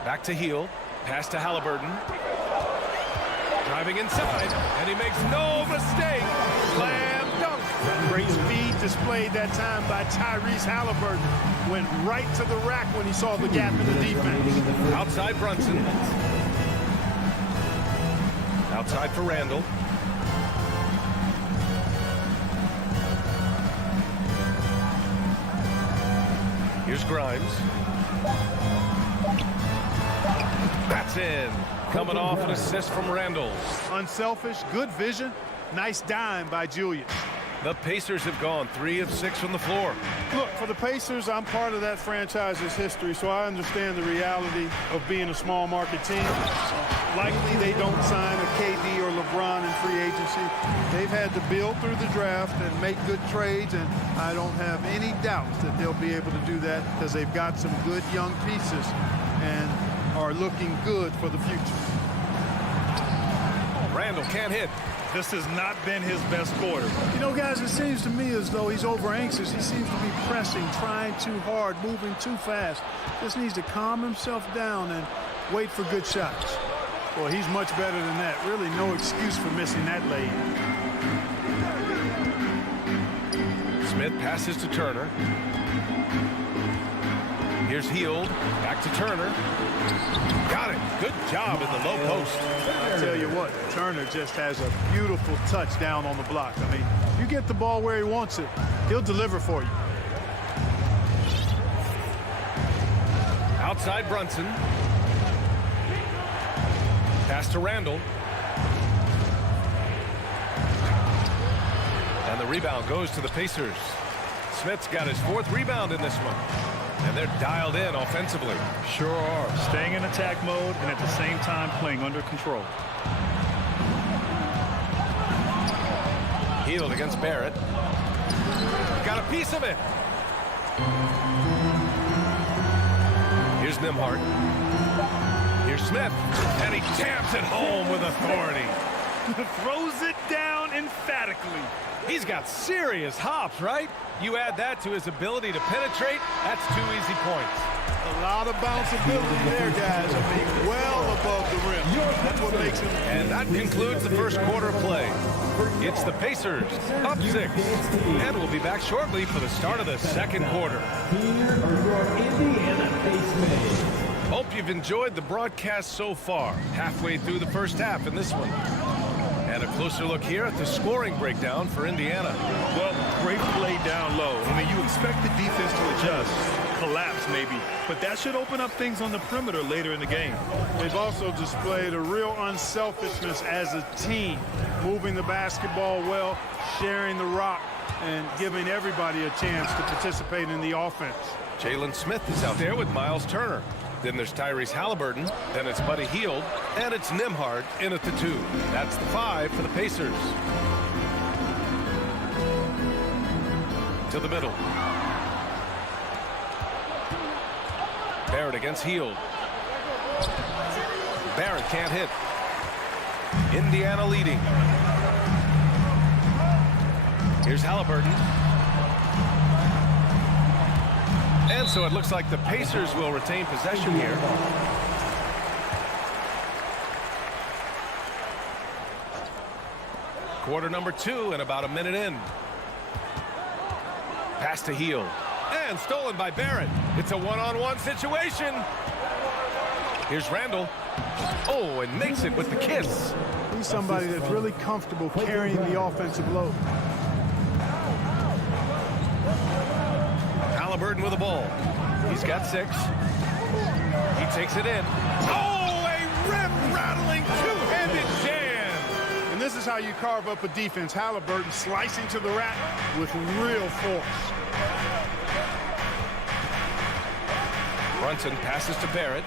Back to Hield. Pass to Halliburton. Driving inside, and he makes no mistake. Slam dunk. Great speed displayed that time by Tyrese Halliburton. Went right to the rack when he saw the gap in the defense. Outside Brunson. Outside for Randall. Here's Grimes. That's in. Coming off an assist from Randall. Unselfish, good vision. Nice dime by Julius. The Pacers have gone 3 of 6 from the floor. Look, for the Pacers, I'm part of that franchise's history, so I understand the reality of being a small market team. Likely they don't sign a KD or LeBron in free agency. They've had to build through the draft and make good trades, and I don't have any doubts that they'll be able to do that because they've got some good young pieces and are looking good for the future. Randall can't hit. This has not been his best quarter. You know, guys, it seems to me as though he's over anxious. He seems to be pressing, trying too hard, moving too fast. Just needs to calm himself down and wait for good shots. Well, he's much better than that. Really no excuse for missing that lane. Smith passes to Turner. Here's Hield. Back to Turner. Got it. Good job in the low post. I tell you what, Turner just has a beautiful touch down on the block. I mean, you get the ball where he wants it, he'll deliver for you. Outside Brunson. Pass to Randall. And the rebound goes to the Pacers. Smith's got his 4th rebound in this one. And they're dialed in offensively. Sure are. Staying in attack mode and at the same time playing under control. Hield against Barrett. Got a piece of it. Here's Nembhard. Here's Smith. And he jams it home with authority. Throws it down emphatically. He's got serious hops, right? You add that to his ability to penetrate, that's 2 easy points. A lot of bounceability there, guys. I mean, well above the rim. That's what makes him. And that concludes the first quarter of play. It's the Pacers up 6. And we'll be back shortly for the start of the second quarter. Here are your Indiana Pacers. Hope you've enjoyed the broadcast so far. Halfway through the first half in this one. And a closer look here at the scoring breakdown for Indiana. Well, great play down low. I mean, you expect the defense to adjust, collapse maybe, but that should open up things on the perimeter later in the game. They've also displayed a real unselfishness as a team, moving the basketball well, sharing the rock, and giving everybody a chance to participate in the offense. Jalen Smith is out there with Miles Turner. Then there's Tyrese Halliburton. Then it's Buddy Hield. And it's Nembhard in at the 2. That's the 5 for the Pacers. To the middle. Barrett against Hield. Barrett can't hit. Indiana leading. Here's Halliburton. And so it looks like the Pacers will retain possession here. Quarter number 2 and about a minute in. Pass to Hield. And stolen by Barrett. It's a one-on-one situation. Here's Randall. Oh, and makes it with the kiss. He's somebody that's really comfortable carrying the offensive load. Halliburton with the ball. He's got 6. He takes it in. Oh, a rim-rattling two-handed jam. And this is how you carve up a defense. Halliburton slicing to the rack with real force. Brunson passes to Barrett.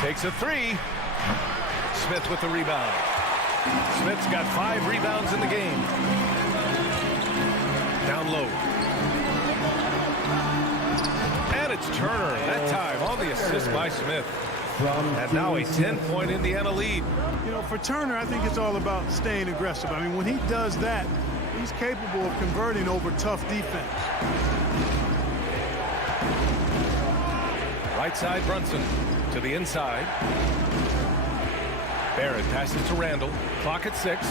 Takes a 3. Smith with the rebound. Smith's got 5 rebounds in the game. Down low. And it's Turner that time on the assist by Smith. And now a 10-point Indiana lead. You know, for Turner, I think it's all about staying aggressive. I mean, when he does that, he's capable of converting over tough defense. Right side Brunson to the inside. Barrett passes to Randall. Clock at 6.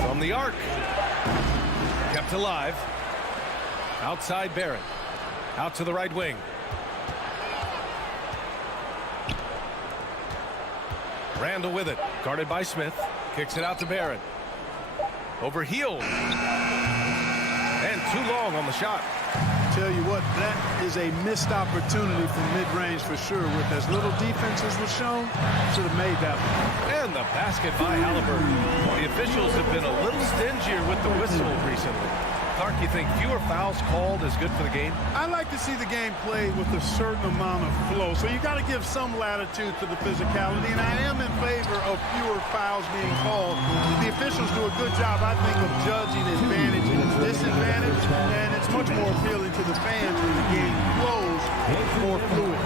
From the arc. Kept alive. Outside Barrett. Out to the right wing. Randall with it. Guarded by Smith. Kicks it out to Barrett. Over Hield. And too long on the shot. Tell you what, that is a missed opportunity from mid-range for sure. With as little defense as was shown, should have made that one. And the basket by Halliburton. The officials have been a little stingier with the whistle recently. Clark, you think fewer fouls called is good for the game? I like to see the game played with a certain amount of flow. So you got to give some latitude to the physicality, and I am in favor of fewer fouls being called. The officials do a good job, I think, of judging advantage and disadvantage, and it's much more appealing to the fans when the game flows more fluid.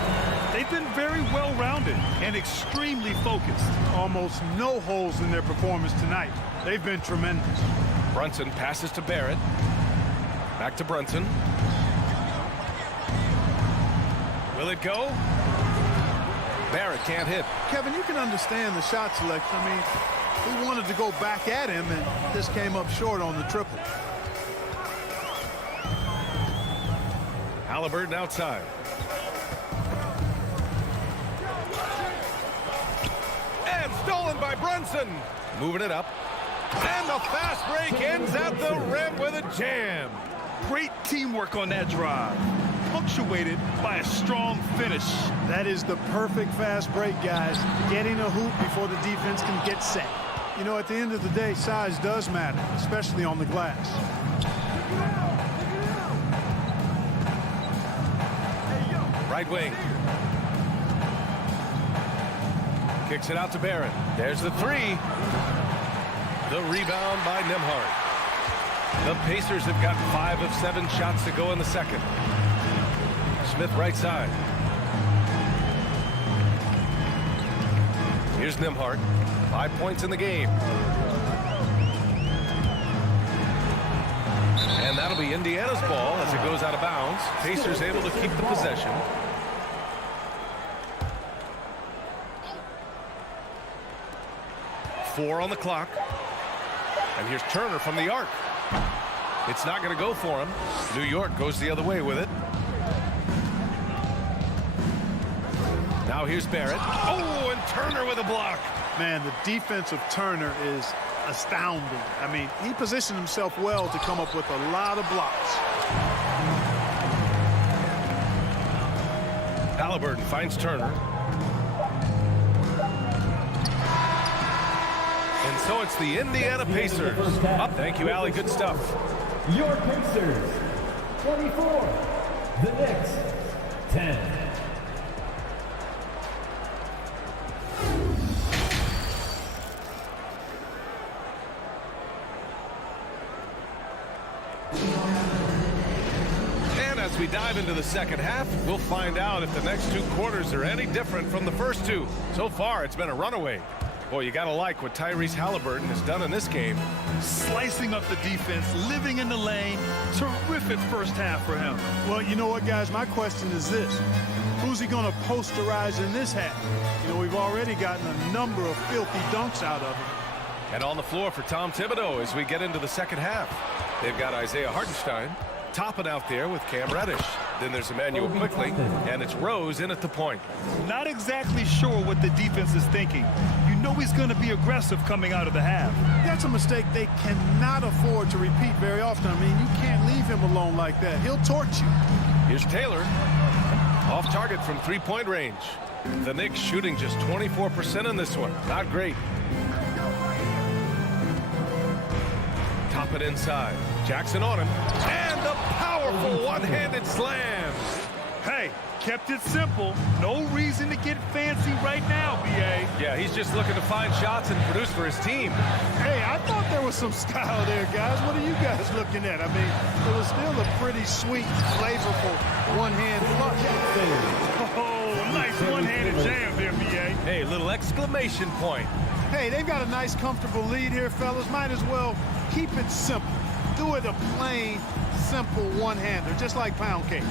They've been very well-rounded and extremely focused. Almost no holes in their performance tonight. They've been tremendous. Brunson passes to Barrett. Back to Brunson. Will it go? Barrett can't hit. Kevin, you can understand the shot selection. I mean, we wanted to go back at him, and this came up short on the triple. Halliburton outside. And stolen by Brunson. Moving it up. And the fast break ends at the rim with a jam. Great teamwork on that drive, punctuated by a strong finish. That is the perfect fast break, guys. Getting a hoop before the defense can get set. You know, at the end of the day, size does matter, especially on the glass. Right wing. Kicks it out to Barrett. There's the 3. The rebound by Nembhard. The Pacers have got 5 of 7 shots to go in the second. Smith right side. Here's Nembhard. 5 points in the game. And that'll be Indiana's ball as it goes out of bounds. Pacers able to keep the possession. Four on the clock. And here's Turner from the arc. It's not going to go for him. New York goes the other way with it. Now here's Barrett. Oh, and Turner with a block. Man, the defense of Turner is astounding. I mean, he positioned himself well to come up with a lot of blocks. Halliburton finds Turner. And so it's the Indiana Pacers. Up. Thank you, Allie. Good stuff. Your Pacers, 24. The Knicks, 10. And as we dive into the second half, we'll find out if the next 2 quarters are any different from the first 2. So far, it's been a runaway. Boy, you got to like what Tyrese Halliburton has done in this game. Slicing up the defense, living in the lane. Terrific first half for him. Well, you know what, guys? My question is this. Who's he going to posterize in this half? You know, we've already gotten a number of filthy dunks out of him. And on the floor for Tom Thibodeau as we get into the second half. They've got Isaiah Hartenstein topping out there with Cam Reddish. Then there's Emmanuel Quickly, and it's Rose in at the point. Not exactly sure what the defense is thinking. You know he's going to be aggressive coming out of the half. That's a mistake they cannot afford to repeat very often. I mean, you can't leave him alone like that. He'll torch you. Here's Taylor. Off target from 3-point range. The Knicks shooting just 24% in this one. Not great. Top it inside. Jackson on him. And a powerful one-handed slam. Hey, kept it simple. No reason to get fancy right now, B.A. Yeah, he's just looking to find shots and produce for his team. Hey, I thought there was some style there, guys. What are you guys looking at? I mean, it was still a pretty sweet, flavorful one-hand flush. Oh, nice one-handed jam there, B.A. Hey, little exclamation point. Hey, they've got a nice, comfortable lead here, fellas. Might as well keep it simple. Do it a plain, simple one-hander, just like pound cake.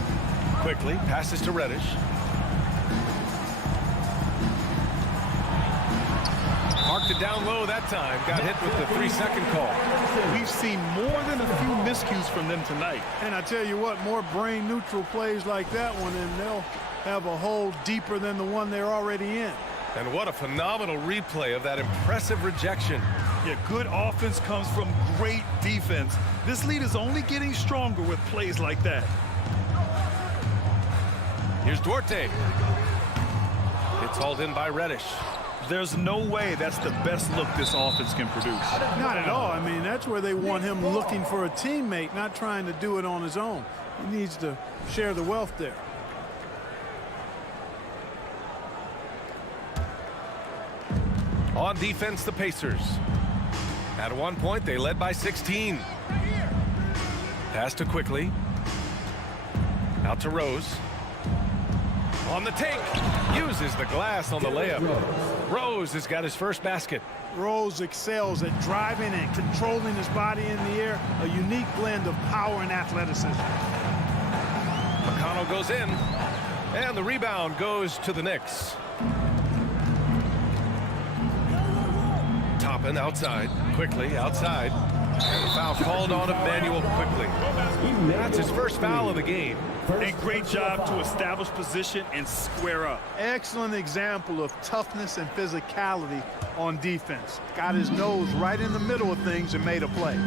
Quickly passes to Reddish. Marked it down low that time. Got hit with the 3-second call. We've seen more than a few miscues from them tonight. And I tell you what, more brain-neutral plays like that one, and they'll have a hole deeper than the one they're already in. And what a phenomenal replay of that impressive rejection. Yeah, good offense comes from great defense. This lead is only getting stronger with plays like that. Here's Duarte. It's hauled in by Reddish. There's no way that's the best look this offense can produce. Not at all. I mean, that's where they want him looking for a teammate, not trying to do it on his own. He needs to share the wealth there. On defense, the Pacers. At one point, they led by 16. Pass to Quickly. Out to Rose. On the take. Uses the glass on the layup. Rose has got his first basket. Rose excels at driving and controlling his body in the air. A unique blend of power and athleticism. McConnell goes in. And the rebound goes to the Knicks. Toppin outside. Quickly outside. And the foul called on Emmanuel Quickly. That's his first foul of the game. A great job to establish position and square up. Excellent example of toughness and physicality on defense. Got his nose right in the middle of things and made a play.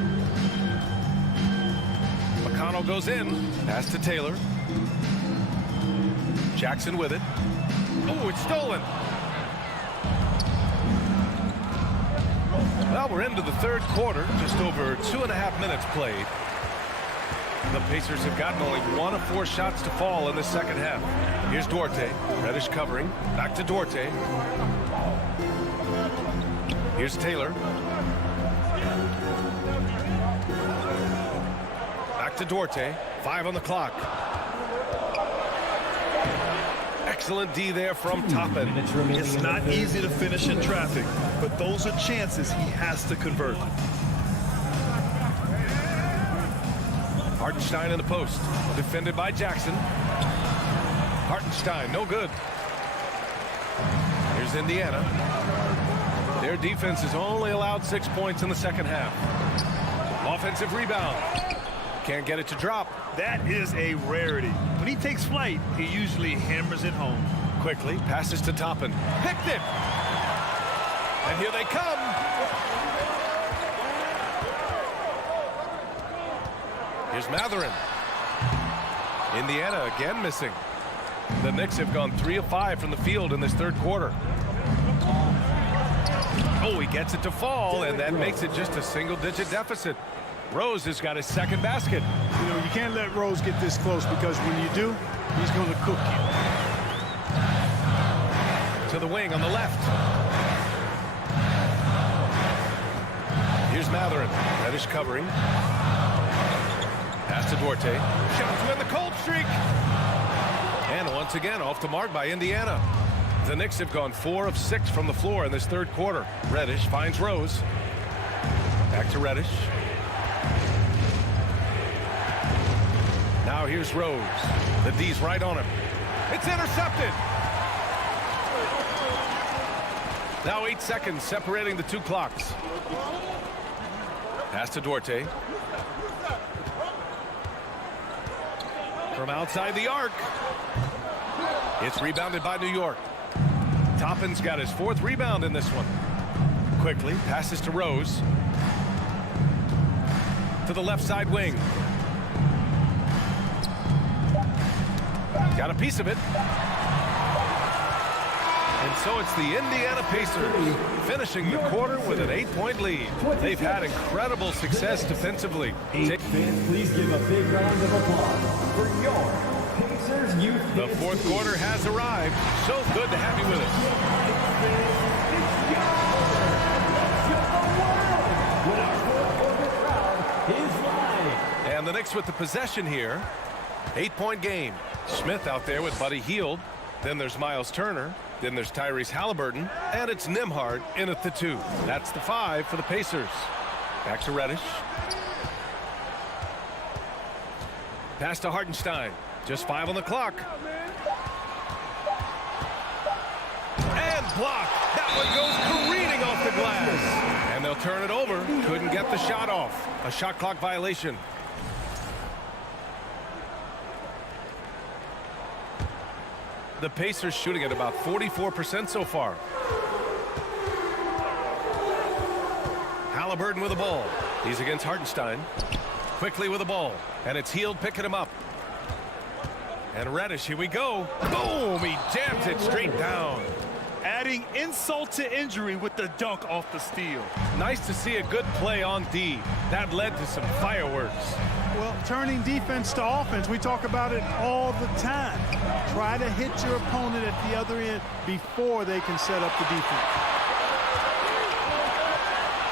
McConnell goes in. Pass to Taylor. Jackson with it. Oh, it's stolen. Well, we're into the third quarter. Just over 2.5 minutes played. The Pacers have gotten only 1 of 4 shots to fall in the second half. Here's Duarte. Reddish covering. Back to Duarte. Here's Taylor. Back to Duarte. 5 on the clock. Excellent D there from Toppin. It's not easy to finish in traffic, but those are chances he has to convert. Hartenstein in the post. Defended by Jackson. Hartenstein, no good. Here's Indiana. Their defense has only allowed 6 points in the second half. Offensive rebound. Can't get it to drop. That is a rarity. When he takes flight, he usually hammers it home. Quickly passes to Toppin. Picked it. And here they come. Here's Matherin. Indiana again missing. The Knicks have gone 3 of 5 from the field in this third quarter. Oh, he gets it to fall, and that makes it just a single-digit deficit. Rose has got his second basket. You know, you can't let Rose get this close, because when you do, he's going to cook you. To the wing on the left. Here's Matherin. Reddish covering. Pass to Duarte. Shot to end the cold streak. And once again, off the mark by Indiana. The Knicks have gone 4 of 6 from the floor in this third quarter. Reddish finds Rose. Back to Reddish. Now here's Rose. The D's right on him. It's intercepted. Now 8 seconds separating the two clocks. Pass to Duarte. From outside the arc. It's rebounded by New York. Toppin's got his 4th rebound in this one. Quickly passes to Rose. To the left side wing. Got a piece of it. And so it's the Indiana Pacers finishing the quarter with an 8-point lead. They've had incredible success defensively. Please give a big round of applause for your Pacers youth. The fourth quarter has arrived. So good to have you with us. And the Knicks with the possession here. 8-point game. Smith out there with Buddy Hield. Then there's Miles Turner. Then there's Tyrese Halliburton. And it's Nembhard in at the 2. That's the 5 for the Pacers. Back to Reddish. Pass to Hartenstein. Just 5 on the clock. And blocked. That one goes careening off the glass. And they'll turn it over. Couldn't get the shot off. A shot clock violation. The Pacers shooting at about 44% so far. Halliburton with the ball. He's against Hartenstein. Quickly with the ball. And it's Hield picking him up. And Reddish, here we go. Boom! He jams it straight down. Adding insult to injury with the dunk off the steal. Nice to see a good play on D. That led to some fireworks. Well, turning defense to offense, we talk about it all the time. Try to hit your opponent at the other end before they can set up the defense.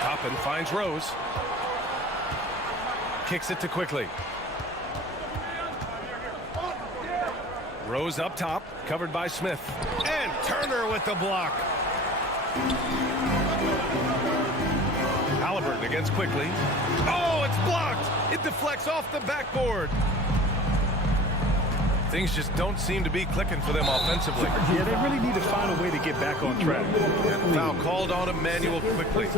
Toppin finds Rose. Kicks it to Quickly. Rose up top, covered by Smith. And Turner with the block. Halliburton against Quickly. Oh, it's blocked. It deflects off the backboard. Things just don't seem to be clicking for them offensively. Yeah, they really need to find a way to get back on track. And foul called on Emmanuel Quickly.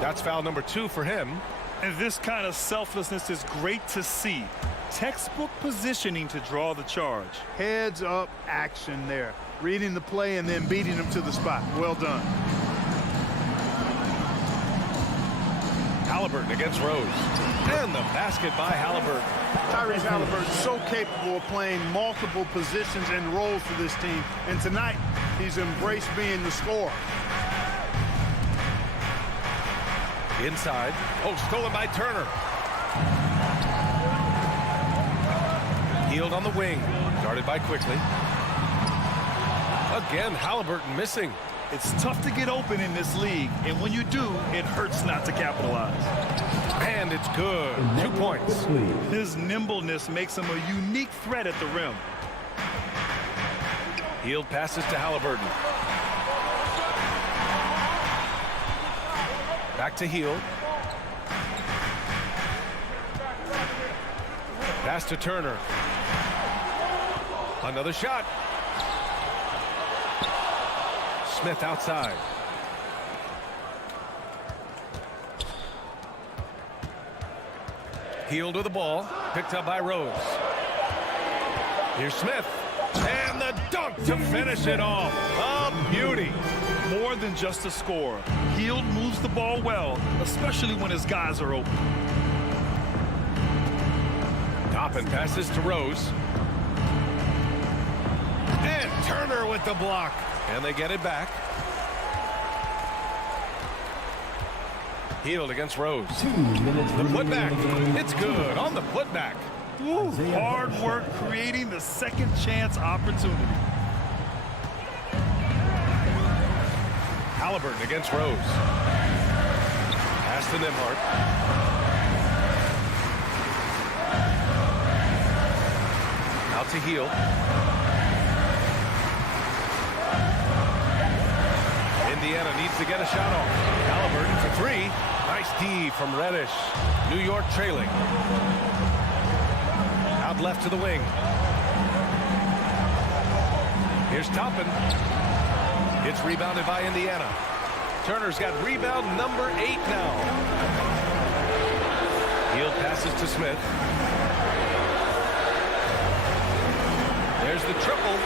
That's foul number 2 for him. And this kind of selflessness is great to see. Textbook positioning to draw the charge. Heads up action there. Reading the play and then beating him to the spot. Well done. Halliburton against Rose. And the basket by Halliburton. Tyrese Halliburton so capable of playing multiple positions and roles for this team. And tonight, he's embraced being the scorer. Inside. Oh, stolen by Turner. Hield on the wing. Guarded by Quickly. Again, Halliburton missing. It's tough to get open in this league, and when you do, it hurts not to capitalize. And it's good. 2 points. His nimbleness makes him a unique threat at the rim. Hield passes to Halliburton. Back to Hield. Pass to Turner. Another shot. Smith outside. Hield with the ball. Picked up by Rose. Here's Smith. And the dunk to finish it off. A beauty. more than just a scorer. Hield moves the ball well, especially when his guys are open. Toppin passes to Rose. And Turner with the block. And they get it back. Hield against Rose. 2 minutes. The putback. It's good on the putback. Ooh, hard work creating the second chance opportunity. Halliburton against Rose. Pass to Nembhard. Out to Hield. Indiana needs to get a shot off. Halliburton for three. Nice D from Reddish. New York trailing. Out left to the wing. Here's Toppin. It's rebounded by Indiana. Turner's got rebound number 8 now. Hield passes to Smith. There's the triple.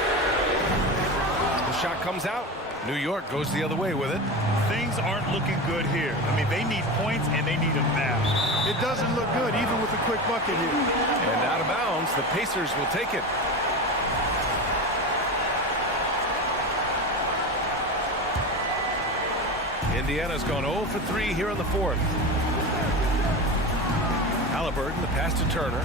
The shot comes out. New York goes the other way with it. Things aren't looking good here. I mean, they need points and they need them now. It doesn't look good, even with a quick bucket here. And out of bounds, the Pacers will take it. Indiana's gone 0 for 3 here in the fourth. Halliburton, the pass to Turner.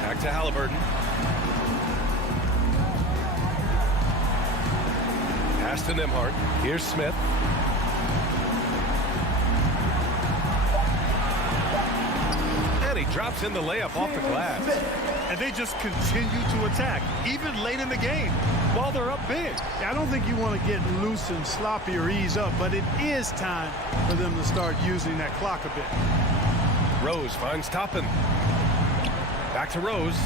Back to Halliburton. Pass to Nembhard. Here's Smith. And he drops in the layup off the glass. And they just continue to attack, even late in the game, while they're up big. I don't think you want to get loose and sloppy or ease up, but it is time for them to start using that clock a bit. Rose finds Toppin. Back to Rose.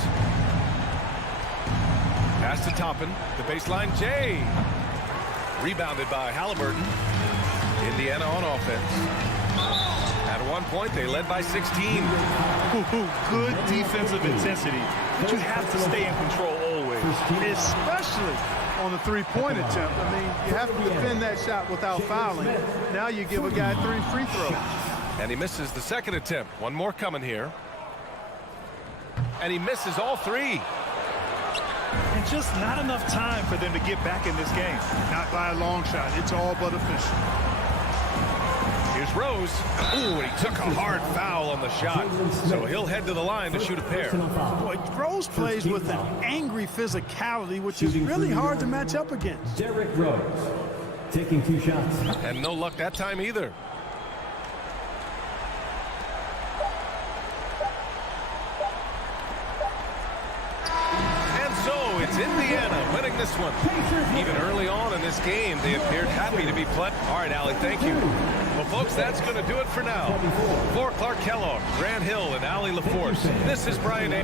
Pass to Toppin. The baseline, Jay. Rebounded by Halliburton. Indiana on offense. At one point, they led by 16. Good defensive intensity, but you have to stay in control always. Especially on the three-point attempt. I mean, you have to defend that shot without fouling. Now you give a guy 3 free throws. And he misses the second attempt. One more coming here. And he misses all 3. And just not enough time for them to get back in this game. Not by a long shot. It's all but official. Here's Rose. Ooh, and he took a hard foul on the shot. So he'll head to the line to shoot a pair. Boy, Rose plays with an angry physicality, which is really hard to match up against. Derrick Rose taking 2 shots. And no luck that time either. It's Indiana winning this one. Even early on in this game, they appeared happy to be playing. All right, Allie, thank you. Well, folks, that's going to do it for now. For Clark Kellogg, Grant Hill, and Allie LaForce, this is Brian A.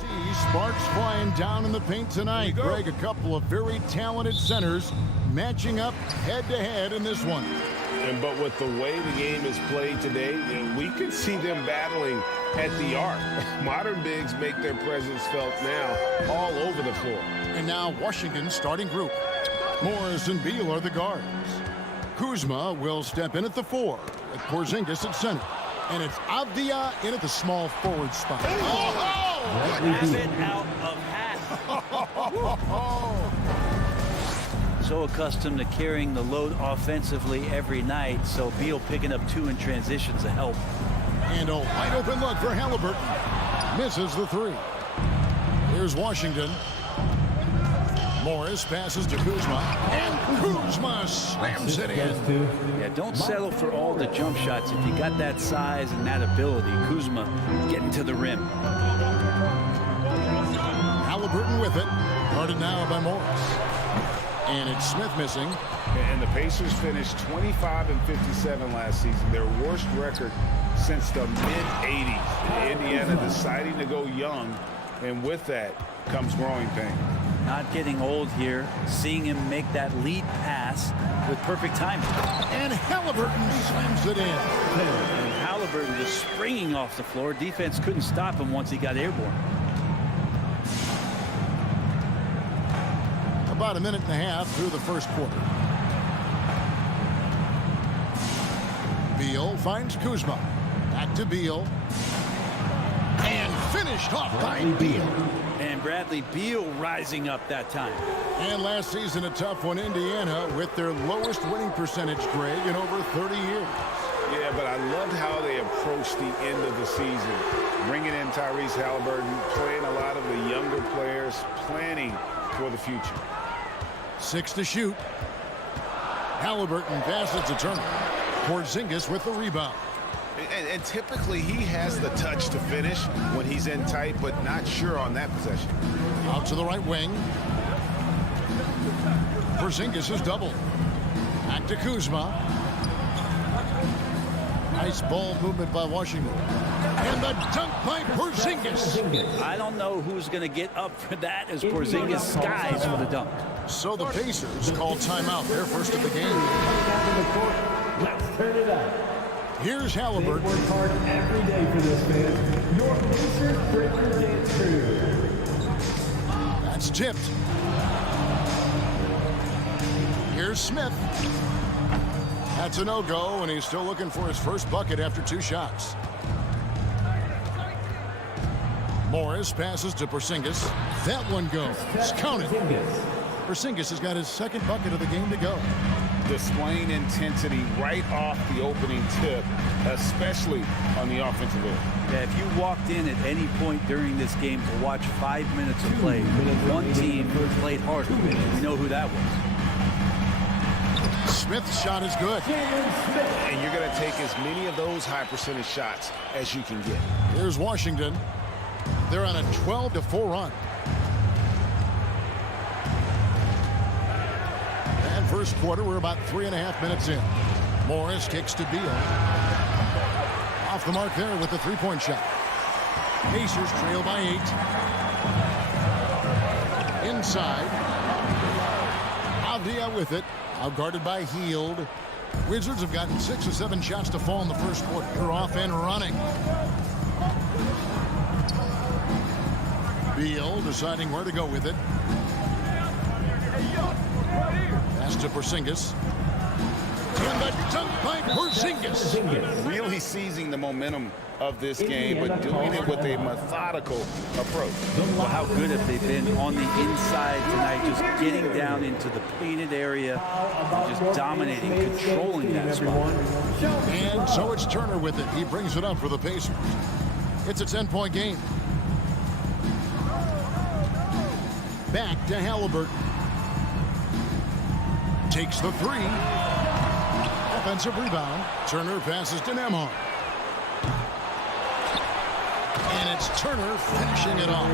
See sparks flying down in the paint tonight. Greg, a couple of very talented centers matching up head-to-head in this one. But with the way the game is played today, we could see them battling at the arc. Modern bigs make their presence felt now all over the floor. And now Washington's starting group. Morris and Beal are the guards. Kuzma will step in at the 4, with Porzingis at center. And it's Avdia in at the small forward spot. Have it out of half. So accustomed to carrying the load offensively every night, so Beal picking up 2 in transitions to help. And a wide open look for Halliburton. Misses the 3. Here's Washington. Morris passes to Kuzma, and Kuzma slams it in. Yeah, don't settle for all the jump shots. If you got that size and that ability, Kuzma getting to the rim. Halliburton with it. Guarded now by Morris. And it's Smith missing. And the Pacers finished 25-57 last season, their worst record since the mid-'80s. Indiana deciding to go young, and with that comes growing pains. Not getting old here, seeing him make that lead pass with perfect timing. And Halliburton slams it in. And Halliburton just springing off the floor. Defense couldn't stop him once he got airborne. About a minute and a half through the first quarter. Beal finds Kuzma. Back to Beal. And finished off by Beal. And Bradley Beal rising up that time. And last season, a tough one, Indiana, with their lowest winning percentage, Greg, in over 30 years. Yeah, but I loved how they approached the end of the season. Bringing in Tyrese Halliburton, playing a lot of the younger players, planning for the future. 6 to shoot. Halliburton passes to Turner. Porzingis with the rebound. And typically he has the touch to finish when he's in tight, but not sure on that possession. Out to the right wing. Porzingis is doubled. Back to Kuzma. Nice ball movement by Washington. And the dunk by Porzingis. I don't know who's going to get up for that as Porzingis skies for the dunk. So the Pacers call timeout, their first of the game. Let's turn it up. Here's Halliburton. They work hard every day for this, man. Your Pacers Breaker Dance Crew. That's tipped. Here's Smith. That's a no-go, and he's still looking for his first bucket after 2 shots. Morris passes to Porzingis. That one goes. Counted. Porzingis has got his second bucket of the game to go. Displaying intensity right off the opening tip, especially on the offensive end. Yeah, if you walked in at any point during this game to watch 5 minutes of play, one team played harder. We know who that was. Smith's shot is good. And you're going to take as many of those high percentage shots as you can get. Here's Washington. They're on a 12-4 run. And first quarter, we're about 3.5 minutes in. Morris kicks to Beal. Off the mark there with the three-point shot. Pacers trail by 8. Inside. Avdia with it. Outguarded by Hield. Wizards have gotten 6 or 7 shots to fall in the first quarter. They're off and running. Beal deciding where to go with it. Pass to Porzingis. And the dunk by Porzingis. Really seizing the momentum of this game, but doing it with a methodical approach. Well, how good have they been on the inside tonight, just getting down into the painted area, and just dominating, controlling that spot. And so it's Turner with it. He brings it up for the Pacers. It's a 10-point game. Back to Halliburton. Takes the 3. Offensive rebound. Turner passes to Nembhard. And it's Turner finishing it off.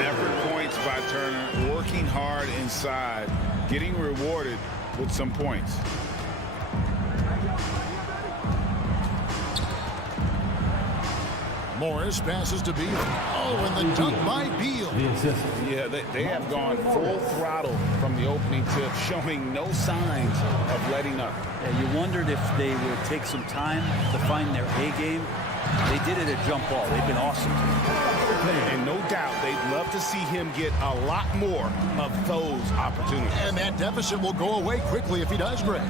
Effort points by Turner, working hard inside, getting rewarded with some points. Morris passes to Beal. Oh, and the dunk by Beal. Yeah, they have gone full throttle from the opening tip, showing no signs of letting up. Yeah, you wondered if they would take some time to find their A game. They did it at jump ball. They've been awesome. And no doubt they'd love to see him get a lot more of those opportunities. And that deficit will go away quickly if he does, Greg.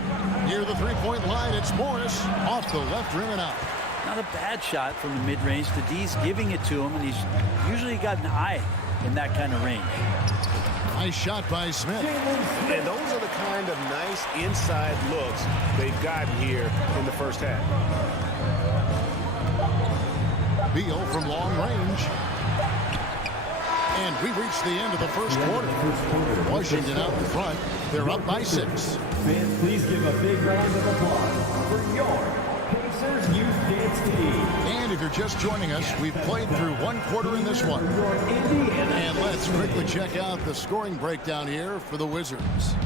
Near the three-point line, it's Morris off the left rim and out. Not a bad shot from the mid-range. The D's giving it to him, and he's usually got an eye in that kind of range. Nice shot by Smith. And those are the kind of nice inside looks they've gotten here in the first half. Beal from long range. And we reached the end of the first quarter. Washington out in front. They're up by 6. Fans, please give a big round of applause for your Pacers Youth Dance Team. And if you're just joining us, we've played through one quarter in this one. And let's quickly check out the scoring breakdown here for the Wizards.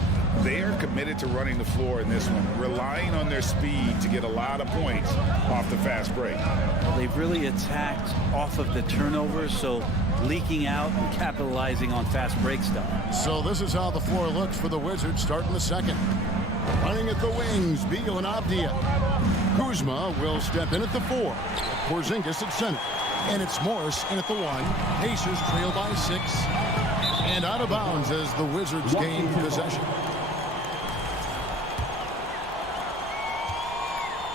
They are committed to running the floor in this one, relying on their speed to get a lot of points off the fast break. Well, they've really attacked off of the turnovers, so leaking out and capitalizing on fast break stuff. So this is how the floor looks for the Wizards starting the second. Running at the wings, Beal and Avdia. Kuzma will step in at the 4. Porzingis at center. And it's Morris in at the 1. Pacers trail by 6. And out of bounds as the Wizards gain possession.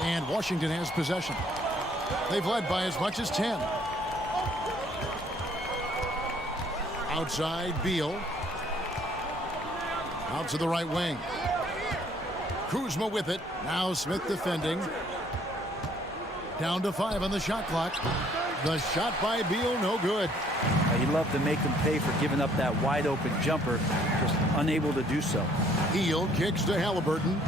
And Washington has possession. They've led by as much as 10. Outside, Beal. Out to the right wing. Kuzma with it. Now Smith defending. Down to 5 on the shot clock. The shot by Beal, no good. He loved to make him pay for giving up that wide open jumper, just unable to do so. Hield kicks to Halliburton.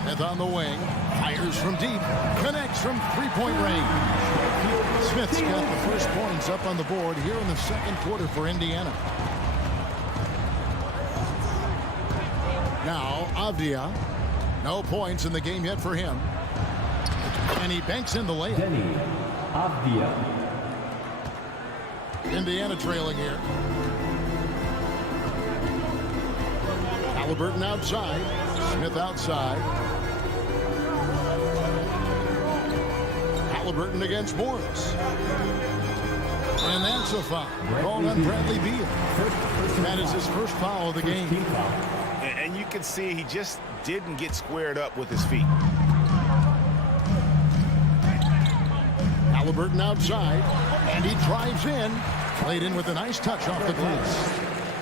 Smith on the wing, fires from deep, connects from three-point range. Smith's got the first points up on the board here in the second quarter for Indiana. Now Avdia, no points in the game yet for him, and he banks in the layup. Avdia. Indiana trailing here. Halliburton outside, Smith outside. Halliburton against Morris. And that's a foul. Called on Bradley Beal. That is his first foul of the game. And you can see he just didn't get squared up with his feet. Halliburton outside, and he drives in. Played in with a nice touch off the glass.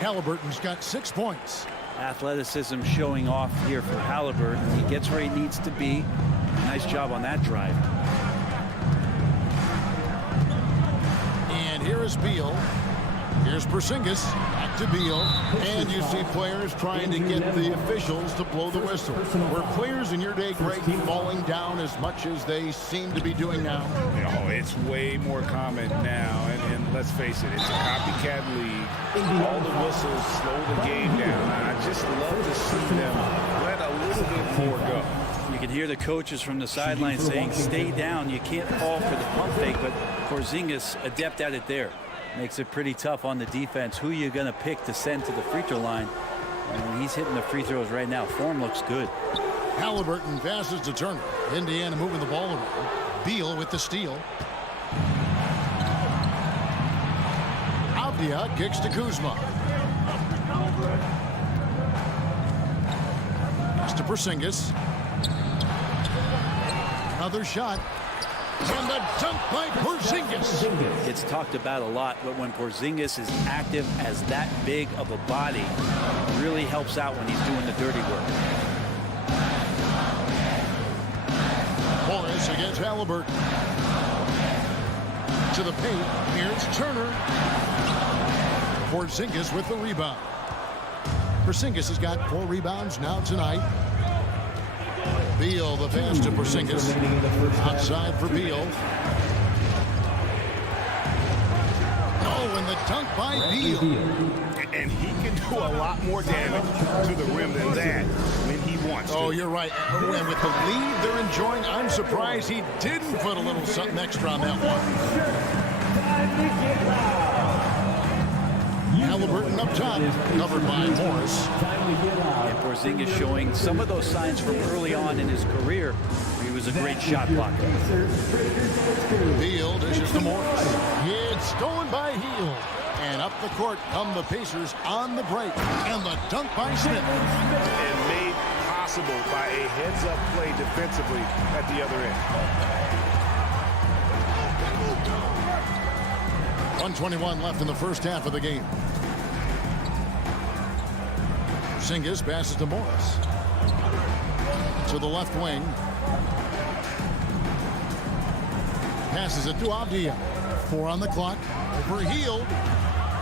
Halliburton's got 6 points. Athleticism showing off here for Halliburton. He gets where he needs to be. Nice job on that drive. And here is Beal. Here's Porzingis. Back to Beal. And you see players trying to get the officials to blow the whistle. Were players in your day, Greg, falling down as much as they seem to be doing now? Oh, it's way more common now. And let's face it, it's a copycat league. All the whistles slow the game down. I just love to see them let a little bit more go. You can hear the coaches from the sideline saying, stay down. You can't fall for the pump fake, but Porzingis adept at it there. Makes it pretty tough on the defense. Who you going to pick to send to the free throw line? And he's hitting the free throws right now. Form looks good. Halliburton passes to Turner. Indiana moving the ball around. Beal with the steal. Avdia kicks to Kuzma. Pass to Porzingis. Another shot. And the dunk by Porzingis. It's talked about a lot, but when Porzingis is active as that big of a body, it really helps out when he's doing the dirty work. Morris against Halliburton. To the paint. Here's Turner. Porzingis with the rebound. Porzingis has got 4 rebounds now tonight. Beal, the pass to Porzingis. Outside for Beal. Oh, and the dunk by Beal. And he can do a lot more damage to the rim than that when he wants to. Oh, you're right. And with the lead they're enjoying, I'm surprised he didn't put a little something extra on that one. Halliburton up top, covered by Morris. And Porzingis showing some of those signs from early on in his career. He was a great shot blocker. Beal dishes to Morris. It's stolen by Hield. And up the court come the Pacers on the break. And the dunk by Smith. And made possible by a heads-up play defensively at the other end. 1:21 left in the first half of the game. Porzingis passes to Morris. To the left wing. Passes it to Avdia. 4 on the clock. Over Hield.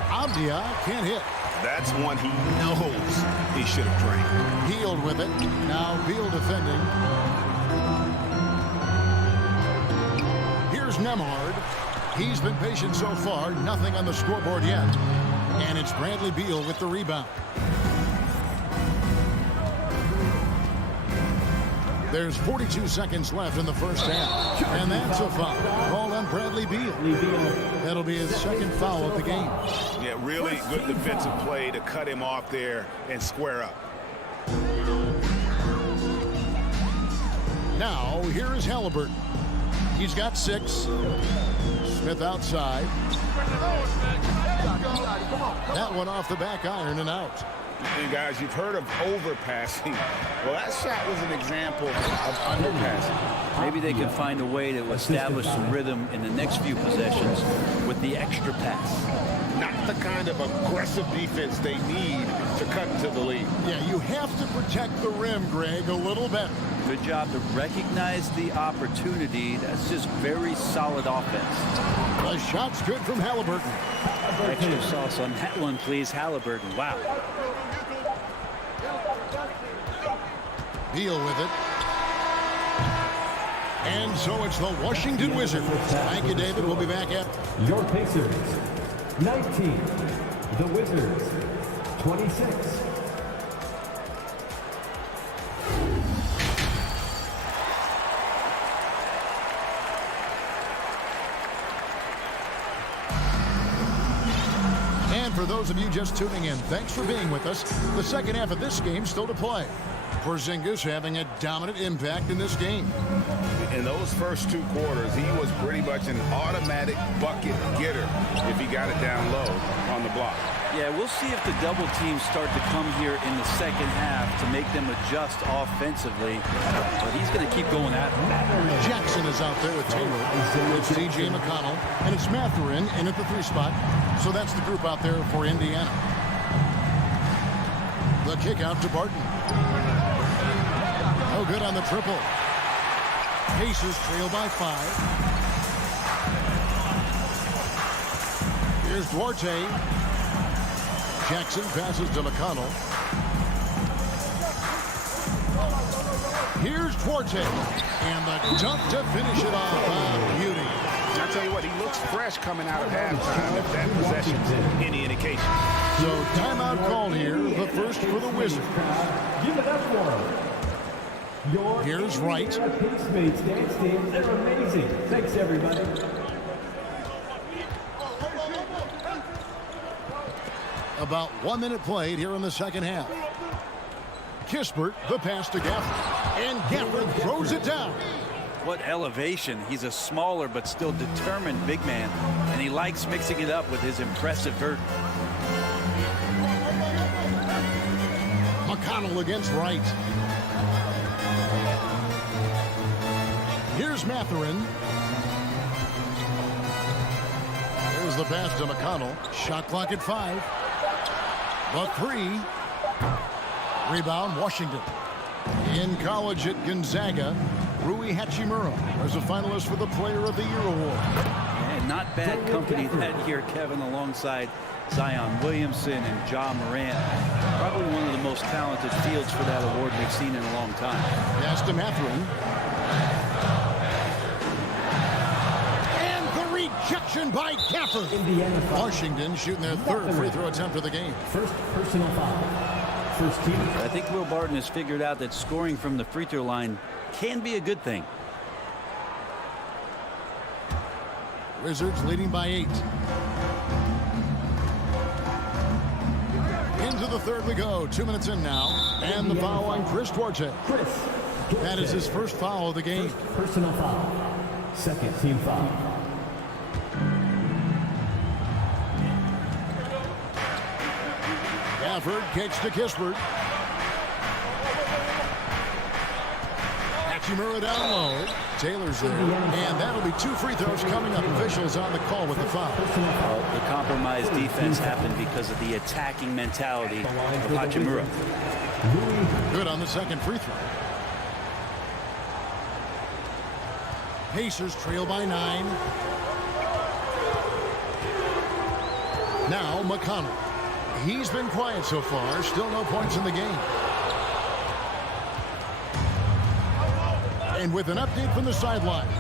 Avdia can't hit. That's one he knows he should have drained. Hield with it. Now Beal defending. Here's Nembhard. He's been patient so far. Nothing on the scoreboard yet. And it's Bradley Beal with the rebound. There's 42 seconds left in the first half. And that's a foul. Called on Bradley Beal. That'll be his second foul of the game. Yeah, really good defensive play to cut him off there and square up. Now, here is Halliburton. He's got 6. Smith outside. That one off the back iron and out. And guys, you've heard of overpassing. Well, that shot was an example of underpassing. Maybe they can find a way to establish some rhythm in the next few possessions with the extra pass. not the kind of aggressive defense they need to cut into the lead. Yeah, you have to protect the rim, Greg, a little better. Good job to recognize the opportunity. That's just very solid offense. The shot's good from Halliburton. Extra sauce on that one, please, Halliburton. Wow. Beal with it. And so it's the Washington Wizards. Thank you, David. We'll be back at Your Pacers, 19. The Wizards, 26. And for those of you just tuning in, thanks for being with us. The second half of this game still to play. Porzingis having a dominant impact in this game. In those first 2 quarters, he was pretty much an automatic bucket getter if he got it down low on the block. Yeah, we'll see if the double teams start to come here in the second half to make them adjust offensively. But he's going to keep going at it. Jackson is out there with Taylor. It's C.J. McConnell. And it's Mathurin in at the 3 spot. So that's the group out there for Indiana. The kick out to Barton. No good on the triple. Pacers trail by 5. Here's Duarte. Jackson passes to McConnell. Here's Duarte. And the dunk to finish it off. Beauty. I'll tell you what, he looks fresh coming out of halftime if that possession's any indication. So timeout called here, the first for the Wizards. Give it up for him. Here's Wright. Peacemates dance teams, they're amazing. Thanks, everybody. About 1 minute played here in the second half. Kispert, the pass to Gafford. And Gafford throws it down. What elevation. He's a smaller but still determined big man. And he likes mixing it up with his impressive vert. McConnell against Wright. Here's Mathurin. There's the pass to McConnell. Shot clock at 5. The 3. Rebound, Washington. In college at Gonzaga, Rui Hachimura was a finalist for the Player of the Year award. And not bad company that year, Kevin, alongside Zion Williamson and Ja Morant. Probably one of the most talented fields for that award we've seen in a long time. Pass to Mathurin. And the rejection by Gafford. Washington shooting their 3rd free throw attempt of the game. First personal foul. First team. I think Will Barton has figured out that scoring from the free throw line can be a good thing. Wizards leading by 8. Into the 3rd we go. 2 minutes in now. And the foul on Chris Duarte. That is his first foul of the game. First personal foul. Second team foul. Gafford kicks to Kispert. Hachimura down low. Taylor's there. And that'll be 2 free throws coming up. Officials on the call with the foul. Well, the compromised defense happened because of the attacking mentality of Hachimura. Good on the second free throw. Pacers trail by 9. Now McConnell. He's been quiet so far. Still no points in the game. And with an update from the sidelines,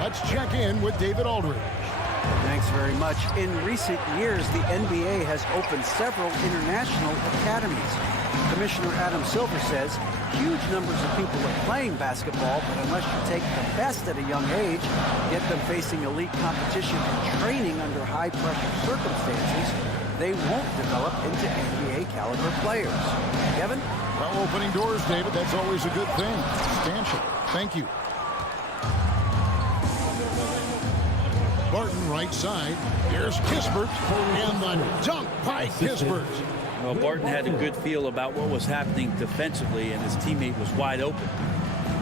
let's check in with David Aldridge. Thanks very much. In recent years, the NBA has opened several international academies. Commissioner Adam Silver says huge numbers of people are playing basketball, but unless you take the best at a young age, get them facing elite competition and training under high-pressure circumstances, they won't develop into NBA-caliber players. Kevin? Well, opening doors, David, that's always a good thing. Substantial. Thank you. Barton right side. Here's Kispert. And the dunk by Kispert. Well, Barton had a good feel about what was happening defensively, and his teammate was wide open.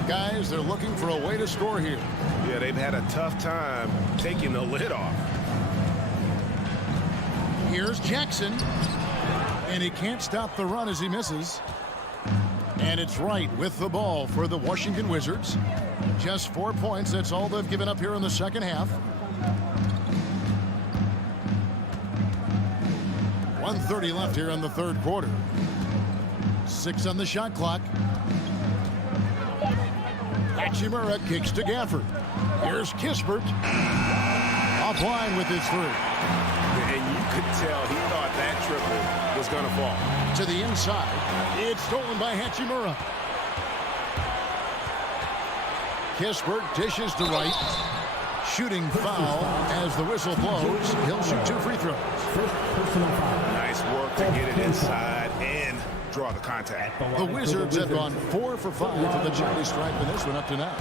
Guys, they're looking for a way to score here. Yeah, they've had a tough time taking the lid off. Here's Jackson. And he can't stop the run as he misses. And it's Wright with the ball for the Washington Wizards. Just 4 points. That's all they've given up here in the second half. 1:30 left here in the third quarter. 6 on the shot clock. Hachimura kicks to Gafford. Here's Kispert. Offline with his three. And you could tell he thought that triple was going to fall. To the inside. It's stolen by Hachimura. Kispert dishes to Wright. Shooting foul as the whistle blows. He'll shoot 2 free throws. First personal foul. Nice work to get it inside and draw the contact. The Wizards have gone 4 for 5 to the Charlie stripe in this one up to now.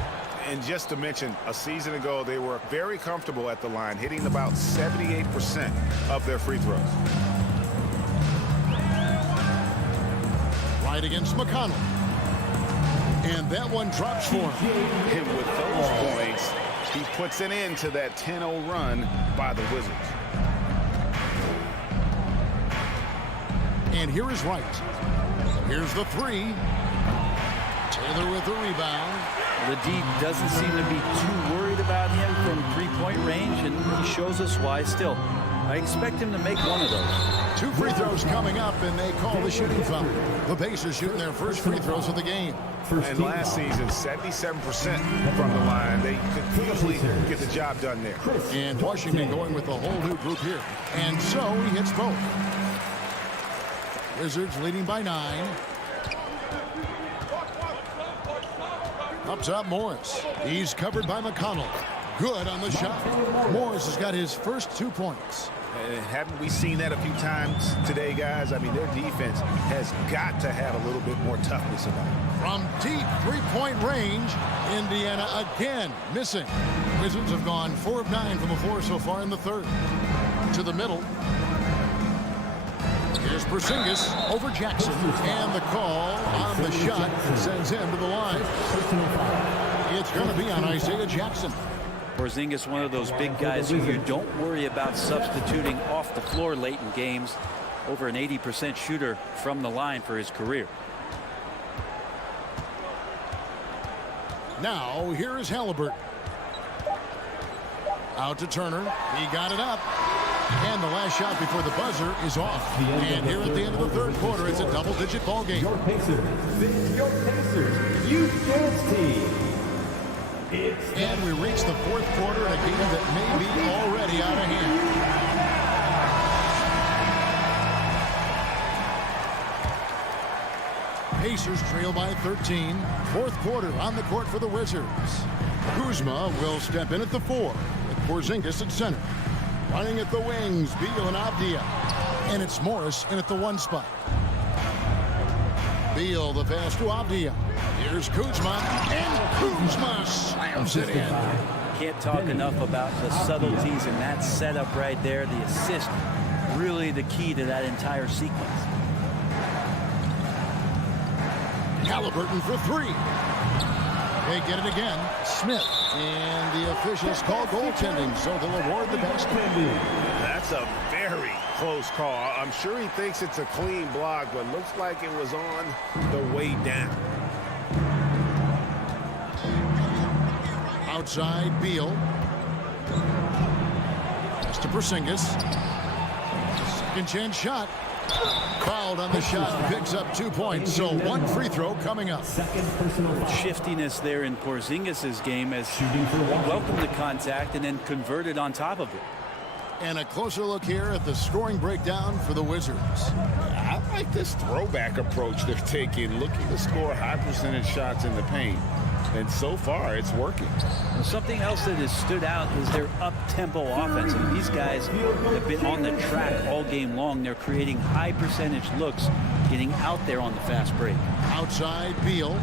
And just to mention, a season ago, they were very comfortable at the line, hitting about 78% of their free throws. Right against McConnell. And that one drops for him. And with those points, he puts an end to that 10-0 run by the Wizards. And here is Wright. Here's the three. Taylor with the rebound. The D doesn't seem to be too worried about him from three-point range, and he shows us why still. I expect him to make one of those. 2 free throws coming up, and they call the shooting foul. The Pacers shooting their first free throws of the game. And last season, 77% from the line. They could easily get the job done there. And Washington going with a whole new group here. And so he hits both. Wizards leading by 9. Up top, Morris. He's covered by McConnell. Good on the shot. Morris has got his first 2 points. And haven't we seen that a few times today, guys? I mean, their defense has got to have a little bit more toughness about it. From deep three-point range, Indiana again missing. Wizards have gone 4 of 9 from the floor so far in the third. To the middle. Here's Porzingis over Jackson. And the call on the shot sends him to the line. It's going to be on Isaiah Jackson. Porzingis, one of those big guys who you don't worry about substituting off the floor late in games. Over an 80% shooter from the line for his career. Now, here is Halliburton. Out to Turner. He got it up. And the last shot before the buzzer is off. And here at the end of the third quarter, it's a double-digit ball game. Your Pacers. This is your Pacers Youth Dance Team. And we reach the fourth quarter in a game that may be already out of hand. Pacers trail by 13. Fourth quarter on the court for the Wizards. Kuzma will step in at the 4 with Porzingis at center. Running at the wings, Beal and Avdia. And it's Morris in at the 1 spot. Beal the pass to Avdia. Here's Kuzma, and Kuzma slams it in. Can't talk enough about the subtleties in that setup right there. The assist, really the key to that entire sequence. Halliburton for 3. They get it again. Smith. And the officials call goaltending, so they'll award the basket. That's a very close call. I'm sure he thinks it's a clean block, but looks like it was on the way down. Outside, Beal. Pass to Porzingis. Second chance shot. Fouled on the shot. Picks up 2 points. So 1 free throw coming up. Shiftiness there in Porzingis' game as he welcomed the contact and then converted on top of it. And a closer look here at the scoring breakdown for the Wizards. I like this throwback approach they're taking, looking to score high percentage shots in the paint. And so far, it's working. Something else that has stood out is their up-tempo offense. And these guys have been on the track all game long. They're creating high percentage looks, getting out there on the fast break. Outside, Beal.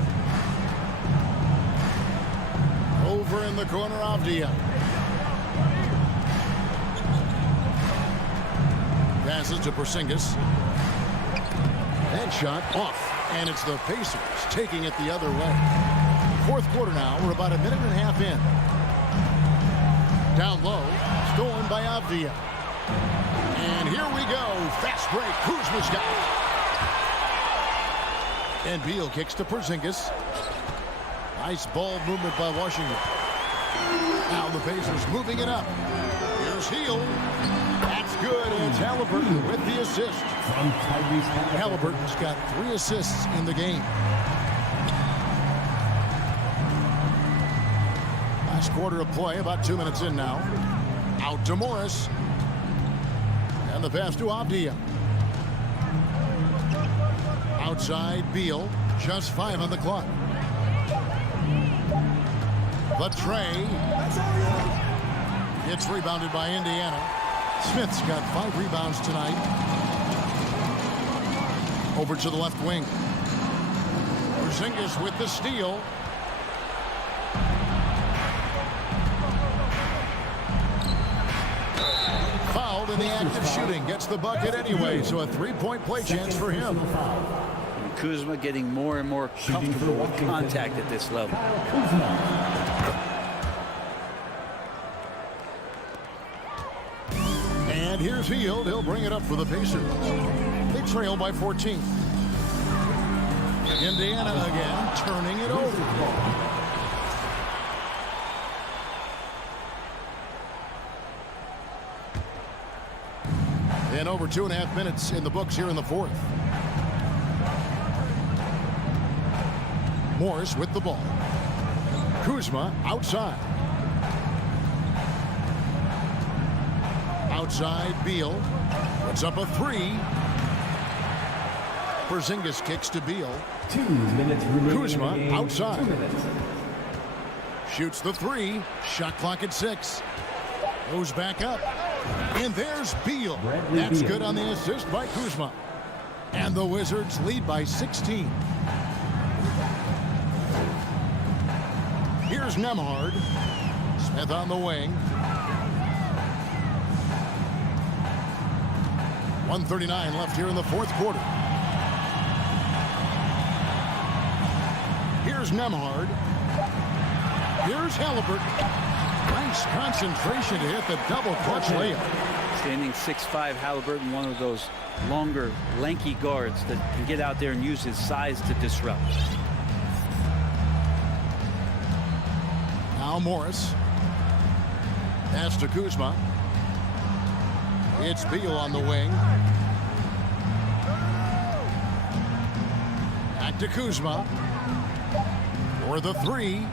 Over in the corner, Avdia. Passes to Porzingis. That shot off. And it's the Pacers taking it the other way. Fourth quarter now. We're about a minute and a half in. Down low. Stolen by Avdia. And here we go. Fast break. Kuzma's got it. And Beal kicks to Porzingis. Nice ball movement by Washington. Now the Pacers moving it up. Here's Hield. That's good. And it's Halliburton with the assist. Halliburton's got 3 assists in the game. Last quarter of play, about 2 minutes in now. Out to Morris. And the pass to Avdia. Outside Beal. Just 5 on the clock. The tray. It's rebounded by Indiana. Smith's got 5 rebounds tonight. Over to the left wing. Porzingis with the steal. Fouled in the act of shooting. Gets the bucket anyway, so a 3-point play chance for him. And Kuzma getting more and more comfortable with contact at this level. And here's Hield. He'll bring it up for the Pacers. They trail by 14. Indiana again, turning it over. And over 2.5 minutes in the books here in the fourth. Morris with the ball. Kuzma outside. Outside, Beal puts up a 3. Porzingis kicks to Beal. 2 minutes remaining. Kuzma outside. 2 minutes. Shoots the 3. Shot clock at 6. Goes back up. And there's Beal. That's good on the assist by Kuzma. And the Wizards lead by 16. Here's Nembhard. Smith on the wing. 1:39 left here in the fourth quarter. Here's Nembhard. Here's Halliburton. Nice concentration to hit the double clutch layup. Standing 6'5", Halliburton, one of those longer, lanky guards that can get out there and use his size to disrupt. Now Morris. Pass to Kuzma. It's Beal on the wing. Back to Kuzma. For the 3.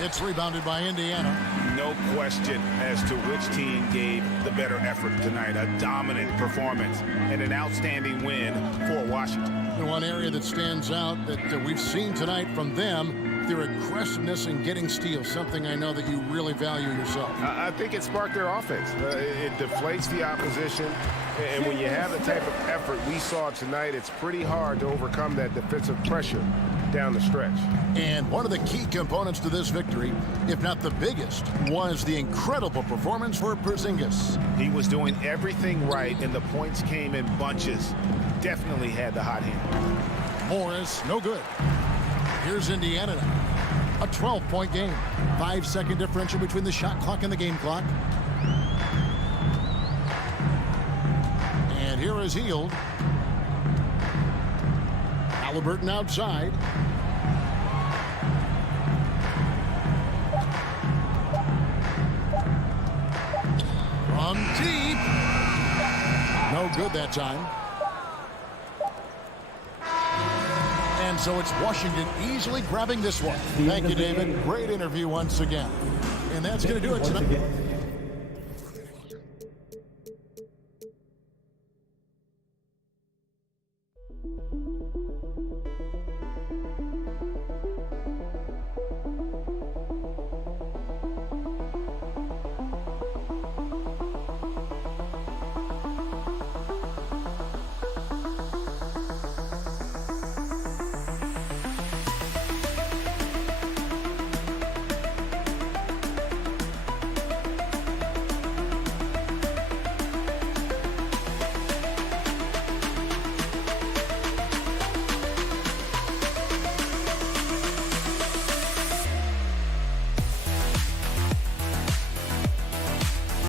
It's rebounded by Indiana. No question as to which team gave the better effort tonight. A dominant performance and an outstanding win for Washington. And one area that stands out that we've seen tonight from them, their aggressiveness in getting steals, something I know that you really value yourself. I think it sparked their offense. It deflates the opposition. And when you have the type of effort we saw tonight, it's pretty hard to overcome that defensive pressure down the stretch. And one of the key components to this victory, if not the biggest, was the incredible performance for Porzingis. He was doing everything right, and the points came in bunches. Definitely had the hot hand. Morris, no good. Here's Indiana now. A 12-point game. 5-second differential between the shot clock and the game clock. And here is Hield. Halliburton outside. From deep. No good that time. And so it's Washington easily grabbing this one. Thank you, David. Great interview once again. And that's going to do it tonight.